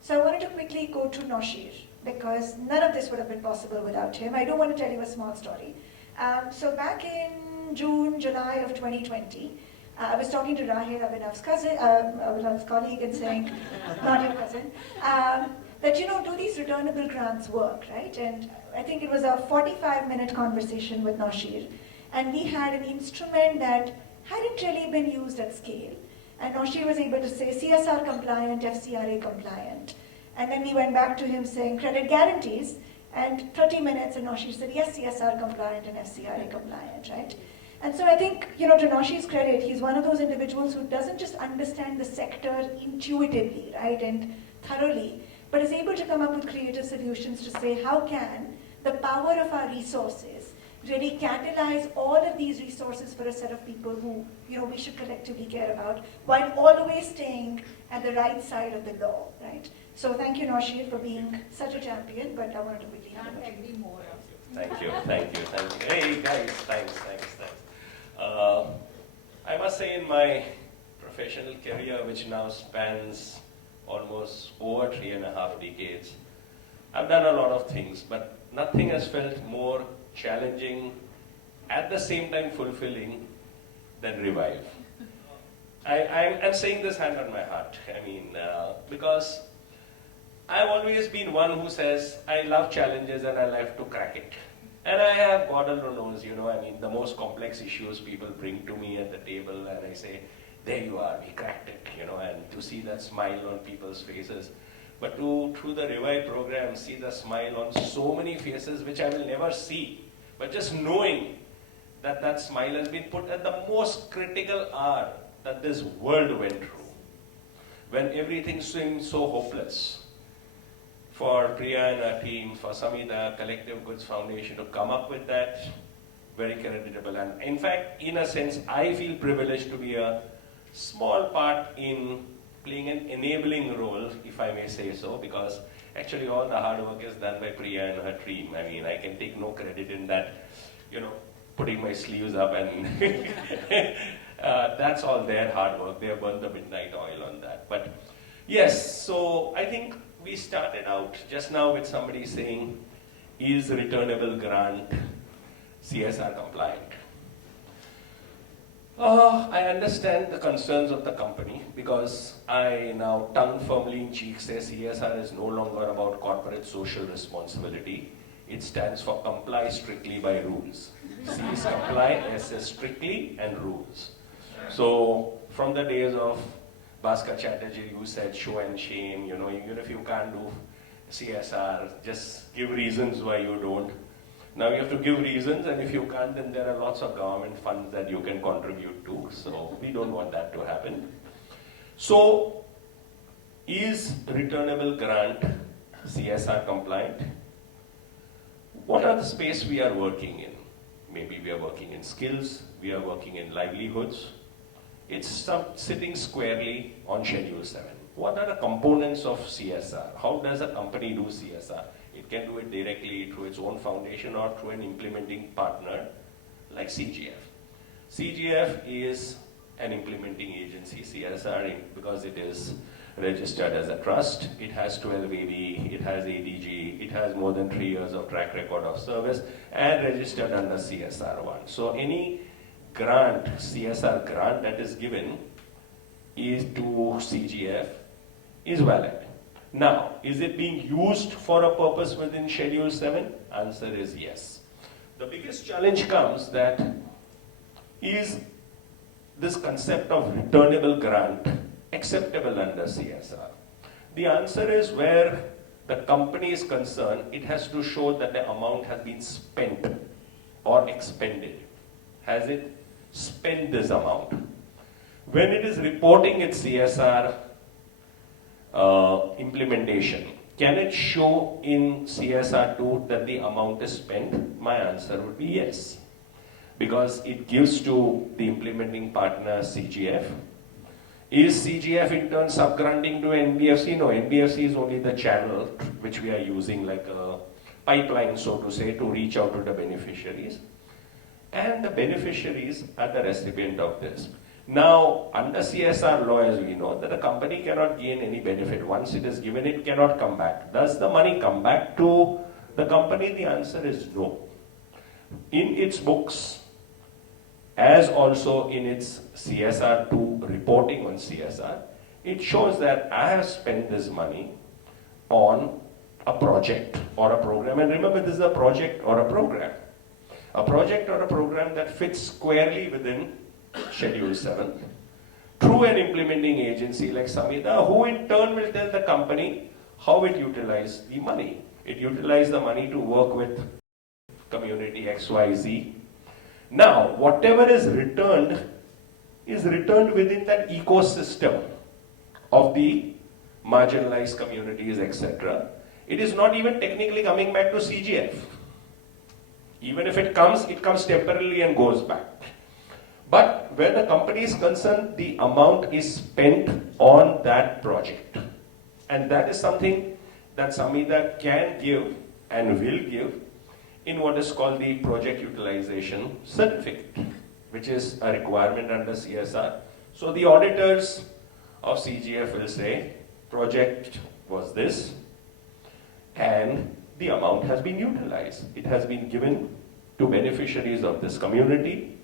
So I wanted to quickly go to Noshir, because none of this would have been possible without him. I do want to tell you a small story. So back in June, July of 2020, I was talking to Rahil, Abhinav's colleague, and saying, not your cousin, that, do these returnable grants work, right? And I think it was a 45-minute conversation with Noshir. And we had an instrument that hadn't really been used at scale. And Noshir was able to say CSR compliant, FCRA compliant. And then we went back to him saying credit guarantees, and 30 minutes, and Noshir said, yes, CSR compliant and FCRA compliant, right? And so I think, to Noshir's credit, he's one of those individuals who doesn't just understand the sector intuitively, right, and thoroughly, but is able to come up with creative solutions to say, how can the power of our resources really catalyze all of these resources for a set of people who, we should collectively care about, while always staying at the right side of the law, right? So thank you, Noshir, for being such a champion, but I wanted to quickly hand it over. Agree more. Thank you. Hey guys, thanks. I must say, in my professional career, which now spans almost over 3.5 decades, I've done a lot of things, but nothing has felt more challenging, at the same time fulfilling, than Revive. I'm saying this hand on my heart. Because I've always been one who says, I love challenges and I love to crack it. And I have, God alone knows, the most complex issues people bring to me at the table, and I say, there you are, we cracked it, and to see that smile on people's faces. But to, through the Revive program, see the smile on so many faces which I will never see, but just knowing that that smile has been put at the most critical hour that this world went through, when everything seemed so hopeless. For Priya and her team, for Samhita, Collective Goods Foundation to come up with that, very creditable. And in fact, in a sense, I feel privileged to be a small part in playing an enabling role, if I may say so, because actually all the hard work is done by Priya and her team. I can take no credit in that, putting my sleeves up, and that's all their hard work. They have burned the midnight oil on that. But yes, so I think we started out just now with somebody saying, is returnable grant CSR compliant? I understand the concerns of the company, because I now tongue firmly in cheek say CSR is no longer about corporate social responsibility. It stands for comply strictly by rules. C is comply, S is strictly, and rules. So from the days of Bhaskar Chatterjee, who said show and shame, you know, even if you can't do CSR, just give reasons why you don't. Now you have to give reasons, and if you can't, then there are lots of government funds that you can contribute to. So we don't want that to happen. So is returnable grant CSR compliant? What are the space we are working in? Maybe we are working in skills, we are working in livelihoods. It's sitting squarely on Schedule 7. What are the components of CSR? How does a company do CSR? It can do it directly through its own foundation or through an implementing partner like CGF. CGF is an implementing agency, CSR, because it is registered as a trust. It has 12 AB, it has ADG, it has more than 3 years of track record of service, and registered under CSR1. So any grant, CSR grant that is given is to CGF is valid. Now, is it being used for a purpose within Schedule 7? Answer is yes. The biggest challenge comes that is this concept of returnable grant acceptable under CSR? The answer is where the company is concerned, it has to show that the amount has been spent or expended. Has it spent this amount? When it is reporting its CSR implementation, can it show in CSR2 that the amount is spent? My answer would be yes. Because it gives to the implementing partner CGF. Is CGF in turn subgranting to NBFC? No, NBFC is only the channel which we are using, like a pipeline, so to say, to reach out to the beneficiaries. And the beneficiaries are the recipient of this. Now, under CSR law, as we know, that a company cannot gain any benefit. Once it is given, it cannot come back. Does the money come back to the company? The answer is no. In its books, as also in its CSR2 reporting on CSR, it shows that I have spent this money on a project or a program. And remember, this is a project or a program. A project or a program that fits squarely within Schedule 7 through an implementing agency like Samhita, who in turn will tell the company how it utilized the money. It utilized the money to work with community XYZ. Now, whatever is returned within that ecosystem of the marginalized communities, etc. It is not even technically coming back to CGF. Even if it comes temporarily and goes back. But where the company is concerned, the amount is spent on that project. And that is something that Samhita can give and will give in what is called the project utilization certificate, which is a requirement under CSR. So the auditors of CGF will say, project was this, and the amount has been utilized. It has been given to beneficiaries of this community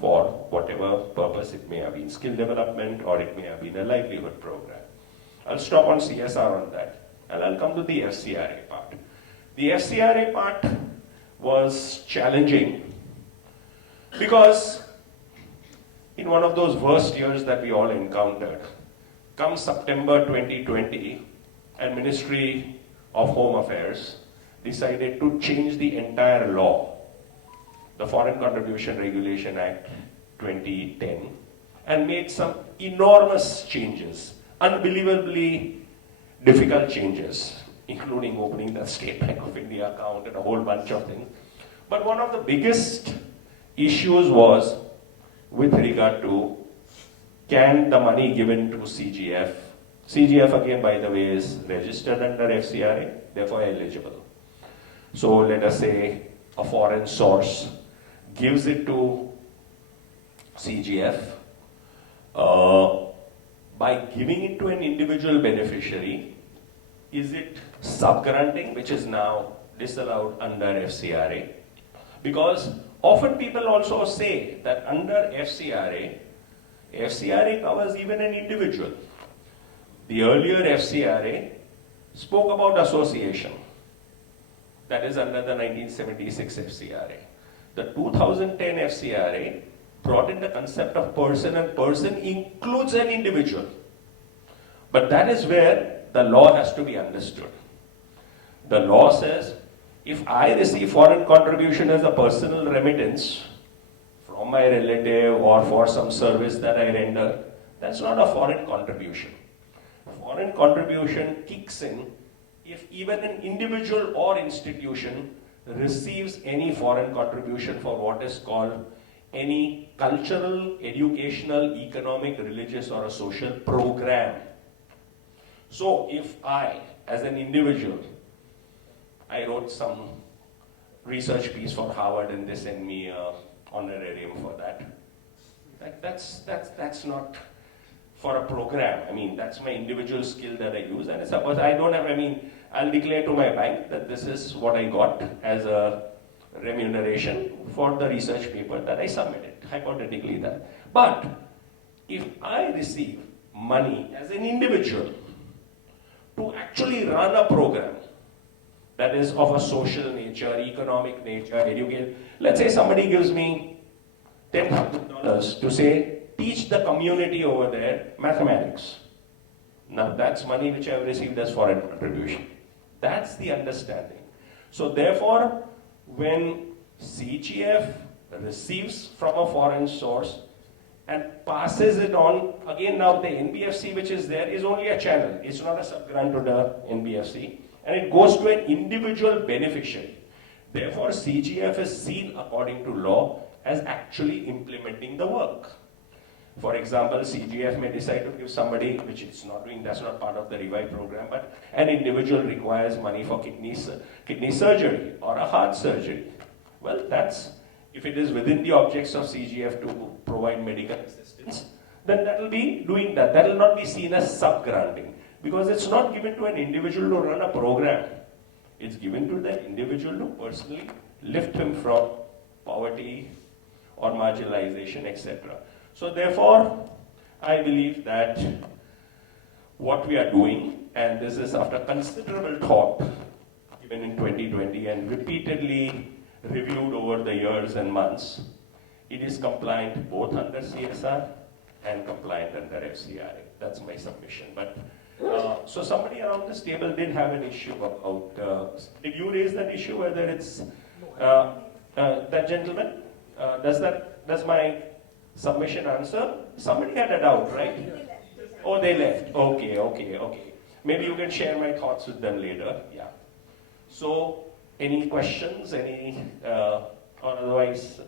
for whatever purpose. It may have been skill development or it may have been a livelihood program. I'll stop on CSR on that, and I'll come to the FCRA part. The FCRA part was challenging because in one of those worst years that we all encountered, come September 2020, and Ministry of Home Affairs decided to change the entire law, the Foreign Contribution Regulation Act 2010, and made some enormous changes, unbelievably difficult changes, including opening the State Bank of India account and a whole bunch of things. But one of the biggest issues was with regard to, can the money given to CGF, CGF again by the way is registered under FCRA, therefore eligible. So let us say a foreign source gives it to CGF, by giving it to an individual beneficiary, is it subgranting, which is now disallowed under FCRA? Because often people also say that under FCRA, FCRA covers even an individual. The earlier FCRA spoke about association. That is under the 1976 FCRA. The 2010 FCRA brought in the concept of person, and person includes an individual. But that is where the law has to be understood. The law says, if I receive foreign contribution as a personal remittance from my relative or for some service that I render, that's not a foreign contribution. Foreign contribution kicks in if even an individual or institution receives any foreign contribution for what is called any cultural, educational, economic, religious, or a social program. So if I, as an individual, I wrote some research piece for Harvard and they send me an honorarium for that. That's not for a program. I mean, that's my individual skill that I use. And suppose I don't have, I'll declare to my bank that this is what I got as a remuneration for the research paper that I submitted, hypothetically that. But if I receive money as an individual to actually run a program that is of a social nature, economic nature, education, let's say somebody gives me $10,000 to say, teach the community over there mathematics. Now that's money which I have received as foreign contribution. That's the understanding. So therefore, when CGF receives from a foreign source and passes it on, again now the NBFC which is there is only a channel. It's not a sub-grant to the NBFC. And it goes to an individual beneficiary. Therefore, CGF is seen according to law as actually implementing the work. For example, CGF may decide to give somebody, which it's not doing, that's not part of the Revive program, but an individual requires money for kidney surgery or a heart surgery. Well, that's, if it is within the objects of CGF to provide medical assistance, then that will be doing that. That will not be seen as sub-granting, because it's not given to an individual to run a program. It's given to the individual to personally lift him from poverty or marginalization, etc. So therefore, I believe that what we are doing, and this is after considerable thought, given in 2020 and repeatedly reviewed over the years and months, it is compliant both under CSR and compliant under FCI. That's my submission. But so somebody around this table did have an issue about, did you raise that issue, whether it's, that gentleman, does my submission answer? Somebody had a doubt, right? Oh, they left. Okay. Maybe you can share my thoughts with them later. Yeah. So, any questions? Any, or otherwise,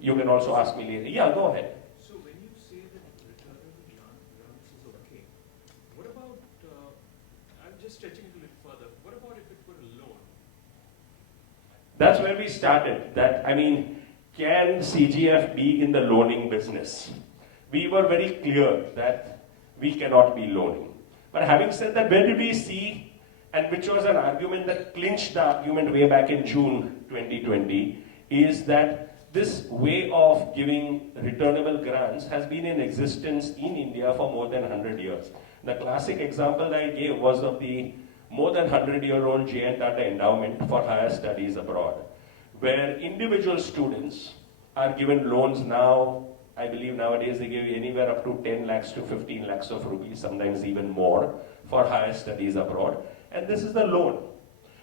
you can also ask me later. Yeah, go ahead. So, when you say that returnable grants is okay, what about, I'm just stretching it a little further, what about if it were a loan? That's where we started. Can CGF be in the loaning business? We were very clear that we cannot be loaning. But having said that, where did we see, and which was an argument that clinched the argument way back in June 2020, is that this way of giving returnable grants has been in existence in India for more than 100 years. The classic example I gave was of the more than 100-year-old J.N. Tata Endowment for Higher Studies Abroad, where individual students are given loans now. I believe nowadays they give anywhere up to 10 lakhs to 15 lakhs of rupees, sometimes even more, for higher studies abroad. And this is the loan.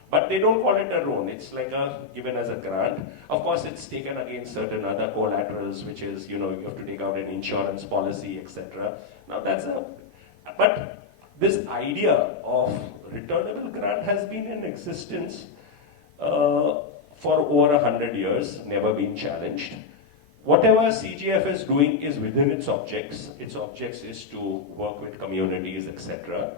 But they don't call it a loan. It's like given as a grant. Of course, it's taken against certain other collaterals, which is, you have to take out an insurance policy, etc. Now but this idea of returnable grant has been in existence for over 100 years, never been challenged. Whatever CGF is doing is within its objects. Its objects is to work with communities, etc.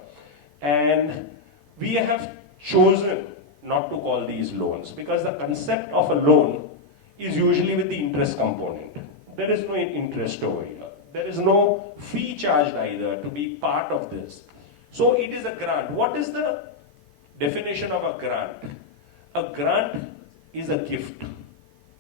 And we have chosen not to call these loans because the concept of a loan is usually with the interest component. There is no interest over here. There is no fee charged either to be part of this. So it is a grant. What is the definition of a grant? A grant is a gift.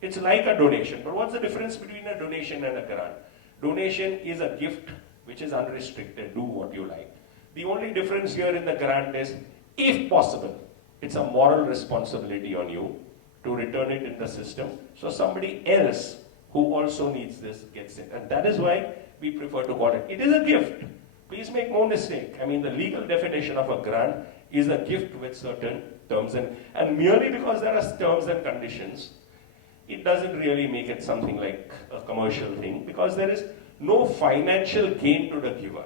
It's like a donation. But what's the difference between a donation and a grant? Donation is a gift which is unrestricted. Do what you like. The only difference here in the grant is, if possible, it's a moral responsibility on you to return it in the system so somebody else who also needs this gets it. And that is why we prefer to call it. It is a gift. Please make no mistake. I mean, the legal definition of a grant is a gift with certain terms. And merely because there are terms and conditions, it doesn't really make it something like a commercial thing, because there is no financial gain to the giver.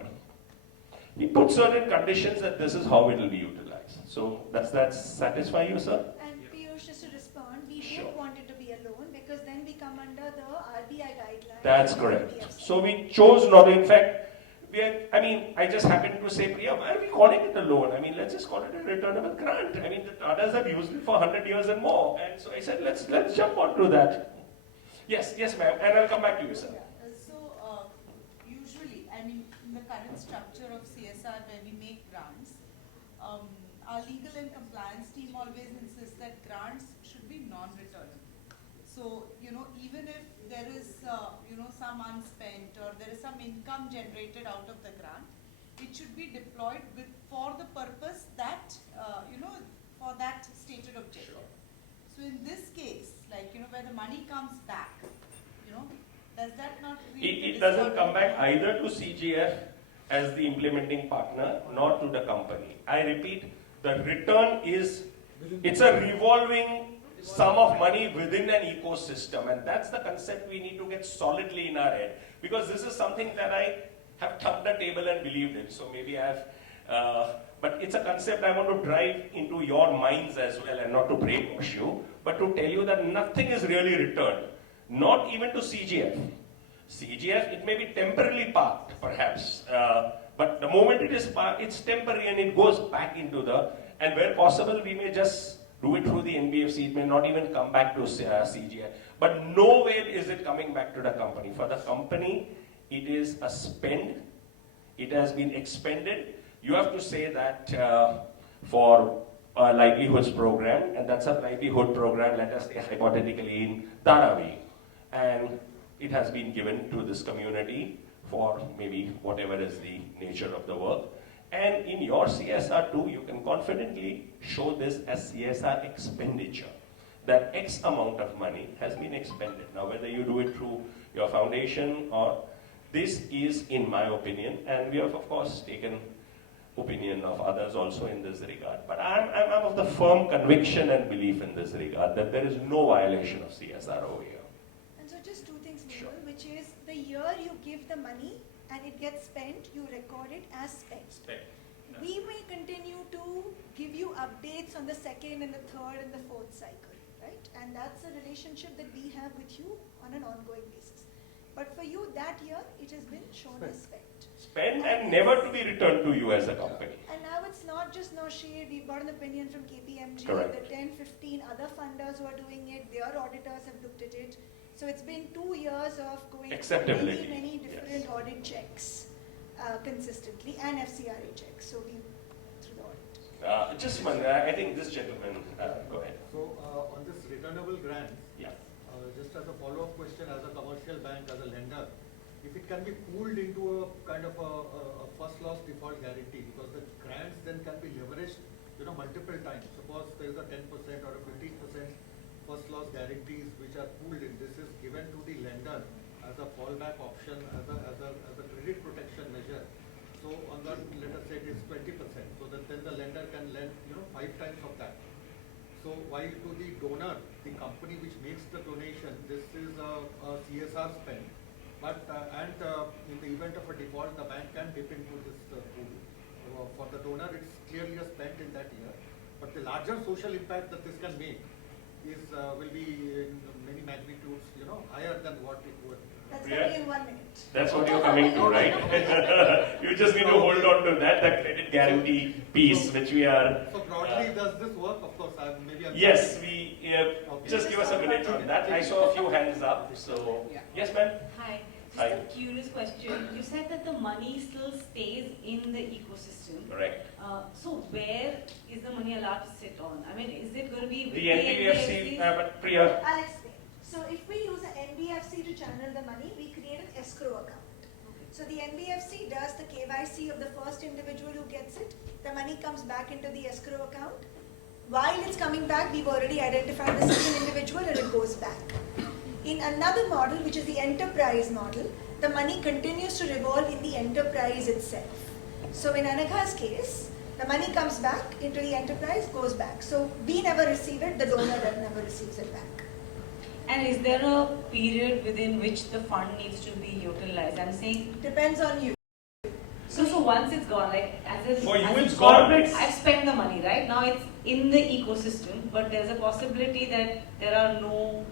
We put certain conditions that this is how it will be utilized. So does that satisfy you, sir? And Piyush, just to respond, we Sure. didn't want it to be a loan because then we come under the RBI guidelines. That's and correct. NBFC. So we chose not, in fact, I just happened to say, Priya, why are we calling it a loan? I mean, let's just call it a returnable grant. I mean, the others have used it for 100 years and more. And so I said, let's jump onto that. Yes, ma'am, and I'll come back to you, sir. Usually, I mean, in the current structure of CSR where we make grants, our legal and compliance team always insists that grants should be non-returnable. So, even if there is, some unspent or there is some income generated out of the grant, it should be deployed for the purpose that, for that stated objective. Sure. So in this case, where the money comes back, does that not really... It doesn't come back either to CGF as the implementing partner, nor to the company. I repeat, the return it's a revolving sum of money within an ecosystem, and that's the concept we need to get solidly in our head, because this is something that I have thumped the table and believed in. So maybe I have, but it's a concept I want to drive into your minds as well, and not to brainwash you, but to tell you that nothing is really returned, not even to CGF. CGF, it may be temporarily parked, perhaps, but the moment it is parked, it's temporary and it goes back into and where possible, we may just do it through the NBFC. It may not even come back to CGF. But nowhere is it coming back to the company. For the company, it is a spend. It has been expended. You have to say that for a livelihoods program, and that's a livelihood program, let us say hypothetically in Dharavi, and it has been given to this community for maybe whatever is the nature of the work. And in your CSR too, you can confidently show this as CSR expenditure, that X amount of money has been expended. Now, whether you do it through your foundation or this is, in my opinion, and we have of course taken opinion of others also in this regard, but I'm of the firm conviction and belief in this regard that there is no violation of CSR over here. And so just two things, Mehul, Sure. which is the year you give the money and it gets spent, you record it as spent. We may continue to give you updates on the second and the third and the fourth cycle, right? And that's a relationship that we have with you on an ongoing basis. But for you, that year, it has been shown as spent. Spent and never to be returned to you as a company. And now it's not just Naushad, we've got an opinion from KPMG, Correct. the 10, 15 other funders who are doing it, their auditors have looked at it. So it's been 2 years of going through Acceptability. many different Yes. audit checks consistently and FCRA checks. So we through the audit. Just one, I think this gentleman, go ahead. So on this returnable grant, Yeah. just as a follow-up question, as a commercial bank, as a lender, if it can be pooled into a kind of a first loss default guarantee, because the grants then can be leveraged, multiple times. Suppose there is a 10% or a 15% first loss guarantees which are pooled in. This is given to the lender as a fallback option, as a credit protection measure. So on that, let us say it is 20%, so that then the lender can lend 5 times of that. So while to the donor, the company which makes the donation, this is a CSR spend. But in the event of a default, the bank can dip into this pool. For the donor, it's clearly a spend in that year. But the larger social impact that this can make will be in many magnitudes, higher than what it would. That's going to be in 1 minute. That's what you're coming to, right? You just need to hold on to that credit guarantee piece, which we are... So broadly, does this work? Of course, maybe I'm... Yes, we... Just give us a minute on that. I saw a few hands up, so... Yes, ma'am? Hi. Hi. Just a curious question. You said that the money still stays in the ecosystem. Correct. So where is the money allowed to sit on? I mean, is it going to be with The NBFC, but Priya... I'll explain. So if we use an NBFC to channel the money, we create an escrow account. So the NBFC does the KYC of the first individual who gets it. The money comes back into the escrow account. While it's coming back, we've already identified the second individual and it goes back. In another model, which is the enterprise model, the money continues to revolve in the enterprise itself. So in Anagha's case, the money comes back into the enterprise, goes back. So we never receive it, the donor never receives it back. And is there a period within which the fund needs to be utilized? I'm saying depends on you. So once it's gone, like as a, For you, as it's a gone. corporate, I've spent the money, right? Now it's in the ecosystem, but there's a possibility that there are no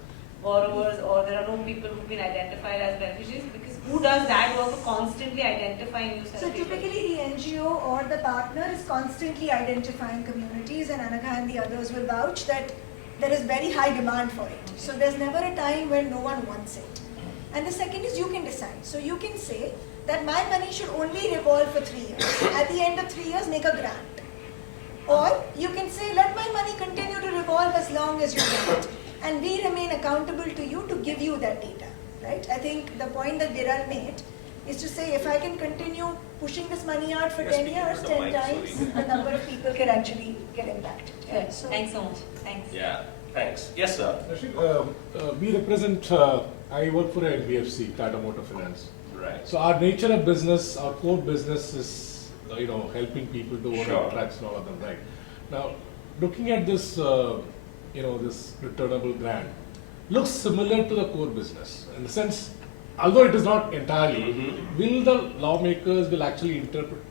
borrowers or there are no people who've been identified as beneficiaries, because who does that work of constantly identifying new So typically the NGO or the partner is constantly identifying communities, and Anagha and the others will vouch that there is very high demand for it. So there's never a time when no one wants it. And the second is you can decide. So you can say that my money should only revolve for 3 years. At the end of 3 years, make a grant. Or you can say, let my money continue to revolve as long as you want. And we remain accountable to you to give you that data. Right? I think the point that Viral made is to say, if I can continue pushing this money out for 10 years, 10 times, the number of people can actually get impacted. Yeah. So, thanks so much. Thanks. Yeah, thanks. Yes, sir. We represent, I work for an NBFC, Tata Motor Finance. Right. So our nature of business, our core business is, helping people to own trucks and all of them, right? Now, looking at this, this returnable grant, looks similar to the core business. In the sense, although it is not entirely, will the lawmakers will actually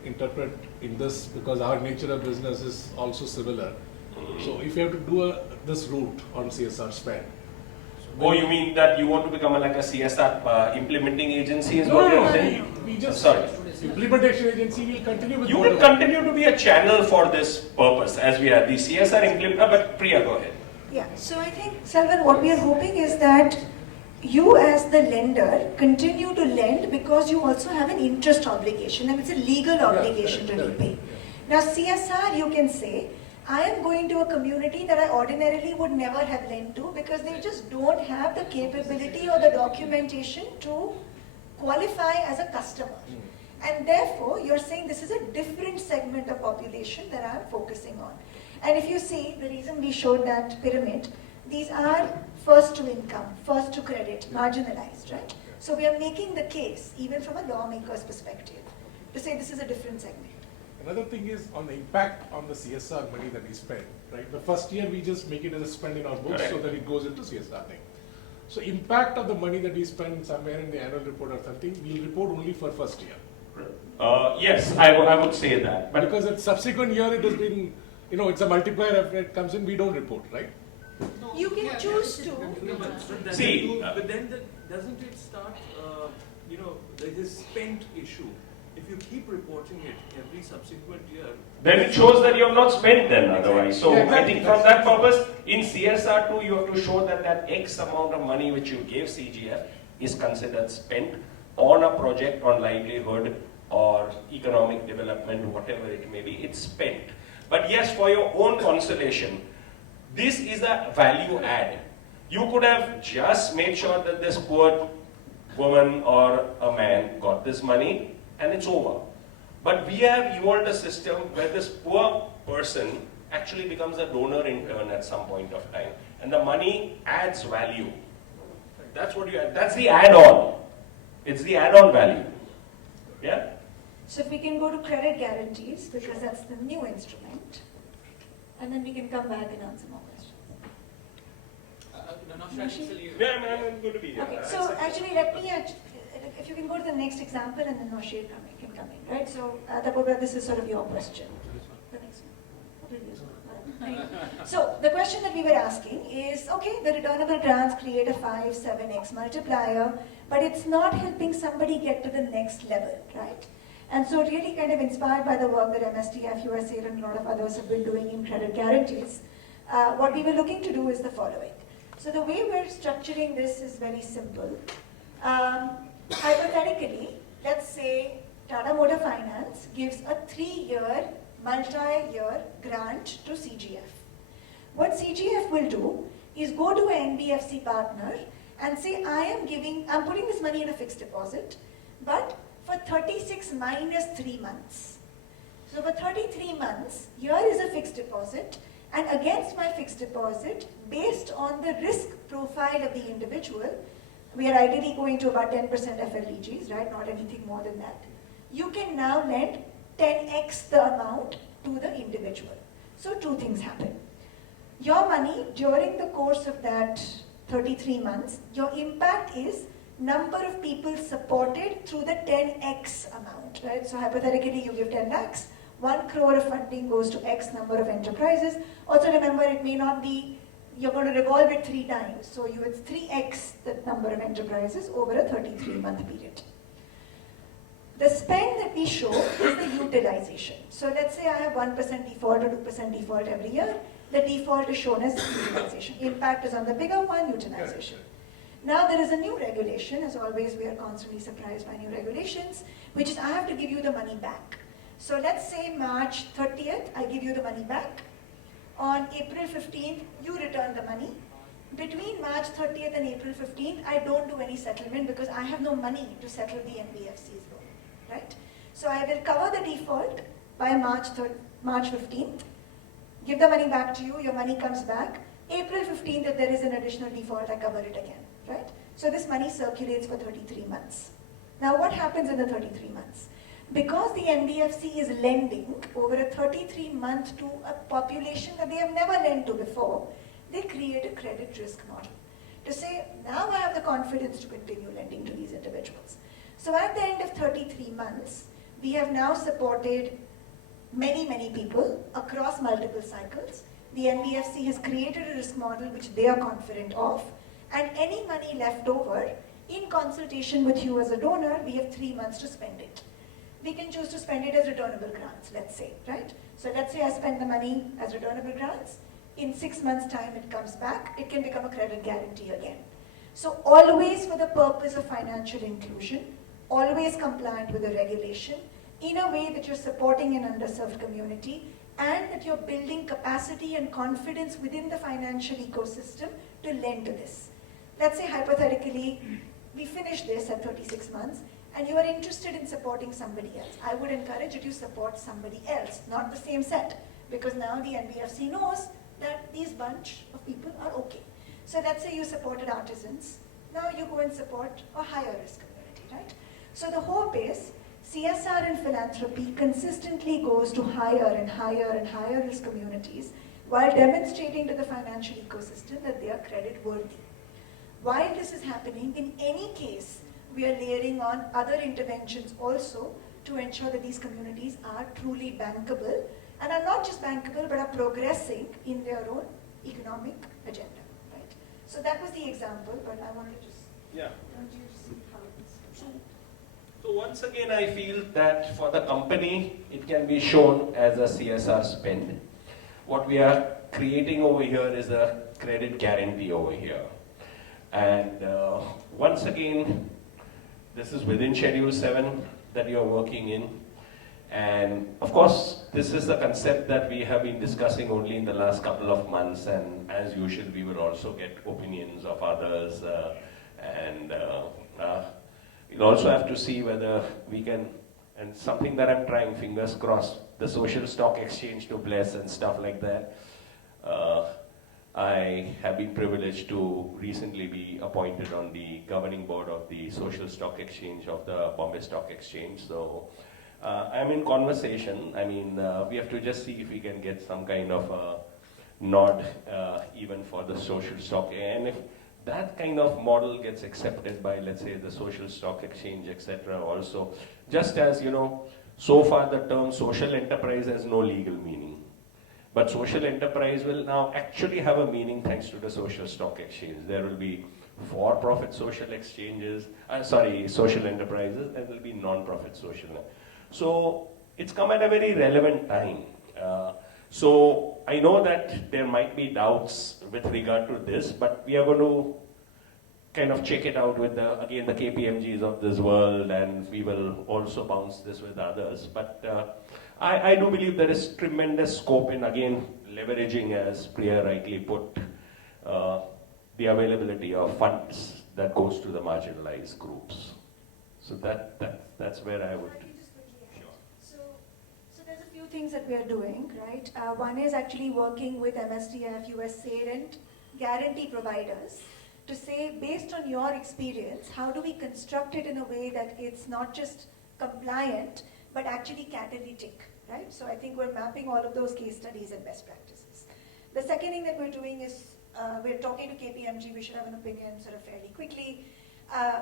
interpret in this, because our nature of business is also similar. So if you have to do this route on CSR spend. Oh, you mean that you want to become like a CSR implementing agency is No, what no, you're no, saying? we just, Sorry. implementation agency will continue with You will continue to be a channel for this purpose as we are the CSR implementer, but Priya, go ahead. Yeah, so I think, Selvan, what we are hoping is that you as the lender continue to lend because you also have an interest obligation, and it's a legal obligation to repay. Now CSR, you can say, I am going to a community that I ordinarily would never have lent to because they just don't have the capability or the documentation to qualify as a customer. And therefore, you're saying this is a different segment of population that I'm focusing on. And if you see, the reason we showed that pyramid, these are first to income, first to credit, marginalized, right? So we are making the case, even from a lawmaker's perspective, to say this is a different segment. Another thing is on the impact on the CSR money that we spend, right? The first year we just make it as a spend in our books so that it goes into CSR thing. So impact of the money that we spend somewhere in the annual report or something, we'll report only for first year. Yes, I would say that. But because at subsequent year it has been, it's a multiplier. If it comes in, we don't report, right? You can choose to. See, but then doesn't it start, there's this spent issue. If you keep reporting it every subsequent year, then it shows that you have not spent then otherwise. So I think from that purpose, in CSR2, you have to show that that X amount of money which you gave CGF is considered spent on a project on livelihood or economic development, whatever it may be, it's spent. But yes, for your own consolation, this is a value add. You could have just made sure that this poor woman or a man got this money and it's over. But we have evolved a system where this poor person actually becomes a donor in turn at some point of time. And the money adds value. That's what you add. That's the add-on. It's the add-on value. Yeah? So if we can go to credit guarantees, because that's the new instrument, and then we can come back and answer more questions. Yeah, I'm going to be here. Okay, so actually let me, if you can go to the next example and then Noshir can come in, right? So Tapobra, this is sort of your question. The next one. So the question that we were asking is, okay, the returnable grants create a 5, 7x multiplier, but it's not helping somebody get to the next level, right? And so really kind of inspired by the work that MSTF, USAID and a lot of others have been doing in credit guarantees, what we were looking to do is the following. So the way we're structuring this is very simple. Hypothetically, let's say Tata Motor Finance gives a 3-year, multi-year grant to CGF. What CGF will do is go to an NBFC partner and say, I'm putting this money in a fixed deposit, but for 36 minus 3 months. So for 33 months, here is a fixed deposit, And against my fixed deposit, based on the risk profile of the individual, we are ideally going to about 10% FLDGs, right? Not anything more than that. You can now lend 10x the amount to the individual. So two things happen. Your money, during the course of that 33 months, your impact is number of people supported through the 10x amount, right? So hypothetically, you give 10 lakhs, 1 crore of funding goes to X number of enterprises. Also remember, it may not be, you're going to revolve it 3 times. So it's 3x the number of enterprises over a 33-month period. The spend that we show is the utilization. So let's say I have 1% default or 2% default every year. The default is shown as utilization. Impact is on the bigger one, utilization. Now there is a new regulation. As always, we are constantly surprised by new regulations, which is I have to give you the money back. So let's say March 30th, I give you the money back. On April 15th, you return the money. Between March 30th and April 15th, I don't do any settlement because I have no money to settle the NBFC's loan, right? So I will cover the default by March 15th, give the money back to you, your money comes back. April 15th, if there is an additional default, I cover it again, right? So this money circulates for 33 months. Now what happens in the 33 months? Because the NBFC is lending over a 33-month to a population that they have never lent to before, they create a credit risk model to say, now I have the confidence to continue lending to these individuals. So at the end of 33 months, we have now supported many, many people across multiple cycles. The NBFC has created a risk model which they are confident of, and any money left over, in consultation with you as a donor, we have 3 months to spend it. We can choose to spend it as returnable grants, let's say, right? So let's say I spend the money as returnable grants. In 6 months' time, it comes back. It can become a credit guarantee again. So always for the purpose of financial inclusion, always compliant with the regulation, in a way that you're supporting an underserved community and that you're building capacity and confidence within the financial ecosystem to lend to this. Let's say hypothetically, we finish this at 36 months, and you are interested in supporting somebody else. I would encourage you to support somebody else, not the same set, because now the NBFC knows that these bunch of people are okay. So let's say you supported artisans, now you go and support a higher risk community, right? So the hope is CSR and philanthropy consistently goes to higher and higher and higher risk communities while demonstrating to the financial ecosystem that they are credit worthy. While this is happening, in any case, we are layering on other interventions also to ensure that these communities are truly bankable and are not just bankable but are progressing in their own economic agenda, right? So that was the example, but I wanted to just want you to see how it's. So once again, I feel that for the company, it can be shown as a CSR spend. What we are creating over here is a credit guarantee over here. And once again, this is within Schedule 7 that you are working in. And of course, this is the concept that we have been discussing only in the last couple of months. And as usual, we will also get opinions of others. We'll also have to see whether we can, and something that I'm trying, fingers crossed, the social stock exchange to bless and stuff like that. I have been privileged to recently be appointed on the governing board of the social stock exchange of the Bombay Stock Exchange. So I'm in conversation. I mean, we have to just see if we can get some kind of a nod even for the social stock. And if that kind of model gets accepted by, let's say, the social stock exchange, etc. also, just as, you know, so far the term social enterprise has no legal meaning. But social enterprise will now actually have a meaning thanks to the social stock exchange. There will be for-profit social exchanges, social enterprises, and there will be non-profit social. So it's come at a very relevant time. So I know that there might be doubts with regard to this, but we are going to kind of check it out with the KPMGs of this world, and we will also bounce this with others. But I do believe there is tremendous scope in, again, leveraging, as Priya rightly put, the availability of funds that goes to the marginalized groups. So that's where I would. So there's a few things that we are doing, right? One is actually working with MSDF, USAID, and guarantee providers to say, based on your experience, how do we construct it in a way that it's not just compliant, but actually catalytic, right? So I think we're mapping all of those case studies and best practices. The second thing that we're doing is we're talking to KPMG. We should have an opinion sort of fairly quickly.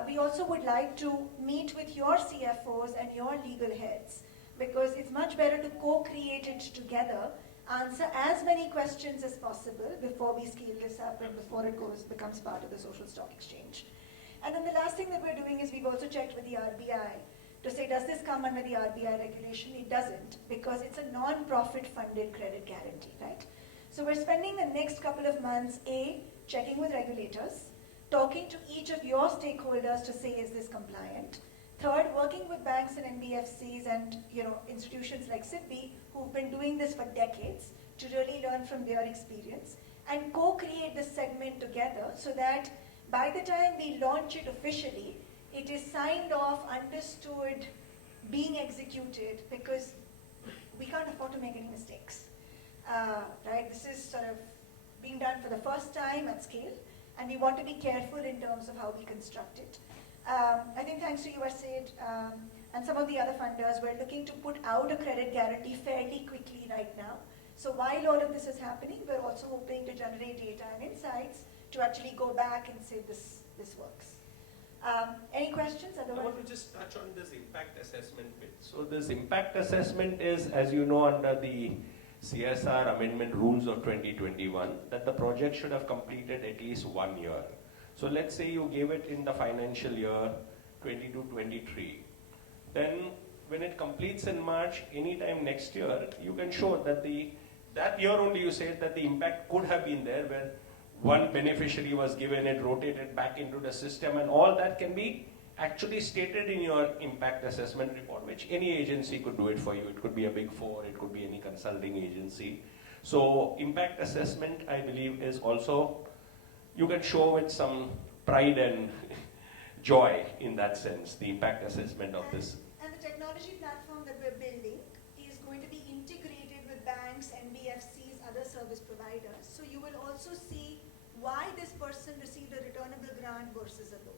We also would like to meet with your CFOs and your legal heads, because it's much better to co-create it together, answer as many questions as possible before we scale this up and before it becomes part of the social stock exchange. And then the last thing that we're doing is we've also checked with the RBI to say, does this come under the RBI regulation? It doesn't, because it's a non-profit funded credit guarantee, right? So we're spending the next couple of months, checking with regulators, talking to each of your stakeholders to say, is this compliant? Third, working with banks and NBFCs and institutions like SIDBI who've been doing this for decades to really learn from their experience and co-create this segment together so that by the time we launch it officially, it is signed off, understood, being executed, because we can't afford to make any mistakes. Right? This is sort of being done for the first time at scale, and we want to be careful in terms of how we construct it. I think thanks to USAID and some of the other funders, we're looking to put out a credit guarantee fairly quickly right now. So while all of this is happening, we're also hoping to generate data and insights to actually go back and say this works. Any questions? Otherwise, I want to just touch on this impact assessment bit. So this impact assessment is, as you know, under the CSR Amendment Rules of 2021, that the project should have completed at least 1 year. So let's say you gave it in the financial year 22-23. Then when it completes in March, anytime next year, you can show that that year only you said that the impact could have been there, where one beneficiary was given, it rotated back into the system, and all that can be actually stated in your impact assessment report, which any agency could do it for you. It could be a Big Four, it could be any consulting agency. So impact assessment, I believe, is also, you can show with some pride and joy in that sense, the impact assessment of this. And the technology platform that we're building is going to be integrated with banks, NBFCs, other service providers. So you will also see why this person received a returnable grant versus a loan.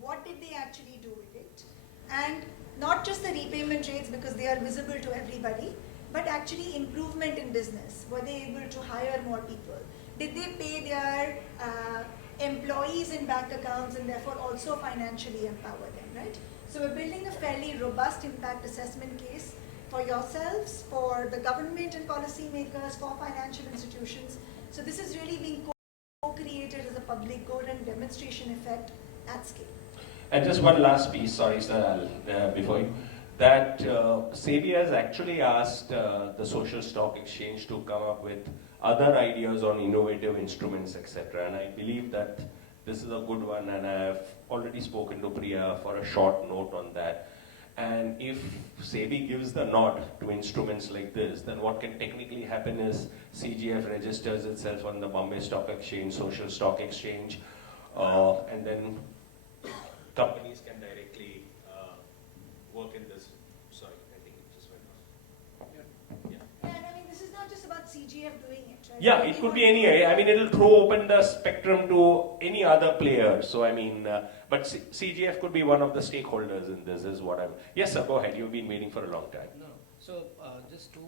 What did they actually do with it? And not just the repayment rates, because they are visible to everybody, but actually improvement in business. Were they able to hire more people? Did they pay their employees in bank accounts and therefore also financially empower them, right? So we're building a fairly robust impact assessment case for yourselves, for the government and policymakers, for financial institutions. So this is really being co-created as a public good and demonstration effect at scale. And just one last piece, sorry sir, before you, that SEBI has actually asked the Social Stock Exchange to come up with other ideas on innovative instruments, etc. And I believe that this is a good one, and I have already spoken to Priya for a short note on that. And if SEBI gives the nod to instruments like this, then what can technically happen is CGF registers itself on the Bombay Stock Exchange, Social Stock Exchange, and then companies can directly work in this. Sorry, I think it just went off. Yeah. And I mean, this is not just about CGF doing it, right? Yeah, it could be any. I mean, it'll throw open the spectrum to any other player. So I mean, but CGF could be one of the stakeholders in this. Is what I'm. Yes, sir. Go ahead. You've been waiting for a long time. No. So just two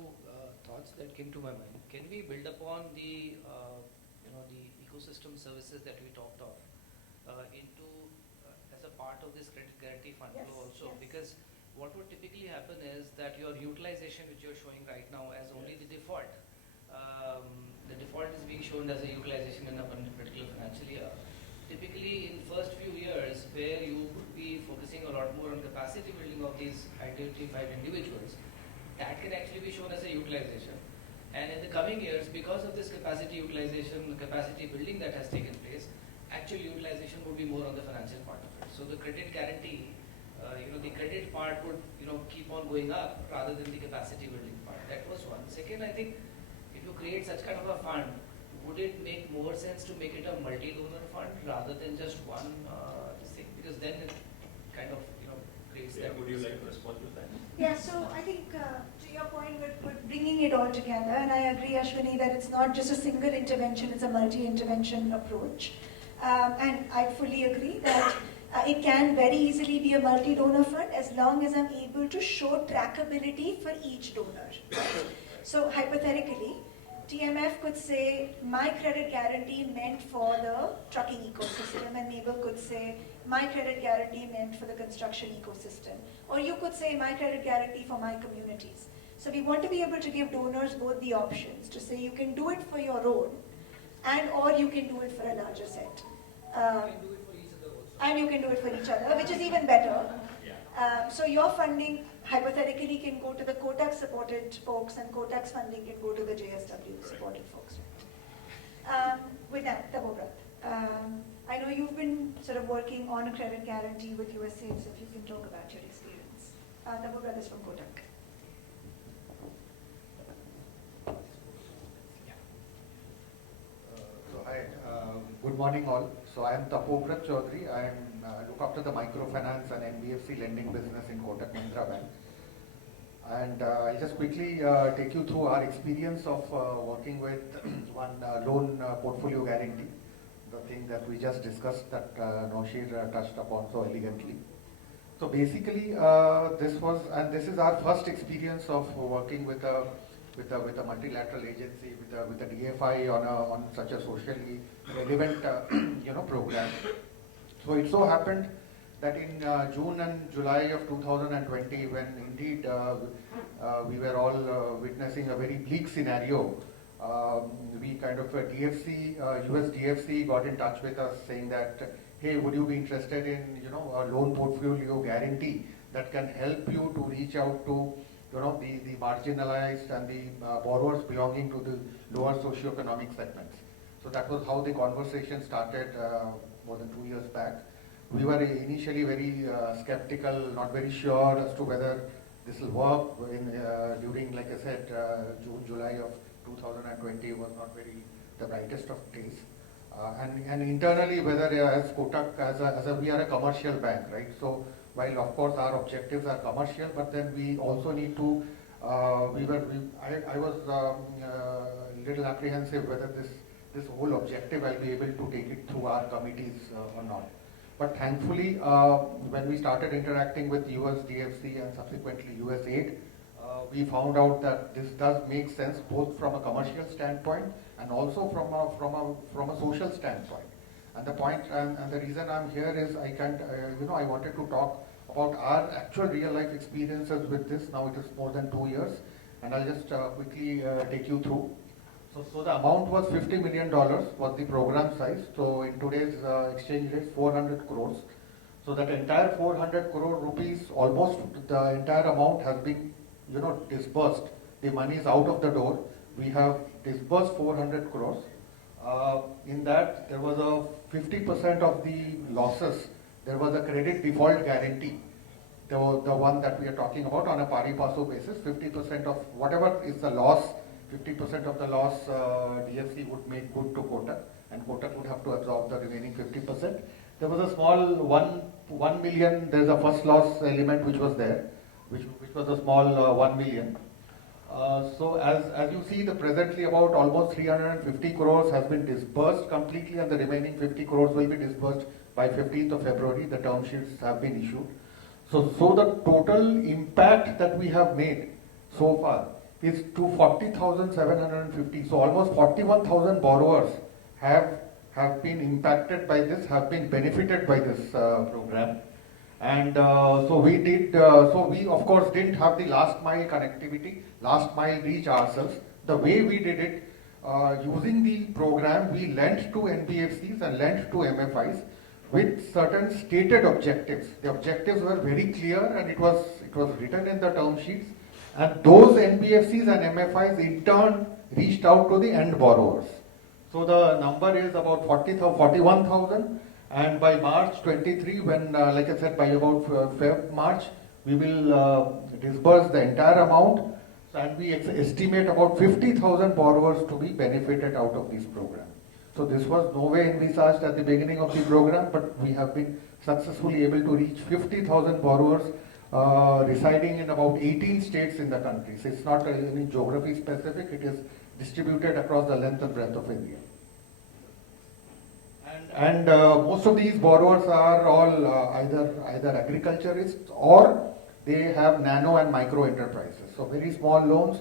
thoughts that came to my mind. Can we build upon the the ecosystem services that we talked of into as a part of this credit guarantee fund flow also? Yes. Because what would typically happen is that your utilization, which you're showing right now as only the default is being shown as a utilization in a particular financial year. Typically, in first few years, where you would be focusing a lot more on capacity building of these identified individuals, that can actually be shown as a utilization. And in the coming years, because of this capacity utilization, capacity building that has taken place, actual utilization would be more on the financial part of it. So the credit guarantee, the credit part would, keep on going up rather than the capacity building part. That was one. Second, I think if you create such kind of a fund, would it make more sense to make it a multi-donor fund rather than just one thing? Because then it kind of, creates that. Would you like to respond to that? Yeah, so I think to your point with bringing it all together, and I agree, Ashwini, that it's not just a single intervention, it's a multi-intervention approach. And I fully agree that it can very easily be a multi-donor fund as long as I'm able to show trackability for each donor. Right? So hypothetically, TMF could say, my credit guarantee meant for the trucking ecosystem, and Mabel could say, my credit guarantee meant for the construction ecosystem. Or you could say, my credit guarantee for my communities. So we want to be able to give donors both the options to say, you can do it for your own, and or you can do it for a larger set. And you can do it for each other, which is even better. So your funding hypothetically can go to the Kotak supported folks, and Kotak's funding can go to the JSW supported folks. With that, Tabobrat, I know you've been sort of working on a credit guarantee with USAID, so if you can talk about your experience. Tabobrat is from Kotak. Hi, good morning all. So I am Tapobrat Chaudhary. I look after the microfinance and NBFC lending business in Kotak Mahindra Bank. And I'll just quickly take you through our experience of working with one loan portfolio guarantee, the thing that we just discussed that Naushir touched upon so elegantly. So basically, this is our first experience of working with a multilateral agency, with a DFI on such a socially relevant program. So it so happened that in June and July of 2020, when indeed we were all witnessing a very bleak scenario, we kind of US DFC got in touch with us saying that, hey, would you be interested in a loan portfolio guarantee that can help you to reach out to the marginalized and the borrowers belonging to the lower socioeconomic segments. So that was how the conversation started more than 2 years back. We were initially very skeptical, not very sure as to whether this will work. During, like I said, June, July of 2020 was not very the brightest of days. And internally, whether as Kotak, we are a commercial bank, right? So while of course our objectives are commercial, but then we also need to, I was a little apprehensive whether this whole objective I'll be able to take it through our committees or not. But thankfully, when we started interacting with US DFC and subsequently USAID, we found out that this does make sense both from a commercial standpoint and also from a social standpoint. And the point and the reason I'm here is I wanted to talk about our actual real life experiences with this. Now it is more than 2 years, and I'll just quickly take you through. So the amount was $50 million was the program size. So in today's exchange rate, 400 crores. So that entire 400 crore rupees, almost the entire amount has been disbursed. The money is out of the door. We have disbursed 400 crores. In that, there was a 50% of the losses. There was a credit default guarantee. The one that we are talking about on a pari passu basis, 50% of whatever is the loss, 50% of the loss DFC would make good to Kotak, and Kotak would have to absorb the remaining 50%. There was a small 1 million, there's a first loss element which was there, which was a small 1 million. So as you see, presently about almost 350 crores has been disbursed completely, and the remaining 50 crores will be disbursed by 15th of February. The term sheets have been issued. So the total impact that we have made so far is to 40,750. So almost 41,000 borrowers have been impacted by this, have been benefited by this program. And so we of course didn't have the last mile connectivity, last mile reach ourselves. The way we did it, using the program, we lent to NBFCs and lent to MFIs with certain stated objectives. The objectives were very clear, and it was written in the term sheets. And those NBFCs and MFIs in turn reached out to the end borrowers. So the number is about 41,000. And by March 23, when, like I said, by about March, we will disburse the entire amount, and we estimate about 50,000 borrowers to be benefited out of this program. So this was no way envisaged at the beginning of the program, but we have been successfully able to reach 50,000 borrowers residing in about 18 states in the country. So it's not any geography specific, it is distributed across the length and breadth of India. And most of these borrowers are all either agriculturists or they have nano and micro enterprises. So very small loans.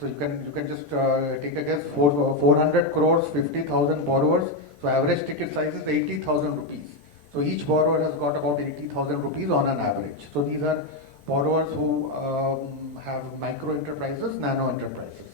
So you can just take a guess, 400 crores, 50,000 borrowers. So average ticket size is 80,000 rupees. So each borrower has got about 80,000 rupees on an average. So these are borrowers who have micro enterprises, nano enterprises.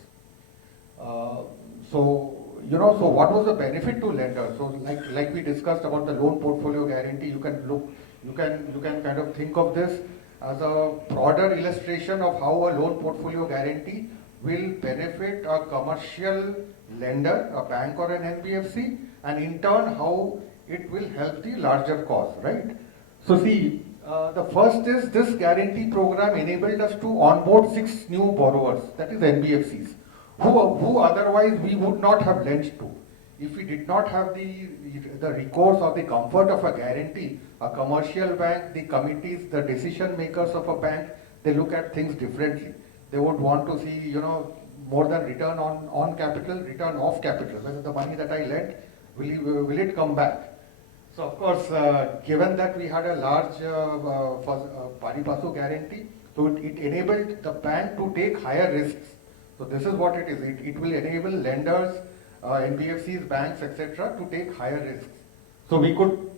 So what was the benefit to lenders? So like we discussed about the loan portfolio guarantee, you can kind of think of this as a broader illustration of how a loan portfolio guarantee will benefit a commercial lender, a bank or an NBFC, and in turn how it will help the larger cause, right? So see, the first is this guarantee program enabled us to onboard 6 new borrowers, that is NBFCs, who otherwise we would not have lent to. If we did not have the recourse or the comfort of a guarantee, a commercial bank, the committees, the decision makers of a bank, they look at things differently. They would want to see, more than return on capital, return off capital. Whether the money that I lent, will it come back? So of course, given that we had a large pari passu guarantee, so it enabled the bank to take higher risks. So this is what it is. It will enable lenders, NBFCs, banks, etc. to take higher risks. So we could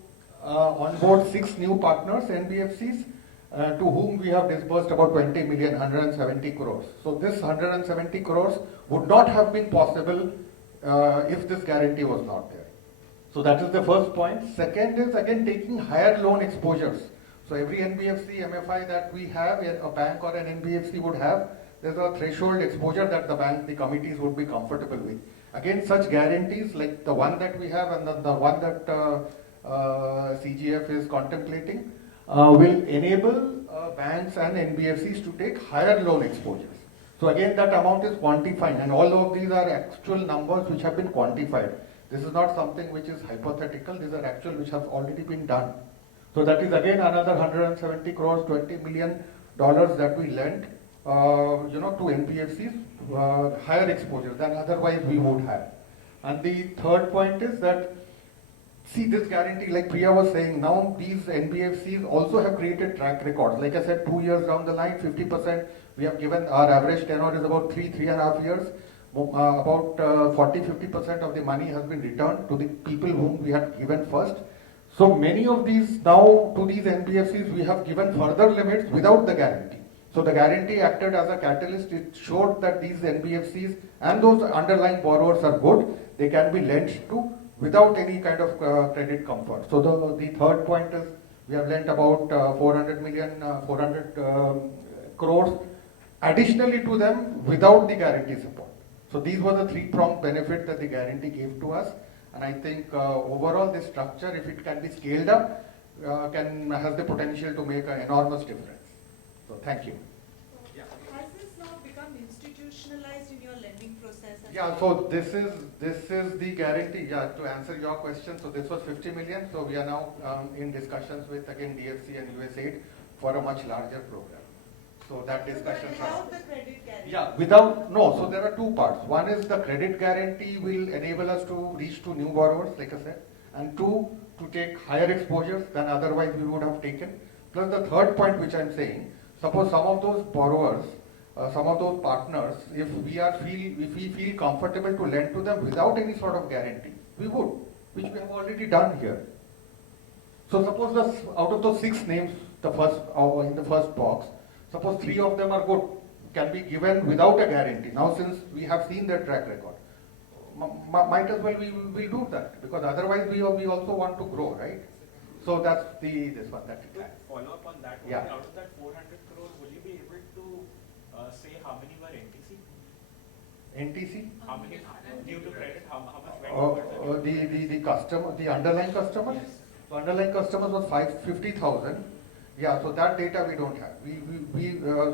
onboard 6 new partners, NBFCs, to whom we have disbursed about 20 million, 170 crores. So this 170 crores would not have been possible if this guarantee was not there. So that is the first point. Second is again taking higher loan exposures. So every NBFC, MFI that we have, a bank or an NBFC would have, there's a threshold exposure that the bank, the committees would be comfortable with. Again, such guarantees like the one that we have and the one that CGF is contemplating will enable banks and NBFCs to take higher loan exposures. So again, that amount is quantified, and all of these are actual numbers which have been quantified. This is not something which is hypothetical, these are actual which have already been done. So that is again another 170 crores, $20 million that we lent to NBFCs, higher exposure than otherwise we would have. And the third point is that, see, this guarantee, like Priya was saying, now these NBFCs also have created track records. Like I said, 2 years down the line, 50% we have given, our average tenure is about 3.5 years. About 40-50% of the money has been returned to the people whom we had given first. So many of these now to these NBFCs we have given further limits without the guarantee. So the guarantee acted as a catalyst. It showed that these NBFCs and those underlying borrowers are good. They can be lent to without any kind of credit comfort. So the third point is we have lent about 400 crores additionally to them without the guarantee support. So these were the 3-pronged benefit that the guarantee gave to us. And I think overall this structure, if it can be scaled up, has the potential to make an enormous difference. So thank you. Has this now become institutionalized in your lending process? Yeah, so this is the guarantee. Yeah, to answer your question, so this was 50 million. So we are now in discussions with again DFC and USAID for a much larger program. So that discussion. Without the credit guarantee? Yeah, so there are 2 parts. One is the credit guarantee will enable us to reach to new borrowers, like I said, and 2, to take higher exposures than otherwise we would have taken. Plus the third point which I'm saying, suppose some of those borrowers, some of those partners, if we feel comfortable to lend to them without any sort of guarantee, we would, which we have already done here. So suppose out of those 6 names, in the first box, suppose 3 of them are good, can be given without a guarantee. Now since we have seen their track record, might as well we will do that, because otherwise we also want to grow, right? So that's this one that we can. Follow up on that one. Yeah. Out of that 400 crores, will you be able to say how many were NTC? NTC? How many due to credit? How much went the underlying customers? Yes. So underlying customers was 50,000. Yeah, so that data we don't have.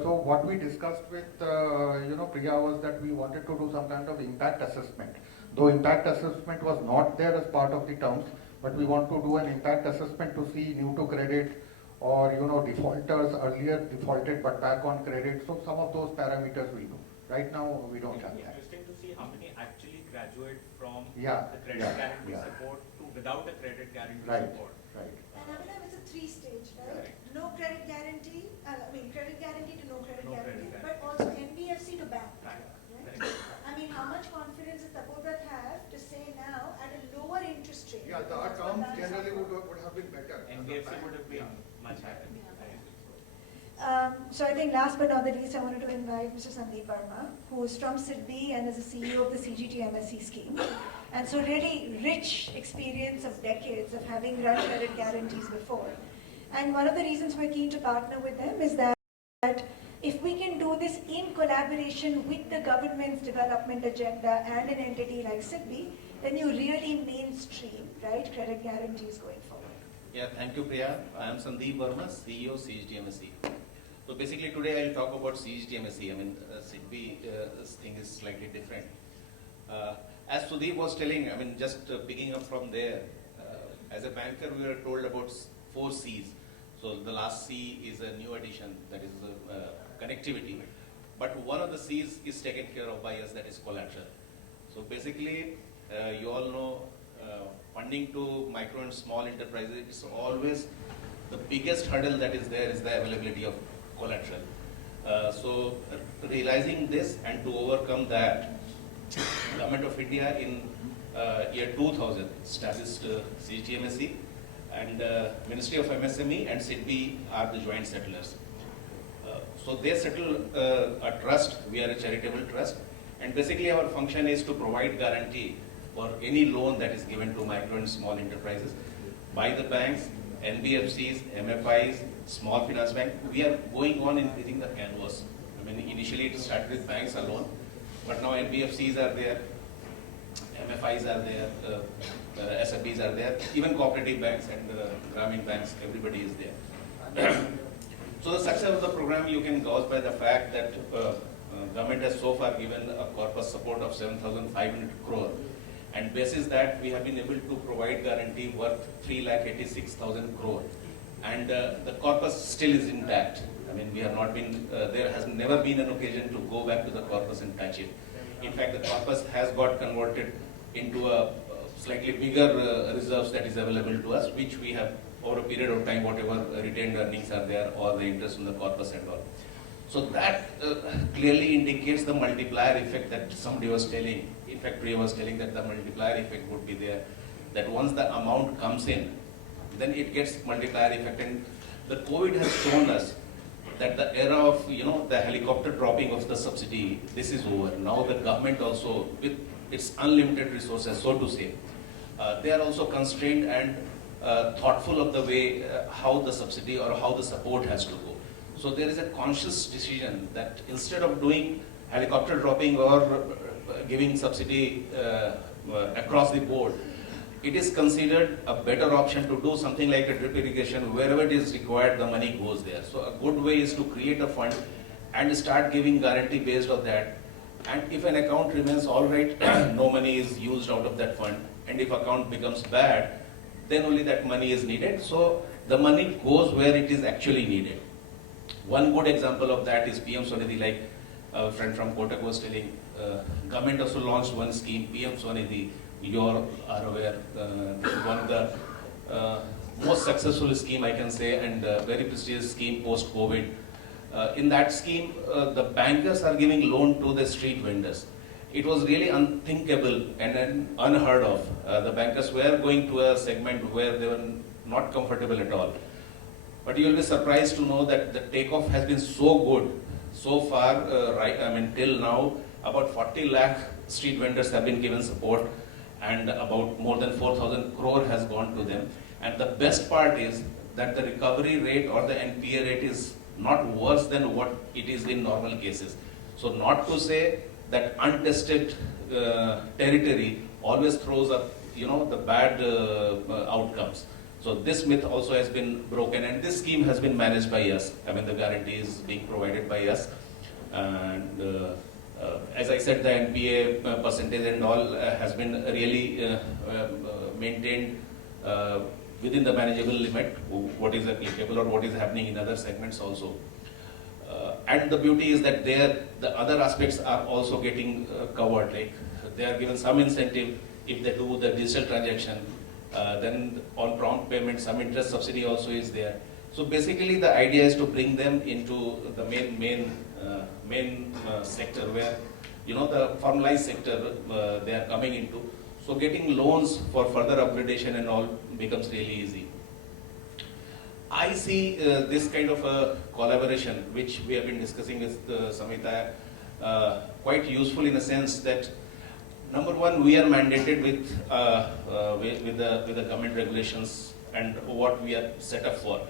So what we discussed with Priya was that we wanted to do some kind of impact assessment. Though impact assessment was not there as part of the terms, but we want to do an impact assessment to see new to credit, or defaulters earlier defaulted but back on credit. So some of those parameters we know. Right now we don't have that. Interesting to see how many actually graduate from Yeah, the credit guarantee support to without the credit guarantee support. Right. And Abhinav, it's a three-stage, right? No credit guarantee, credit guarantee to no credit guarantee, but also NBFC to bank. Right? I mean, how much confidence does Tapobrat have to say now at a lower interest rate? Yeah, the terms generally would have been better. NBFC would have been much higher. So I think last but not the least, I wanted to invite Mr. Sandeep Verma, who is from SIDBI and is the CEO of the CGT-MSE scheme. And so really rich experience of decades of having run credit guarantees before. And one of the reasons we're keen to partner with them is that if we can do this in collaboration with the government's development agenda and an entity like SIDBI, then you really mainstream, right, credit guarantees going forward. Yeah, thank you, Priya. I am Sandeep Verma, CEO CGT-MSE. So basically today I'll talk about CGT-MSE. I mean, SIDBI thing is slightly different. As Sudeep was telling, I mean, just picking up from there, as a banker we were told about 4 C's. So the last C is a new addition, that is connectivity. But one of the C's is taken care of by us, that is collateral. So basically, you all know, funding to micro and small enterprises is always the biggest hurdle that is there is the availability of collateral. So realizing this and to overcome that, Government of India in year 2000 established CGT-MSE, and Ministry of MSME and SIDBI are the joint settlers. So they settle a trust. We are a charitable trust, and basically our function is to provide guarantee for any loan that is given to micro and small enterprises by the banks, NBFCs, MFIs, small finance bank. We are going on increasing the canvas. I mean, initially it started with banks alone, but now NBFCs are there, MFIs are there, SFBs are there, even cooperative banks and Grameen banks, everybody is there. So the success of the program you can gauge by the fact that government has so far given a corpus support of 7,500 crore, and basis that we have been able to provide guarantee worth 3,86,000 crore, and the corpus still is intact. I mean, we have not been, there has never been an occasion to go back to the corpus and touch it. In fact, the corpus has got converted into a slightly bigger reserves that is available to us, which we have over a period of time, whatever retained earnings are there or the interest on the corpus and all. So that clearly indicates the multiplier effect that somebody was telling. In fact, Priya was telling that the multiplier effect would be there, that once the amount comes in, then it gets multiplier effect. And the COVID has shown us that the era of, the helicopter dropping of the subsidy, this is over. Now the government also, with its unlimited resources, so to say, they are also constrained and thoughtful of the way how the subsidy or how the support has to go. So there is a conscious decision that instead of doing helicopter dropping or giving subsidy across the board, it is considered a better option to do something like a drip irrigation. Wherever it is required, the money goes there. So a good way is to create a fund and start giving guarantee based on that. And if an account remains all right, no money is used out of that fund. And if account becomes bad, then only that money is needed. So the money goes where it is actually needed. One good example of that is PM Swanidhi, like a friend from Kotak was telling. Government also launched one scheme, PM Swanidhi. You all are aware. This is one of the most successful scheme, I can say, and very prestigious scheme post-COVID. In that scheme, the bankers are giving loan to the street vendors. It was really unthinkable and unheard of. The bankers were going to a segment where they were not comfortable at all. But you will be surprised to know that the takeoff has been so good. So far, till now, about 40 lakh street vendors have been given support, and about more than 4,000 crore has gone to them. And the best part is that the recovery rate or the NPA rate is not worse than what it is in normal cases. So not to say that untested territory always throws up, the bad outcomes. So this myth also has been broken, and this scheme has been managed by us. I mean, the guarantee is being provided by us. And as I said, the NPA percentage and all has been really maintained within the manageable limit, what is applicable or what is happening in other segments also. And the beauty is that there, the other aspects are also getting covered, like they are given some incentive if they do the digital transaction, then on prompt payment, some interest subsidy also is there. So basically the idea is to bring them into the main sector where, the formalized sector they are coming into. So getting loans for further upgradation and all becomes really easy. I see this kind of a collaboration, which we have been discussing with Samhita, quite useful in a sense that, number one, we are mandated with the government regulations and what we are set up for.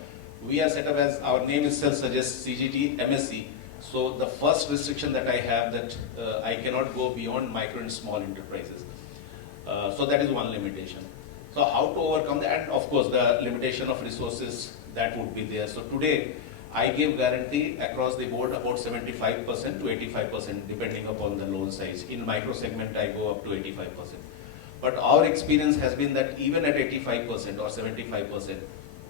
We are set up, as our name itself suggests, CGT MSc. So the first restriction that I have, that I cannot go beyond micro and small enterprises. So that is one limitation. So how to overcome that? And of course the limitation of resources, that would be there. So today I give guarantee across the board about 75% to 85% depending upon the loan size. In micro segment I go up to 85%. But our experience has been that even at 85% or 75%,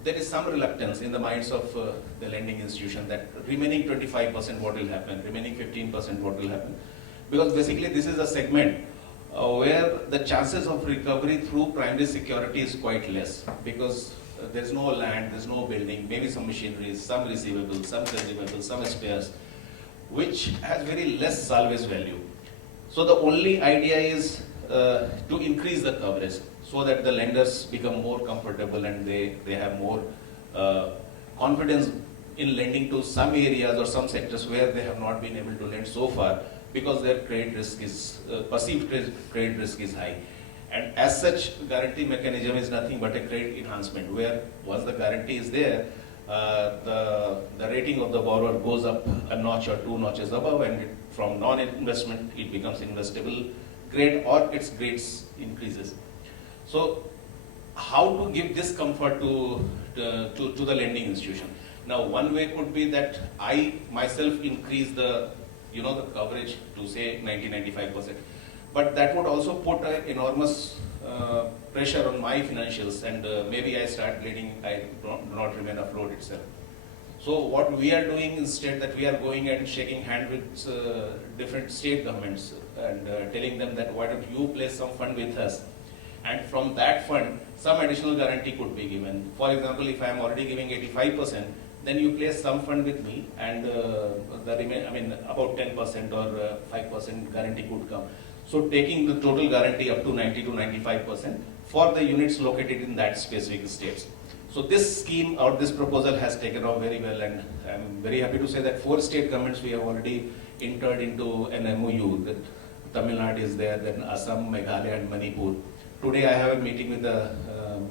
there is some reluctance in the minds of the lending institution that remaining 25% what will happen, remaining 15% what will happen. Because basically this is a segment where the chances of recovery through primary security is quite less, because there's no land, there's no building, maybe some machineries, some receivables, some consumables, some spares, which has very less salvage value. So the only idea is to increase the coverage so that the lenders become more comfortable and they have more confidence in lending to some areas or some sectors where they have not been able to lend so far, because their credit risk is, perceived credit risk is high. And as such, guarantee mechanism is nothing but a credit enhancement, where once the guarantee is there, the rating of the borrower goes up a notch or two notches above, and from non-investment it becomes investable grade, or its grades increases. So how to give this comfort to the lending institution? Now one way could be that I myself increase the the coverage to say 90-95%. But that would also put an enormous pressure on my financials, and maybe I start bleeding, I do not remain afloat itself. So what we are doing instead, that we are going and shaking hand with different state governments and telling them that why don't you place some fund with us, and from that fund some additional guarantee could be given. For example, if I am already giving 85%, then you place some fund with me, and about 10% or 5% guarantee could come. So taking the total guarantee up to 90 to 95% for the units located in that specific states. So this scheme or this proposal has taken off very well, and I'm very happy to say that 4 state governments we have already entered into an MOU. That Tamil Nadu is there, then Assam, Meghalaya and Manipur. Today I have a meeting with the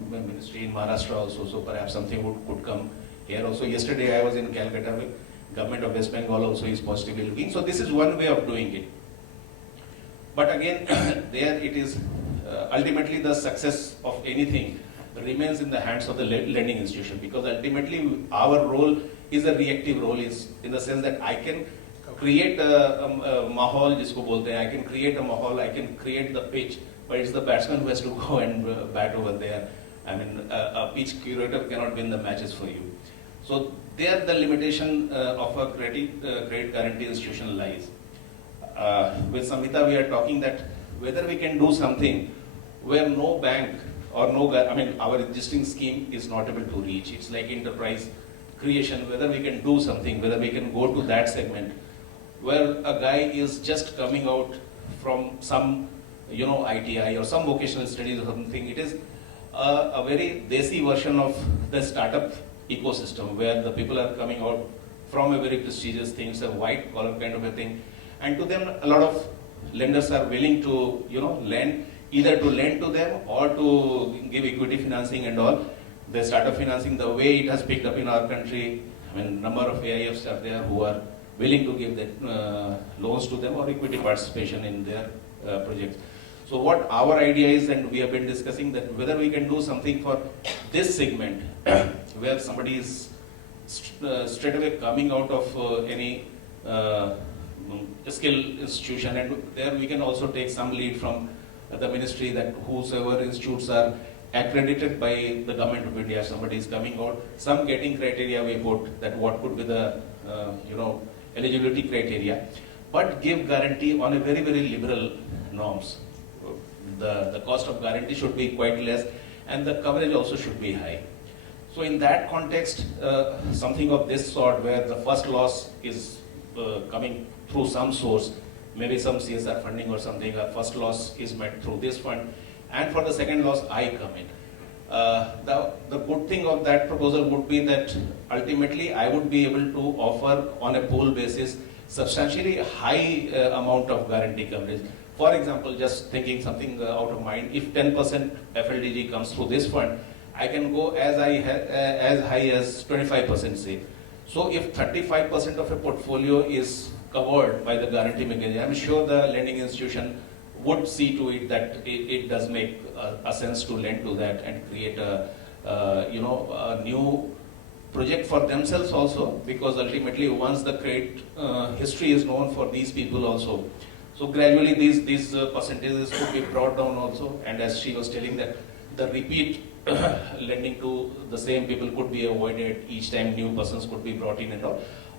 ministry in Maharashtra also, so perhaps something could come here also. Yesterday I was in Calcutta with government of West Bengal also is positively looking. So this is one way of doing it. But again, there it is, ultimately the success of anything remains in the hands of the lending institution, because ultimately our role is a reactive role, is in the sense that I can create a mahal, jisko bolte hain, I can create a mahal, I can create the pitch, but it's the batsman who has to go and bat over there. I mean, a pitch curator cannot win the matches for you. So there the limitation of a credit guarantee institution lies. With Samhita we are talking that whether we can do something where no bank or our existing scheme is not able to reach. It's like enterprise creation, whether we can do something, whether we can go to that segment where a guy is just coming out from some ITI or some vocational studies or something. It is a very desi version of the startup ecosystem, where the people are coming out from a very prestigious thing, it's a white collar kind of a thing, and to them a lot of lenders are willing to lend, either to lend to them or to give equity financing and all. The startup financing, the way it has picked up in our country, number of AIFs are there who are willing to give the loans to them or equity participation in their projects. So what our idea is, and we have been discussing, that whether we can do something for this segment where somebody is straight away coming out of any skill institution, and there we can also take some lead from the ministry, that whosoever institutes are accredited by the government of India. Somebody is coming out, some getting criteria we put that what could be the eligibility criteria, but give guarantee on a very, very liberal norms. The cost of guarantee should be quite less and the coverage also should be high. So in that context, something of this sort where the first loss is coming through some source, maybe some CSR funding or something, a first loss is met through this fund, and for the second loss I come in. The good thing of that proposal would be that ultimately I would be able to offer on a pool basis substantially high amount of guarantee coverage. For example, just thinking something out of mind, if 10% FLDG comes through this fund, I can go as high as 25% say. So if 35% of a portfolio is covered by the guarantee mechanism, I'm sure the lending institution would see to it that it does make a sense to lend to that and create a new project for themselves also, because ultimately once the credit history is known for these people also, so gradually these percentages could be brought down also, and as she was telling that the repeat lending to the same people could be avoided, each time new persons could be brought in and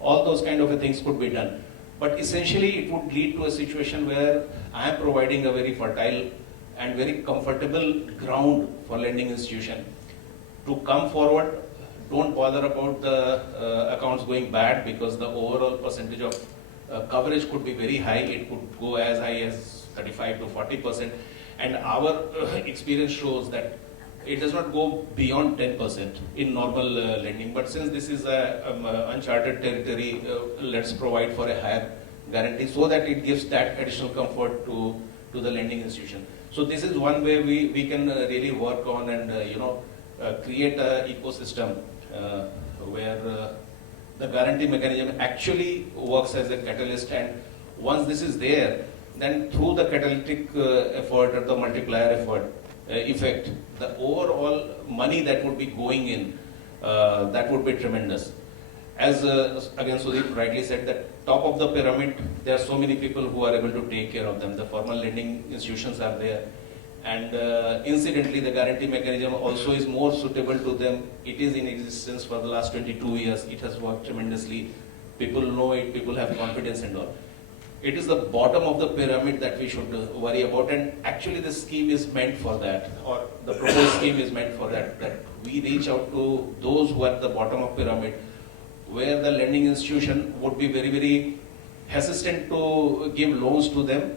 all those kind of things could be done. But essentially it would lead to a situation where I am providing a very fertile and very comfortable ground for lending institution to come forward. Don't bother about the accounts going bad, because the overall percentage of coverage could be very high. It could go as high as 35 to 40%, and our experience shows that it does not go beyond 10% in normal lending. But since this is uncharted territory, let's provide for a higher guarantee so that it gives that additional comfort to the lending institution. So this is one way we can really work on and create an ecosystem where the guarantee mechanism actually works as a catalyst, and once this is there, then through the catalytic effort or the multiplier effect, the overall money that would be going in, that would be tremendous. As again Sudeep rightly said, that top of the pyramid, there are so many people who are able to take care of them. The formal lending institutions are there, and incidentally the guarantee mechanism also is more suitable to them. It is in existence for the last 22 years. It has worked tremendously. People know it, people have confidence and all. It is the bottom of the pyramid that we should worry about, and actually the scheme is meant for that, or the proposed scheme is meant for that, that we reach out to those who are at the bottom of pyramid, where the lending institution would be very, very hesitant to give loans to them,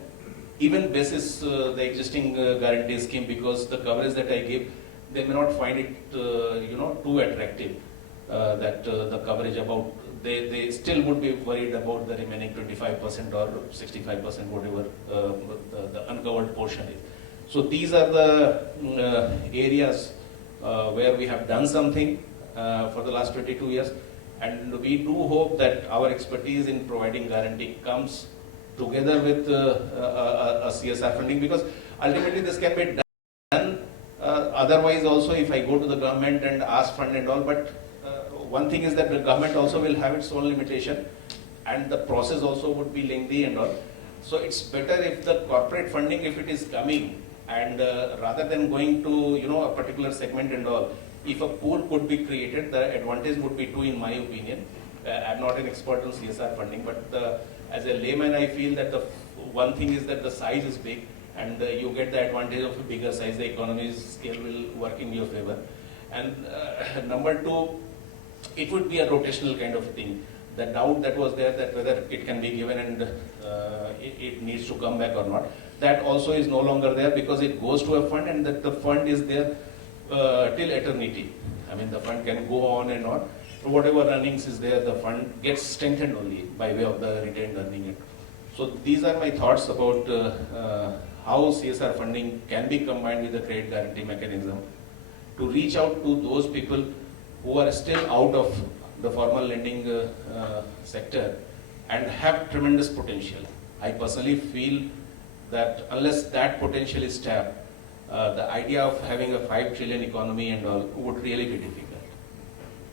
even basis the existing guarantee scheme, because the coverage that I give, they may not find it too attractive, that the coverage about, they still would be worried about the remaining 25% or 65%, whatever the uncovered portion is. So these are the areas where we have done something for the last 22 years, and we do hope that our expertise in providing guarantee comes together with a CSR funding, because ultimately this can be done otherwise also if I go to the government and ask fund and all, but one thing is that the government also will have its own limitation, and the process also would be lengthy and all. So it's better if the corporate funding, if it is coming, and rather than going to a particular segment and all, if a pool could be created, the advantage would be two, in my opinion. I'm not an expert on CSR funding, but as a layman, I feel that the one thing is that the size is big, and you get the advantage of a bigger size. The economies scale will work in your favor. And number two, it would be a rotational kind of thing. The doubt that was there, that whether it can be given and it needs to come back or not, that also is no longer there, because it goes to a fund, and that the fund is there till eternity. I mean, the fund can go on and on. Whatever earnings is there, the fund gets strengthened only by way of the retained earning. So these are my thoughts about how CSR funding can be combined with the credit guarantee mechanism to reach out to those people who are still out of the formal lending sector and have tremendous potential. I personally feel that unless that potential is tapped, the idea of having a 5 trillion economy and all would really be difficult.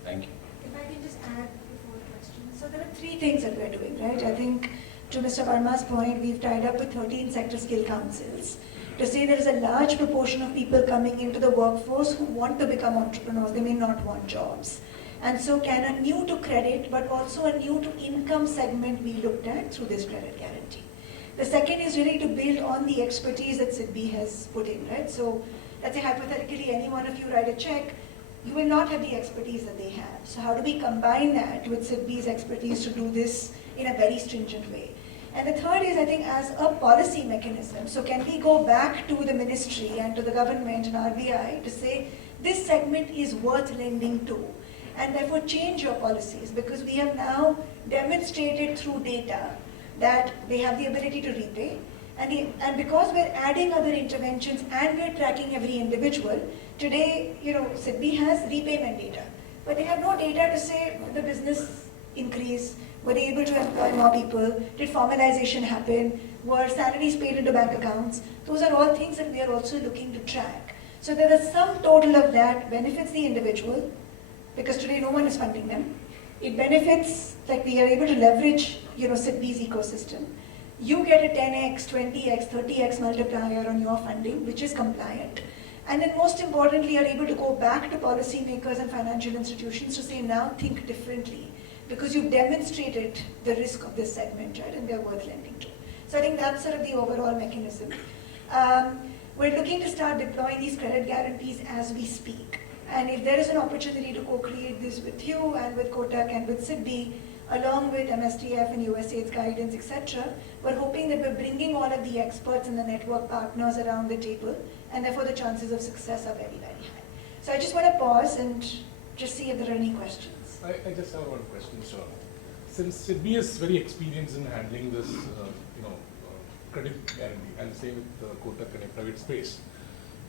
Thank you. If I can just add before questions. So there are three things that we're doing, right? I think to Mr. Verma's point, we've tied up with 13 sector skill councils. to say there is a large proportion of people coming into the workforce who want to become entrepreneurs, they may not want jobs. And so can a new to credit but also a new to income segment be looked at through this credit guarantee? The second is really to build on the expertise that SIDBI has put in, right? So let's say hypothetically any one of you write a check, you will not have the expertise that they have. So how do we combine that with SIDBI's expertise to do this in a very stringent way? And the third is, I think, as a policy mechanism. So can we go back to the ministry and to the government and RBI to say, this segment is worth lending to, and therefore change your policies, because we have now demonstrated through data that they have the ability to repay, and because we're adding other interventions and we're tracking every individual, today, SIDBI has repayment data, but they have no data to say the business increase, were they able to employ more people, did formalization happen, were salaries paid into bank accounts. Those are all things that we are also looking to track. So there is some total of that benefits the individual, because today no one is funding them. It benefits, like we are able to leverage, SIDBI's ecosystem. You get a 10x, 20x, 30x multiplier on your funding, which is compliant. And then most importantly, you're able to go back to policymakers and financial institutions to say, now think differently, because you've demonstrated the risk of this segment, right, and they're worth lending to. So I think that's sort of the overall mechanism. We're looking to start deploying these credit guarantees as we speak. And if there is an opportunity to co-create this with you and with Kotak and with SIDBI, along with MSTF and USAID's guidance, etc., we're hoping that we're bringing all of the experts and the network partners around the table, and therefore the chances of success are very, very high. So I just want to pause and just see if there are any questions. I just have one question, sir. Since SIDBI is very experienced in handling this, credit guarantee, and same with Kotak and private space,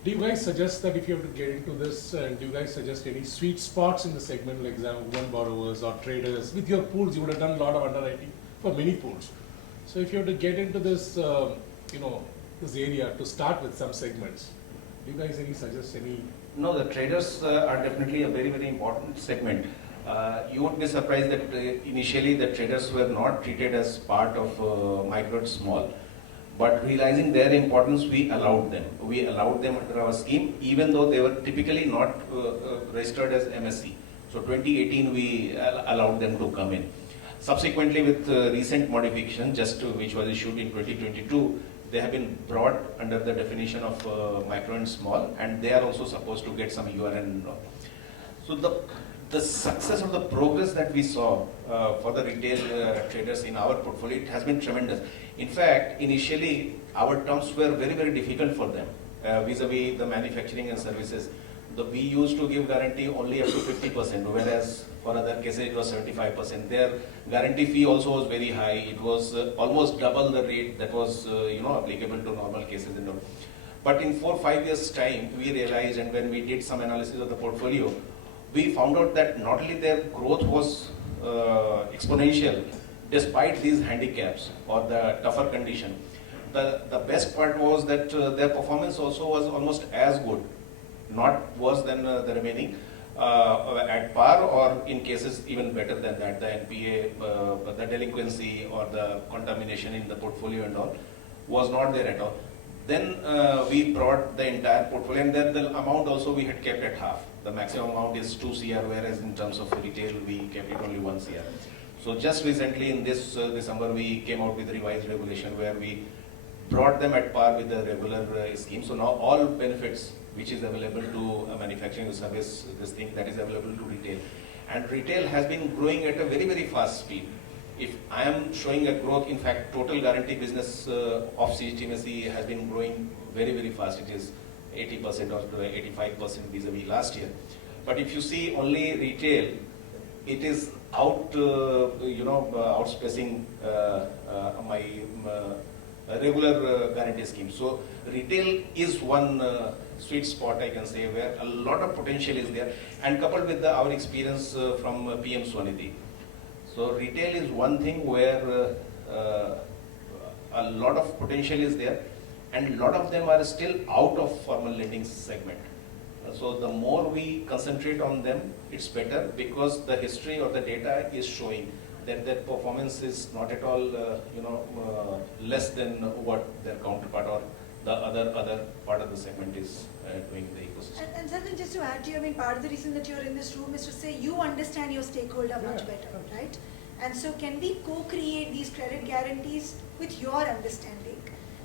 do you guys suggest that if you have to get into this, and do you guys suggest any sweet spots in the segment, like one borrowers or traders? With your pools, you would have done a lot of underwriting for many pools. So if you have to get into this, this area to start with some segments, do you guys suggest any? No, the traders are definitely a very, very important segment. You would be surprised that initially the traders were not treated as part of micro and small. But realizing their importance, we allowed them. We allowed them under our scheme, even though they were typically not registered as MSC. So 2018, we allowed them to come in. Subsequently, with recent modification, which was issued in 2022, they have been brought under the definition of micro and small, and they are also supposed to get some URN. So the success of the progress that we saw for the retail traders in our portfolio, it has been tremendous. In fact, initially, our terms were very, very difficult for them vis-a-vis the manufacturing and services. We used to give guarantee only up to 50%, whereas for other cases it was 75%. Their guarantee fee also was very high. It was almost double the rate that was applicable to normal cases. But in 4 or 5 years' time, we realized, and when we did some analysis of the portfolio, we found out that not only their growth was exponential, despite these handicaps or the tougher condition. The best part was that their performance also was almost as good, not worse than the remaining, at par, or in cases even better than that. The NPA, the delinquency or the contamination in the portfolio and all was not there at all. Then we brought the entire portfolio, and then the amount also we had kept at half. The maximum amount is 2 CR, whereas in terms of retail, we kept it only 1 CR. So just recently in this December, we came out with revised regulation where we brought them at par with the regular scheme. So now all benefits which is available to manufacturing service, this thing that is available to retail. And retail has been growing at a very, very fast speed. If I am showing a growth, in fact, total guarantee business of CGTMSE has been growing very, very fast. It is 80% or 85% vis-a-vis last year. But if you see only retail, it is outspacing my regular guarantee scheme. So retail is one sweet spot, I can say, where a lot of potential is there, and coupled with our experience from PM Swanidhi. So retail is one thing where a lot of potential is there, and a lot of them are still out of formal lending segment. So the more we concentrate on them, it's better, because the history or the data is showing that their performance is not at all less than what their counterpart or the other part of the segment is doing in the ecosystem. And something just to add to you, I mean, part of the reason that you're in this room is to say you understand your stakeholder much better, right? And so can we co-create these credit guarantees with your understanding?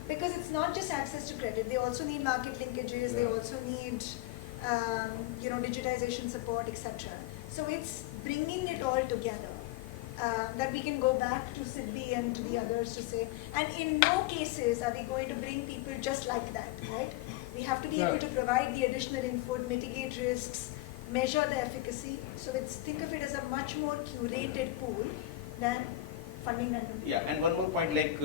Because it's not just access to credit, they also need market linkages, they also need digitization support, etc. So it's bringing it all together. That we can go back to SIDBI and to the others to say, and in no cases are we going to bring people just like that, right? We have to be able to provide the additional input, mitigate risks, measure the efficacy. So think of it as a much more curated pool than funding randomly. Yeah, and one more point, like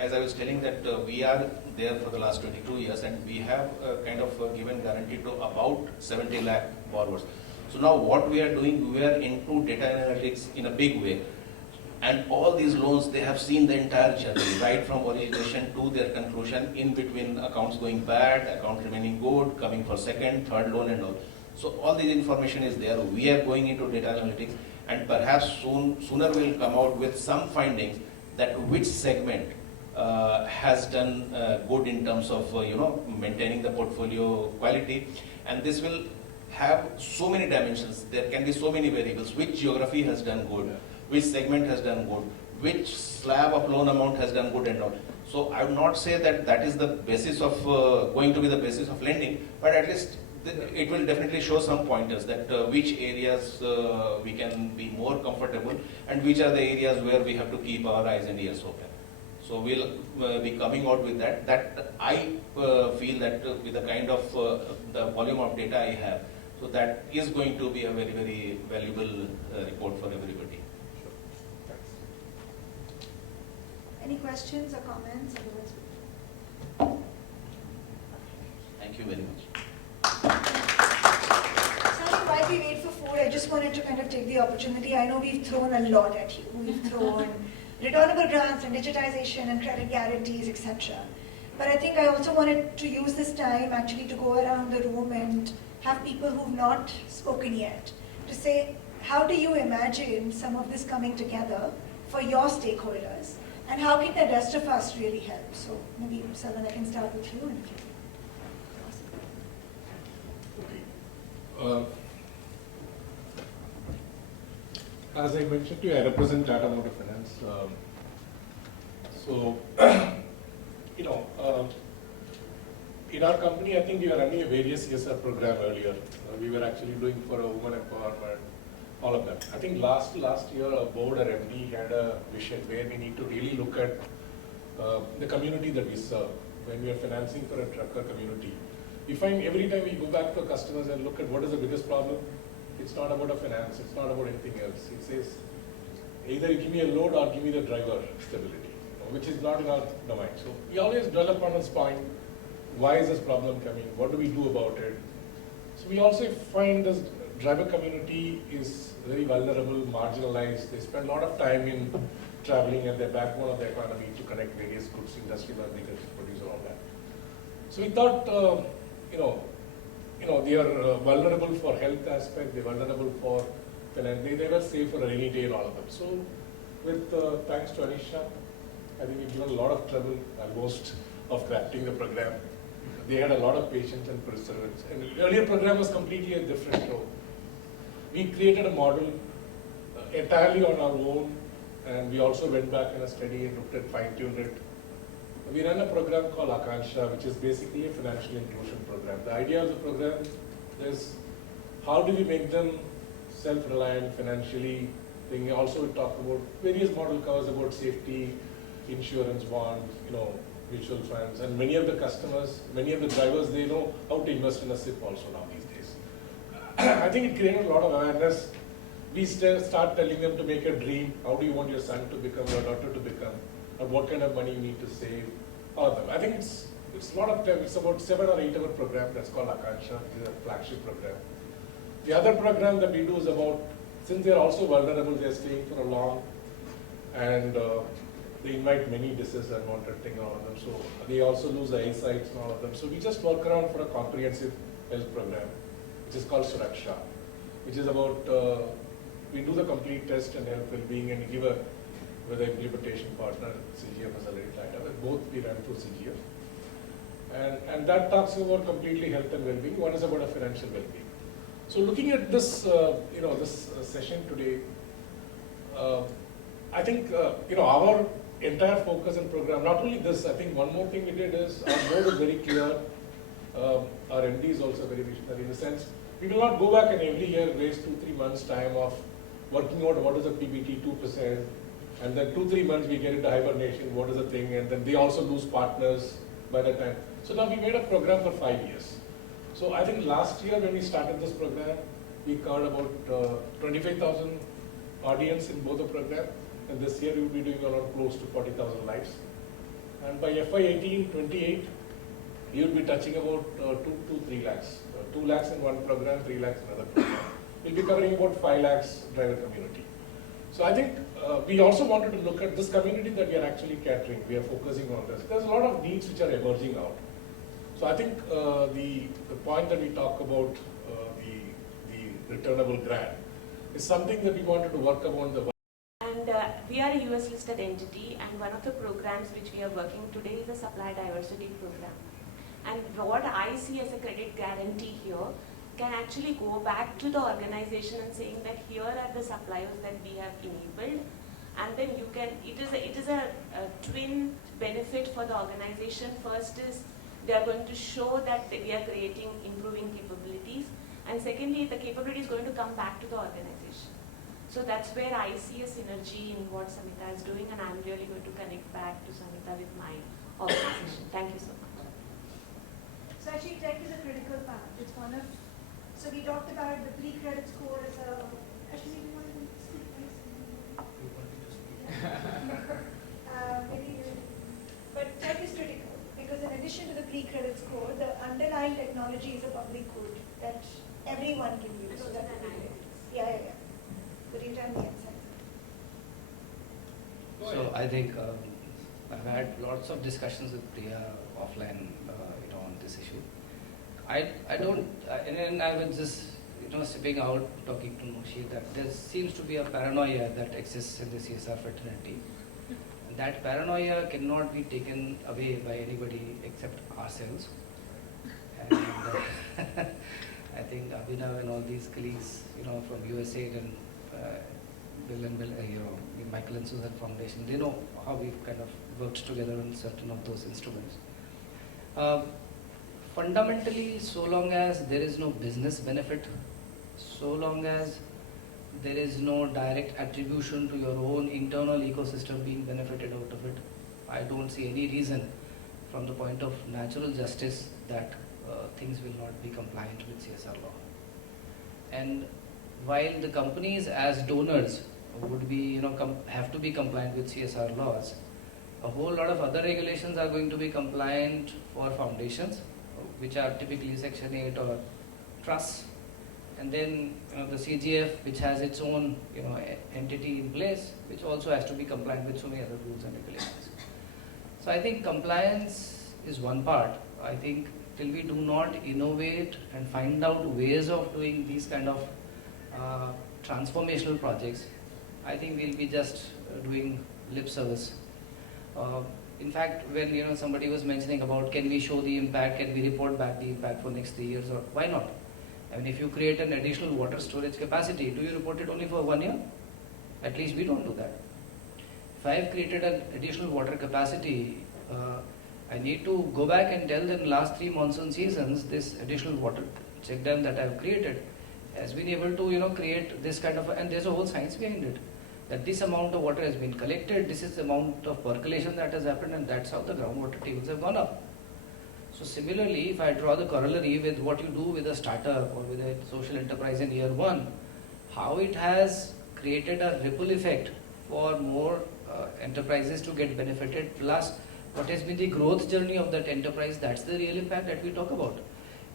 as I was telling that we are there for the last 22 years and we have kind of given guarantee to about 70 lakh borrowers. So now what we are doing, we are into data analytics in a big way. And all these loans, they have seen the entire journey, right from origination to their conclusion, in between accounts going bad, accounts remaining good, coming for second, third loan and all. So all this information is there. We are going into data analytics and perhaps sooner we'll come out with some findings that which segment has done good in terms of maintaining the portfolio quality. And this will have so many dimensions. There can be so many variables. Which geography has done good? Which segment has done good? Which slab of loan amount has done good and all? So I would not say that that is the basis of going to be the basis of lending, but at least it will definitely show some pointers that which areas we can be more comfortable and which are the areas where we have to keep our eyes and ears open. So we'll be coming out with that. That I feel that with the kind of the volume of data I have, so that is going to be a very, very valuable report for everybody. Any questions or comments? Thank you very much. Sorry, while we wait for food, I just wanted to kind of take the opportunity. I know we've thrown a lot at you. We've thrown returnable grants and digitization and credit guarantees, etc. But I think I also wanted to use this time actually to go around the room and have people who've not spoken yet to say, how do you imagine some of this coming together for your stakeholders? And how can the rest of us really help? So maybe, Salman, I can start with you. And as I mentioned to you, I represent Tata Motor Finance. In our company, I think we were running a various CSR program earlier. We were actually doing for a women empowerment, all of that. I think last year, a board or MD had a vision where we need to really look at the community that we serve. When we are financing for a trucker community, we find every time we go back to customers and look at what is the biggest problem, it's not about a finance, it's not about anything else. It says, either you give me a load or give me the driver stability, which is not in our domain. So we always dwell upon this point, why is this problem coming, what do we do about it? So we also find this driver community is very vulnerable, marginalized. They spend a lot of time in traveling at the backbone of the economy to connect various goods, industry, agriculture, producer, all that. So we thought, they are vulnerable for health aspect, they're vulnerable for finance, they were safe for a rainy day and all of them. So with thanks to Anisha, I think we've given a lot of trouble almost of crafting the program. They had a lot of patience and perseverance. And the earlier program was completely a different show. We created a model entirely on our own, and we also went back in a study and looked at fine-tuned it. We ran a program called Akansha, which is basically a financial inclusion program. The idea of the program is how do we make them self-reliant financially. Then also we talked about various model covers about safety, insurance, bonds, mutual funds, and many of the customers, many of the drivers, they know how to invest in a SIP also now these days. I think it created a lot of awareness. We start telling them to make a dream. How do you want your son to become, your daughter to become, or what kind of money you need to save, all of them. I think it's a lot of time. It's about 7 or 8 hour program that's called Akansha. It's a flagship program. The other program that we do is about, since they're also vulnerable, they're staying for a long, and they invite many diseases and unwanted things, all of them. So they also lose the eyesight and all of them. So we just work around for a comprehensive health program, which is called Suraksha, which is about, we do the complete test and health well-being, and we give with the implementation partner, CGF is already tied up, and both we ran through CGF. And that talks about completely health and well-being. One is about a financial well-being. So looking at this, this session today, I think, our entire focus and program, not only this, I think one more thing we did is our board is very clear. Our MD is also very visionary in the sense, we will not go back and every year waste 2-3 months time of working out what is a PBT 2%, and then 2-3 months we get into hibernation, what is the thing, and then they also lose partners by that time. So now we made a program for 5 years. So I think last year when we started this program, we covered about 25,000 audience in both the program, and this year we will be doing around close to 40,000 lives. And by FY 18-28, you will be touching about 2 to 3 lakhs. 2 lakhs in one program, 3 lakhs in another program. We'll be covering about 5 lakhs driver community. So I think we also wanted to look at this community that we are actually catering. We are focusing on this. There's a lot of needs which are emerging out. So I think the point that we talk about the returnable grant is something that we wanted to work upon. And we are a US listed entity, and one of the programs which we are working today is the supply diversity program. And what I see as a credit guarantee here can actually go back to the organization and saying that here are the suppliers that we have enabled, and then you can, it is a twin benefit for the organization. First is they are going to show that we are creating improving capabilities, and secondly the capability is going to come back to the organization. So that's where I see a synergy in what Samhita is doing, and I'm really going to connect back to Samhita with my organization. Thank you so much. So actually tech is a critical part. It's one of, so we talked about the pre-credit score as a, actually we want to speak maybe, but tech is critical because in addition to the pre-credit score, the underlying technology is a public good that everyone can use. So that yeah. Could you tell me insights? So I think I've had lots of discussions with Priya offline, on this issue. And I was just, stepping out, talking to Moshi, that there seems to be a paranoia that exists in the CSR fraternity. And that paranoia cannot be taken away by anybody except ourselves. And I think Abhinav and all these colleagues, from USAID and Bill and Michael and Susan Foundation, they know how we've kind of worked together on certain of those instruments. Fundamentally, so long as there is no business benefit, so long as there is no direct attribution to your own internal ecosystem being benefited out of it, I don't see any reason from the point of natural justice that things will not be compliant with CSR law. And while the companies as donors would be, have to be compliant with CSR laws, a whole lot of other regulations are going to be compliant for foundations, which are typically Section 8 or trusts, and then the CGF, which has its own entity in place, which also has to be compliant with so many other rules and regulations. So I think compliance is one part. I think till we do not innovate and find out ways of doing these kind of transformational projects, I think we'll be just doing lip service. In fact, when somebody was mentioning about can we show the impact, can we report back the impact for next 3 years, or why not? I mean, if you create an additional water storage capacity, do you report it only for 1 year? At least we don't do that. If I have created an additional water capacity, I need to go back and tell them last 3 monsoon seasons, this additional water check dam that I have created has been able to create this kind of, and there's a whole science behind it, that this amount of water has been collected, this is the amount of percolation that has happened, and that's how the groundwater tables have gone up. So similarly, if I draw the corollary with what you do with a startup or with a social enterprise in year 1, how it has created a ripple effect for more enterprises to get benefited, plus what has been the growth journey of that enterprise, that's the real impact that we talk about.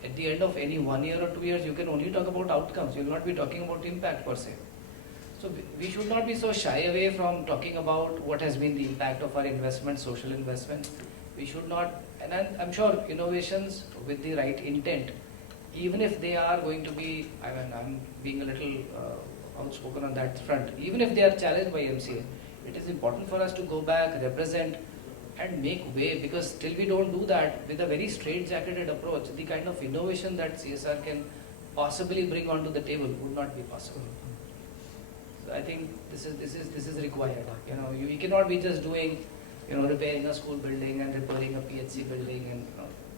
At the end of any 1 year or 2 years, you can only talk about outcomes, you will not be talking about impact per se. So we should not be so shy away from talking about what has been the impact of our investment, social investment. We should not, and I'm sure innovations with the right intent, even if they are going to be, I'm being a little outspoken on that front, even if they are challenged by MCA, it is important for us to go back, represent, and make way, because till we don't do that with a very straightjacketed approach, the kind of innovation that CSR can possibly bring onto the table would not be possible. So I think this is required. You cannot be just doing, repairing a school building and repairing a PHC building and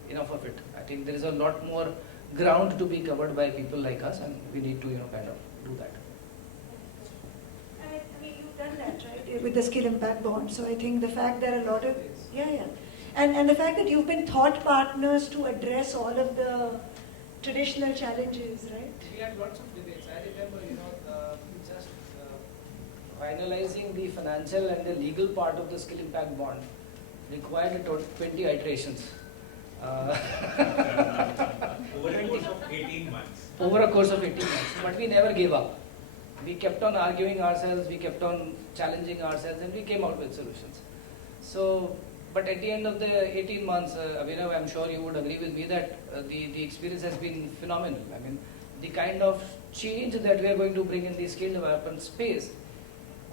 enough of it. I think there is a lot more ground to be covered by people like us, and we need to kind of do that. I mean, you've done that, right, with the skill impact bond. So I think the fact that a lot of, and the fact that you've been thought partners to address all of the traditional challenges, right? We had lots of debates. I remember, just finalizing the financial and the legal part of the skill impact bond required 20 iterations. Over a course of 18 months. Over a course of 18 months. But we never gave up. We kept on arguing ourselves, we kept on challenging ourselves, and we came out with solutions. So, but at the end of the 18 months, Abhinav, I'm sure you would agree with me that the experience has been phenomenal. I mean, the kind of change that we are going to bring in the skill development space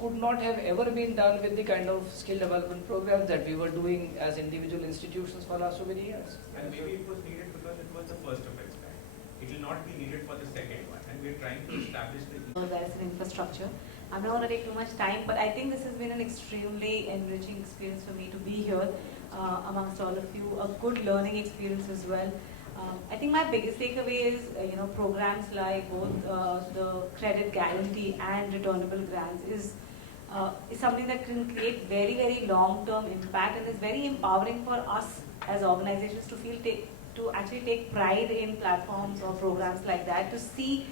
could not have ever been done with the kind of skill development programs that we were doing as individual institutions for last so many years. And maybe it was needed because it was the first of its kind. It will not be needed for the second one. And we're trying to establish the... There's an infrastructure. I'm not going to take too much time, but I think this has been an extremely enriching experience for me to be here amongst all of you. A good learning experience as well. I think my biggest takeaway is, programs like both the credit guarantee and returnable grants is something that can create very, very long-term impact, and is very empowering for us as organizations to feel to actually take pride in platforms or programs like that, to see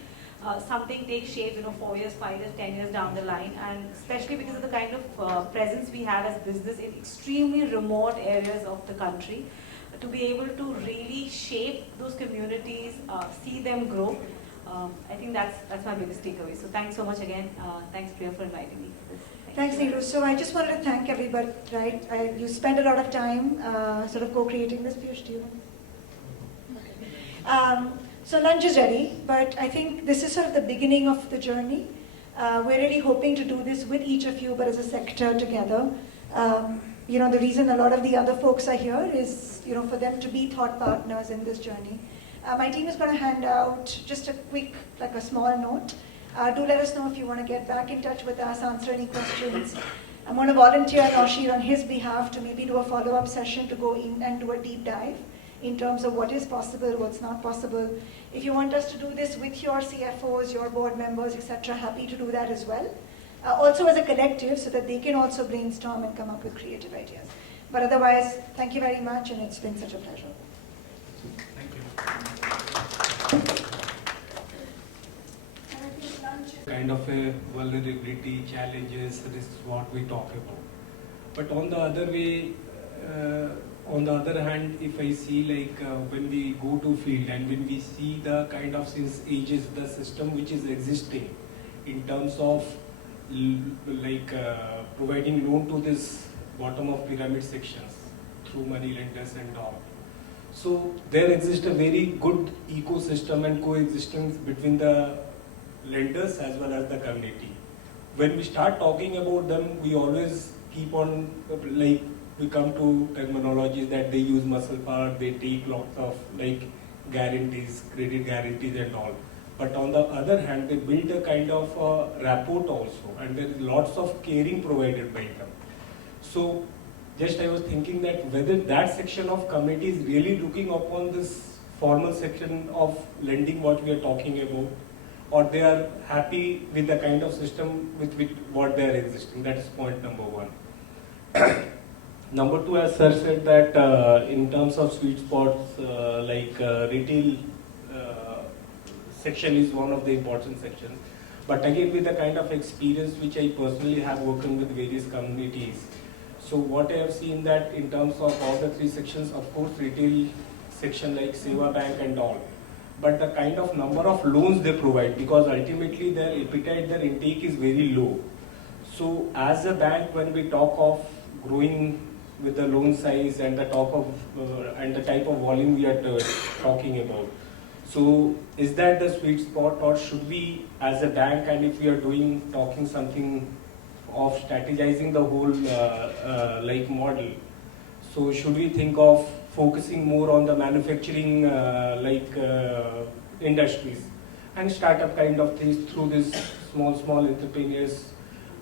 something take shape, 4 years, 5 years, 10 years down the line, and especially because of the kind of presence we have as business in extremely remote areas of the country, to be able to really shape those communities, see them grow. I think that's my biggest takeaway. So thanks so much again. Thanks, Priya, for inviting me for this. Thanks, Neeru. So I just wanted to thank everybody, right? You spent a lot of time sort of co-creating this. Piyush, do you want to? So lunch is ready, but I think this is sort of the beginning of the journey. We're really hoping to do this with each of you, but as a sector together. The reason a lot of the other folks are here is, for them to be thought partners in this journey. My team is going to hand out just a quick, like a small note. Do let us know if you want to get back in touch with us, answer any questions. I'm going to volunteer Noshir on his behalf to maybe do a follow-up session to go in and do a deep dive in terms of what is possible, what's not possible. If you want us to do this with your CFOs, your board members, etc., happy to do that as well. Also as a collective, so that they can also brainstorm and come up with creative ideas. But otherwise, thank you very much, and it's been such a pleasure. Thank you. Kind of a vulnerability, challenges, this is what we talk about. But on the other way, on the other hand, if I see when we go to field and when we see the kind of since ages, the system which is existing in terms of providing loan to this bottom of pyramid sections through money lenders and all. So there exists a very good ecosystem and coexistence between the lenders as well as the community. When we start talking about them, we always keep on we come to terminologies that they use muscle power, they take lots of guarantees, credit guarantees and all. But on the other hand, they build a kind of rapport also, and there is lots of caring provided by them. So just I was thinking that whether that section of community is really looking upon this formal section of lending what we are talking about, or they are happy with the kind of system with what they are existing. That is point number one. Number two, as sir said that in terms of sweet spots, retail section is one of the important sections. But again, with the kind of experience which I personally have working with various communities, so what I have seen that in terms of all the three sections, of course, retail section like Seva Bank and all, but the kind of number of loans they provide, because ultimately their appetite, their intake is very low. So as a bank, when we talk of growing with the loan size and the talk of and the type of volume we are talking about, so is that the sweet spot, or should we as a bank, and if we are talking something of strategizing the whole model, So should we think of focusing more on the manufacturing industries and startup kind of things through these small entrepreneurs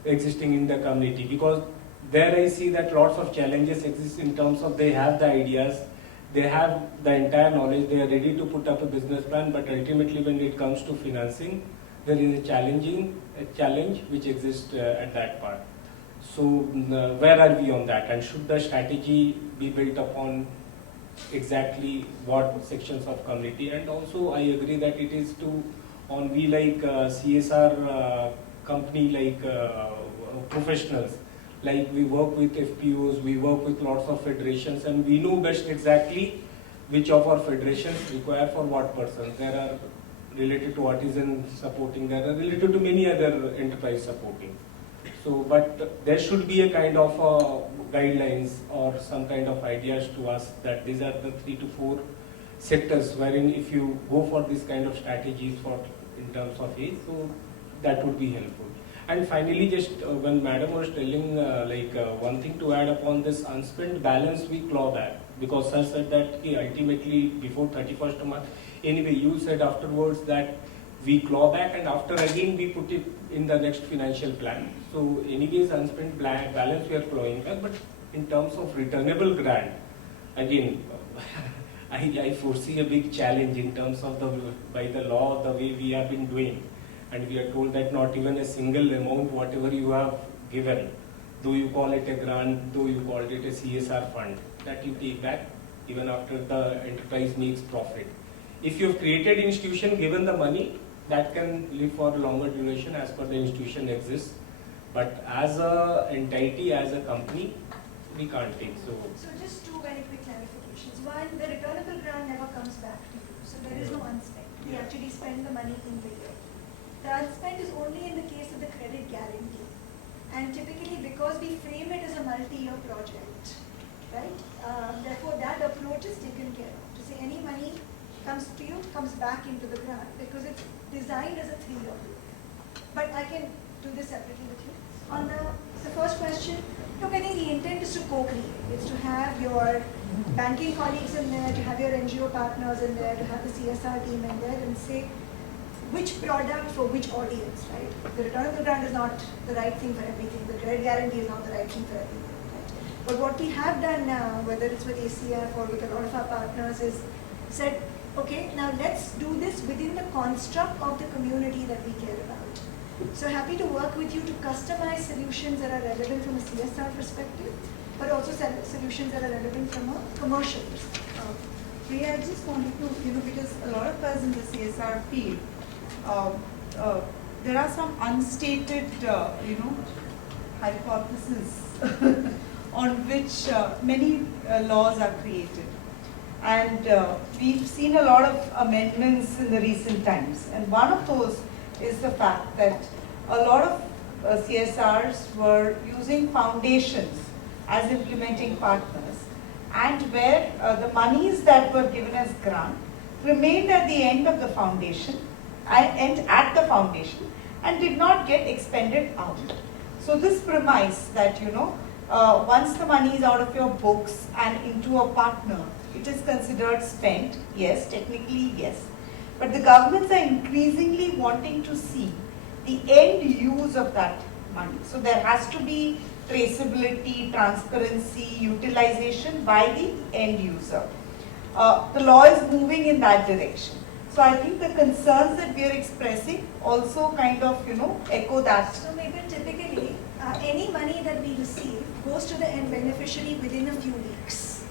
existing in the community? Because there I see that lots of challenges exist in terms of they have the ideas, they have the entire knowledge, they are ready to put up a business plan, but ultimately when it comes to financing, there is a challenge which exists at that part. So where are we on that, and should the strategy be built upon exactly what sections of community? And also I agree that it is we like CSR company professionals, like we work with FPOs, we work with lots of federations, and we know best exactly which of our federations require for what persons. There are related to artisan supporting, there are related to many other enterprise supporting. So, but there should be a kind of guidelines or some kind of ideas to us that these are the 3 to 4 sectors wherein if you go for this kind of strategies in terms of age, so that would be helpful. And finally, just when Madam was telling one thing to add upon this unspent balance, we claw back, because Sir said that ultimately before 31st of March, anyway you said afterwards that we claw back and after again we put it in the next financial plan. So anyways unspent balance we are clawing back, but in terms of returnable grant, again I foresee a big challenge in terms of by the law, the way we have been doing. And we are told that not even a single amount, whatever you have given, though you call it a grant, though you call it a CSR fund, that you take back even after the enterprise makes profit. If you have created institution, given the money, that can live for a longer duration as per the institution exists. But as a entity, as a company, we can't take. So just 2 very quick clarifications. One, the returnable grant never comes back to you. So there is no unspent. We actually spend the money in the year. The unspent is only in the case of the credit guarantee. And typically because we frame it as a multi-year project, right? Therefore that approach is taken care of. To say any money comes to you, comes back into the grant because it's designed as a 3-year period. But I can do this separately with you. On the first question, look, I think the intent is to co-create. It's to have your banking colleagues in there, to have your NGO partners in there, to have the CSR team in there and say, which product for which audience, right? The returnable grant is not the right thing for everything. The credit guarantee is not the right thing for everything, right? But what we have done now, whether it's with ACF or with a lot of our partners, is said, okay, now let's do this within the construct of the community that we care about. So happy to work with you to customize solutions that are relevant from a CSR perspective, but also solutions that are relevant from a commercial perspective. Priya, I just wanted to, because a lot of us in the CSR field, there are some unstated, hypotheses on which many laws are created. And we've seen a lot of amendments in the recent times. And one of those is the fact that a lot of CSRs were using foundations as implementing partners, and where the monies that were given as grant remained at the end of the foundation and at the foundation and did not get expended out. So this premise that once the money is out of your books and into a partner, it is considered spent. Yes, technically yes, but the governments are increasingly wanting to see the end use of that money. So there has to be traceability, transparency, utilization by the end user. The law is moving in that direction. So I think the concerns that we are expressing also kind of, echo that. So maybe typically, any money that we receive goes to the end beneficiary within a few weeks.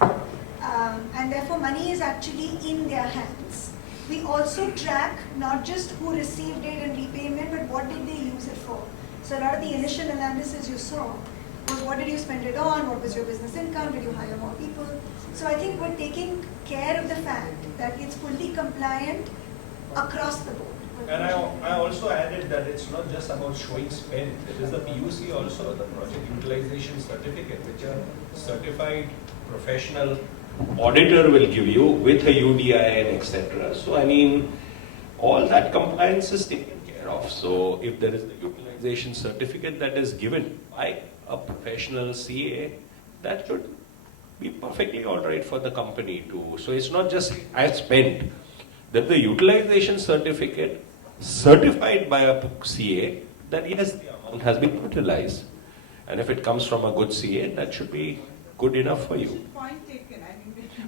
And therefore money is actually in their hands. We also track not just who received it and repayment, but what did they use it for. So a lot of the initial analysis you saw was what did you spend it on, what was your business income, did you hire more people. So I think we're taking care of the fact that it's fully compliant across the board. And I also added that it's not just about showing spend. There is the PUC also, the project utilization certificate, which a certified professional auditor will give you with a UDI and etc. So I mean, all that compliance is taken care of. So if there is the utilization certificate that is given by a professional CA, that should be perfectly all right for the company too. So it's not just I spent. That the utilization certificate certified by a CA that yes, the amount has been utilized. And if it comes from a good CA, that should be good enough for you. Point taken.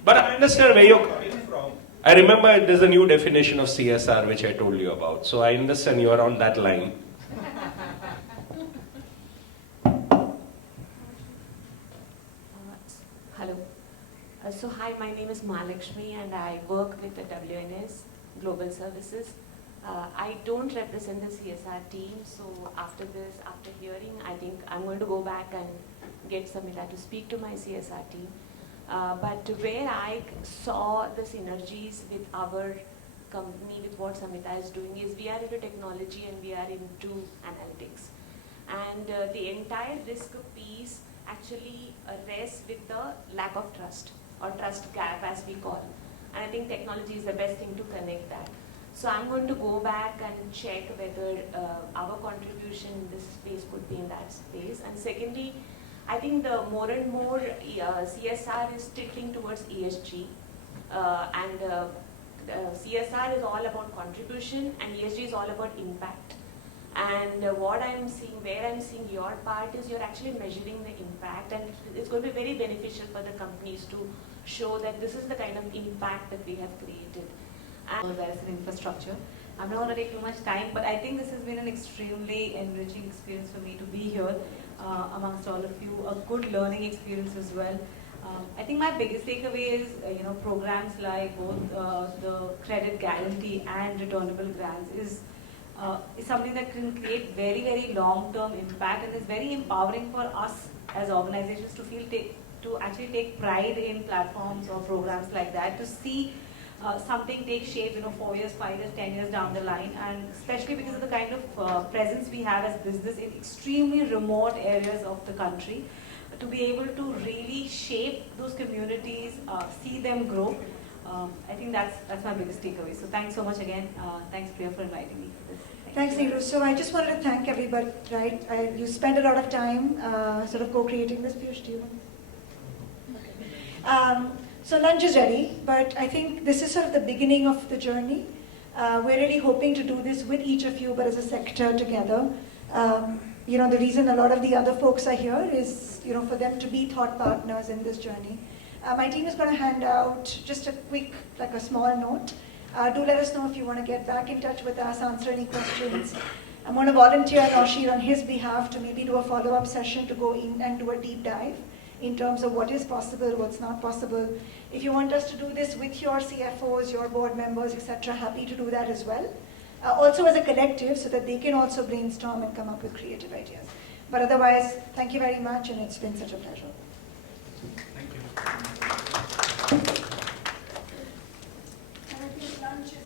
But I understand where you're coming from. I remember there's a new definition of CSR which I told you about. So I understand you are on that line. Hello. So hi, my name is Mahalakshmi and I work with the WNS Global Services. I don't represent the CSR team, so after this, after hearing, I think I'm going to go back and get Samhita to speak to my CSR team. But where I saw the synergies with our company, with what Samhita is doing, is we are into technology and we are into analytics. And the entire risk piece actually rests with the lack of trust, or trust gap as we call. And I think technology is the best thing to connect that. So I'm going to go back and check whether our contribution in this space could be in that space. And secondly, I think the more and more CSR is tilting towards ESG. CSR is all about contribution and ESG is all about impact. And what I'm seeing, where I'm seeing your part is you're actually measuring the impact, and it's going to be very beneficial for the companies to show that this is the kind of impact that we have created. And as an infrastructure. I'm not going to take too much time, but I think this has been an extremely enriching experience for me to be here amongst all of you, a good learning experience as well. I think my biggest takeaway is, programs like both the credit guarantee and returnable grants is something that can create very, very long-term impact, and is very empowering for us as organizations to feel to actually take pride in platforms or programs like that, to see something take shape, 4 years, 5 years, 10 years down the line, and especially because of the kind of presence we have as business in extremely remote areas of the country, to be able to really shape those communities, see them grow. I think that's my biggest takeaway. So thanks so much again. Thanks, Priya, for inviting me for this. Thanks, Neeru. So I just wanted to thank everybody, right? You spent a lot of time sort of co-creating this. Piyush, do you want to? So lunch is ready, but I think this is sort of the beginning of the journey. We're really hoping to do this with each of you, but as a sector together. The reason a lot of the other folks are here is, for them to be thought partners in this journey. My team is going to hand out just a quick, like a small note. Do let us know if you want to get back in touch with us, answer any questions. I'm going to volunteer Noshir on his behalf to maybe do a follow-up session to go in and do a deep dive in terms of what is possible, what's not possible. If you want us to do this with your CFOs, your board members, etc., happy to do that as well. Also as a collective, so that they can also brainstorm and come up with creative ideas. But otherwise, thank you very much, and it's been such a pleasure.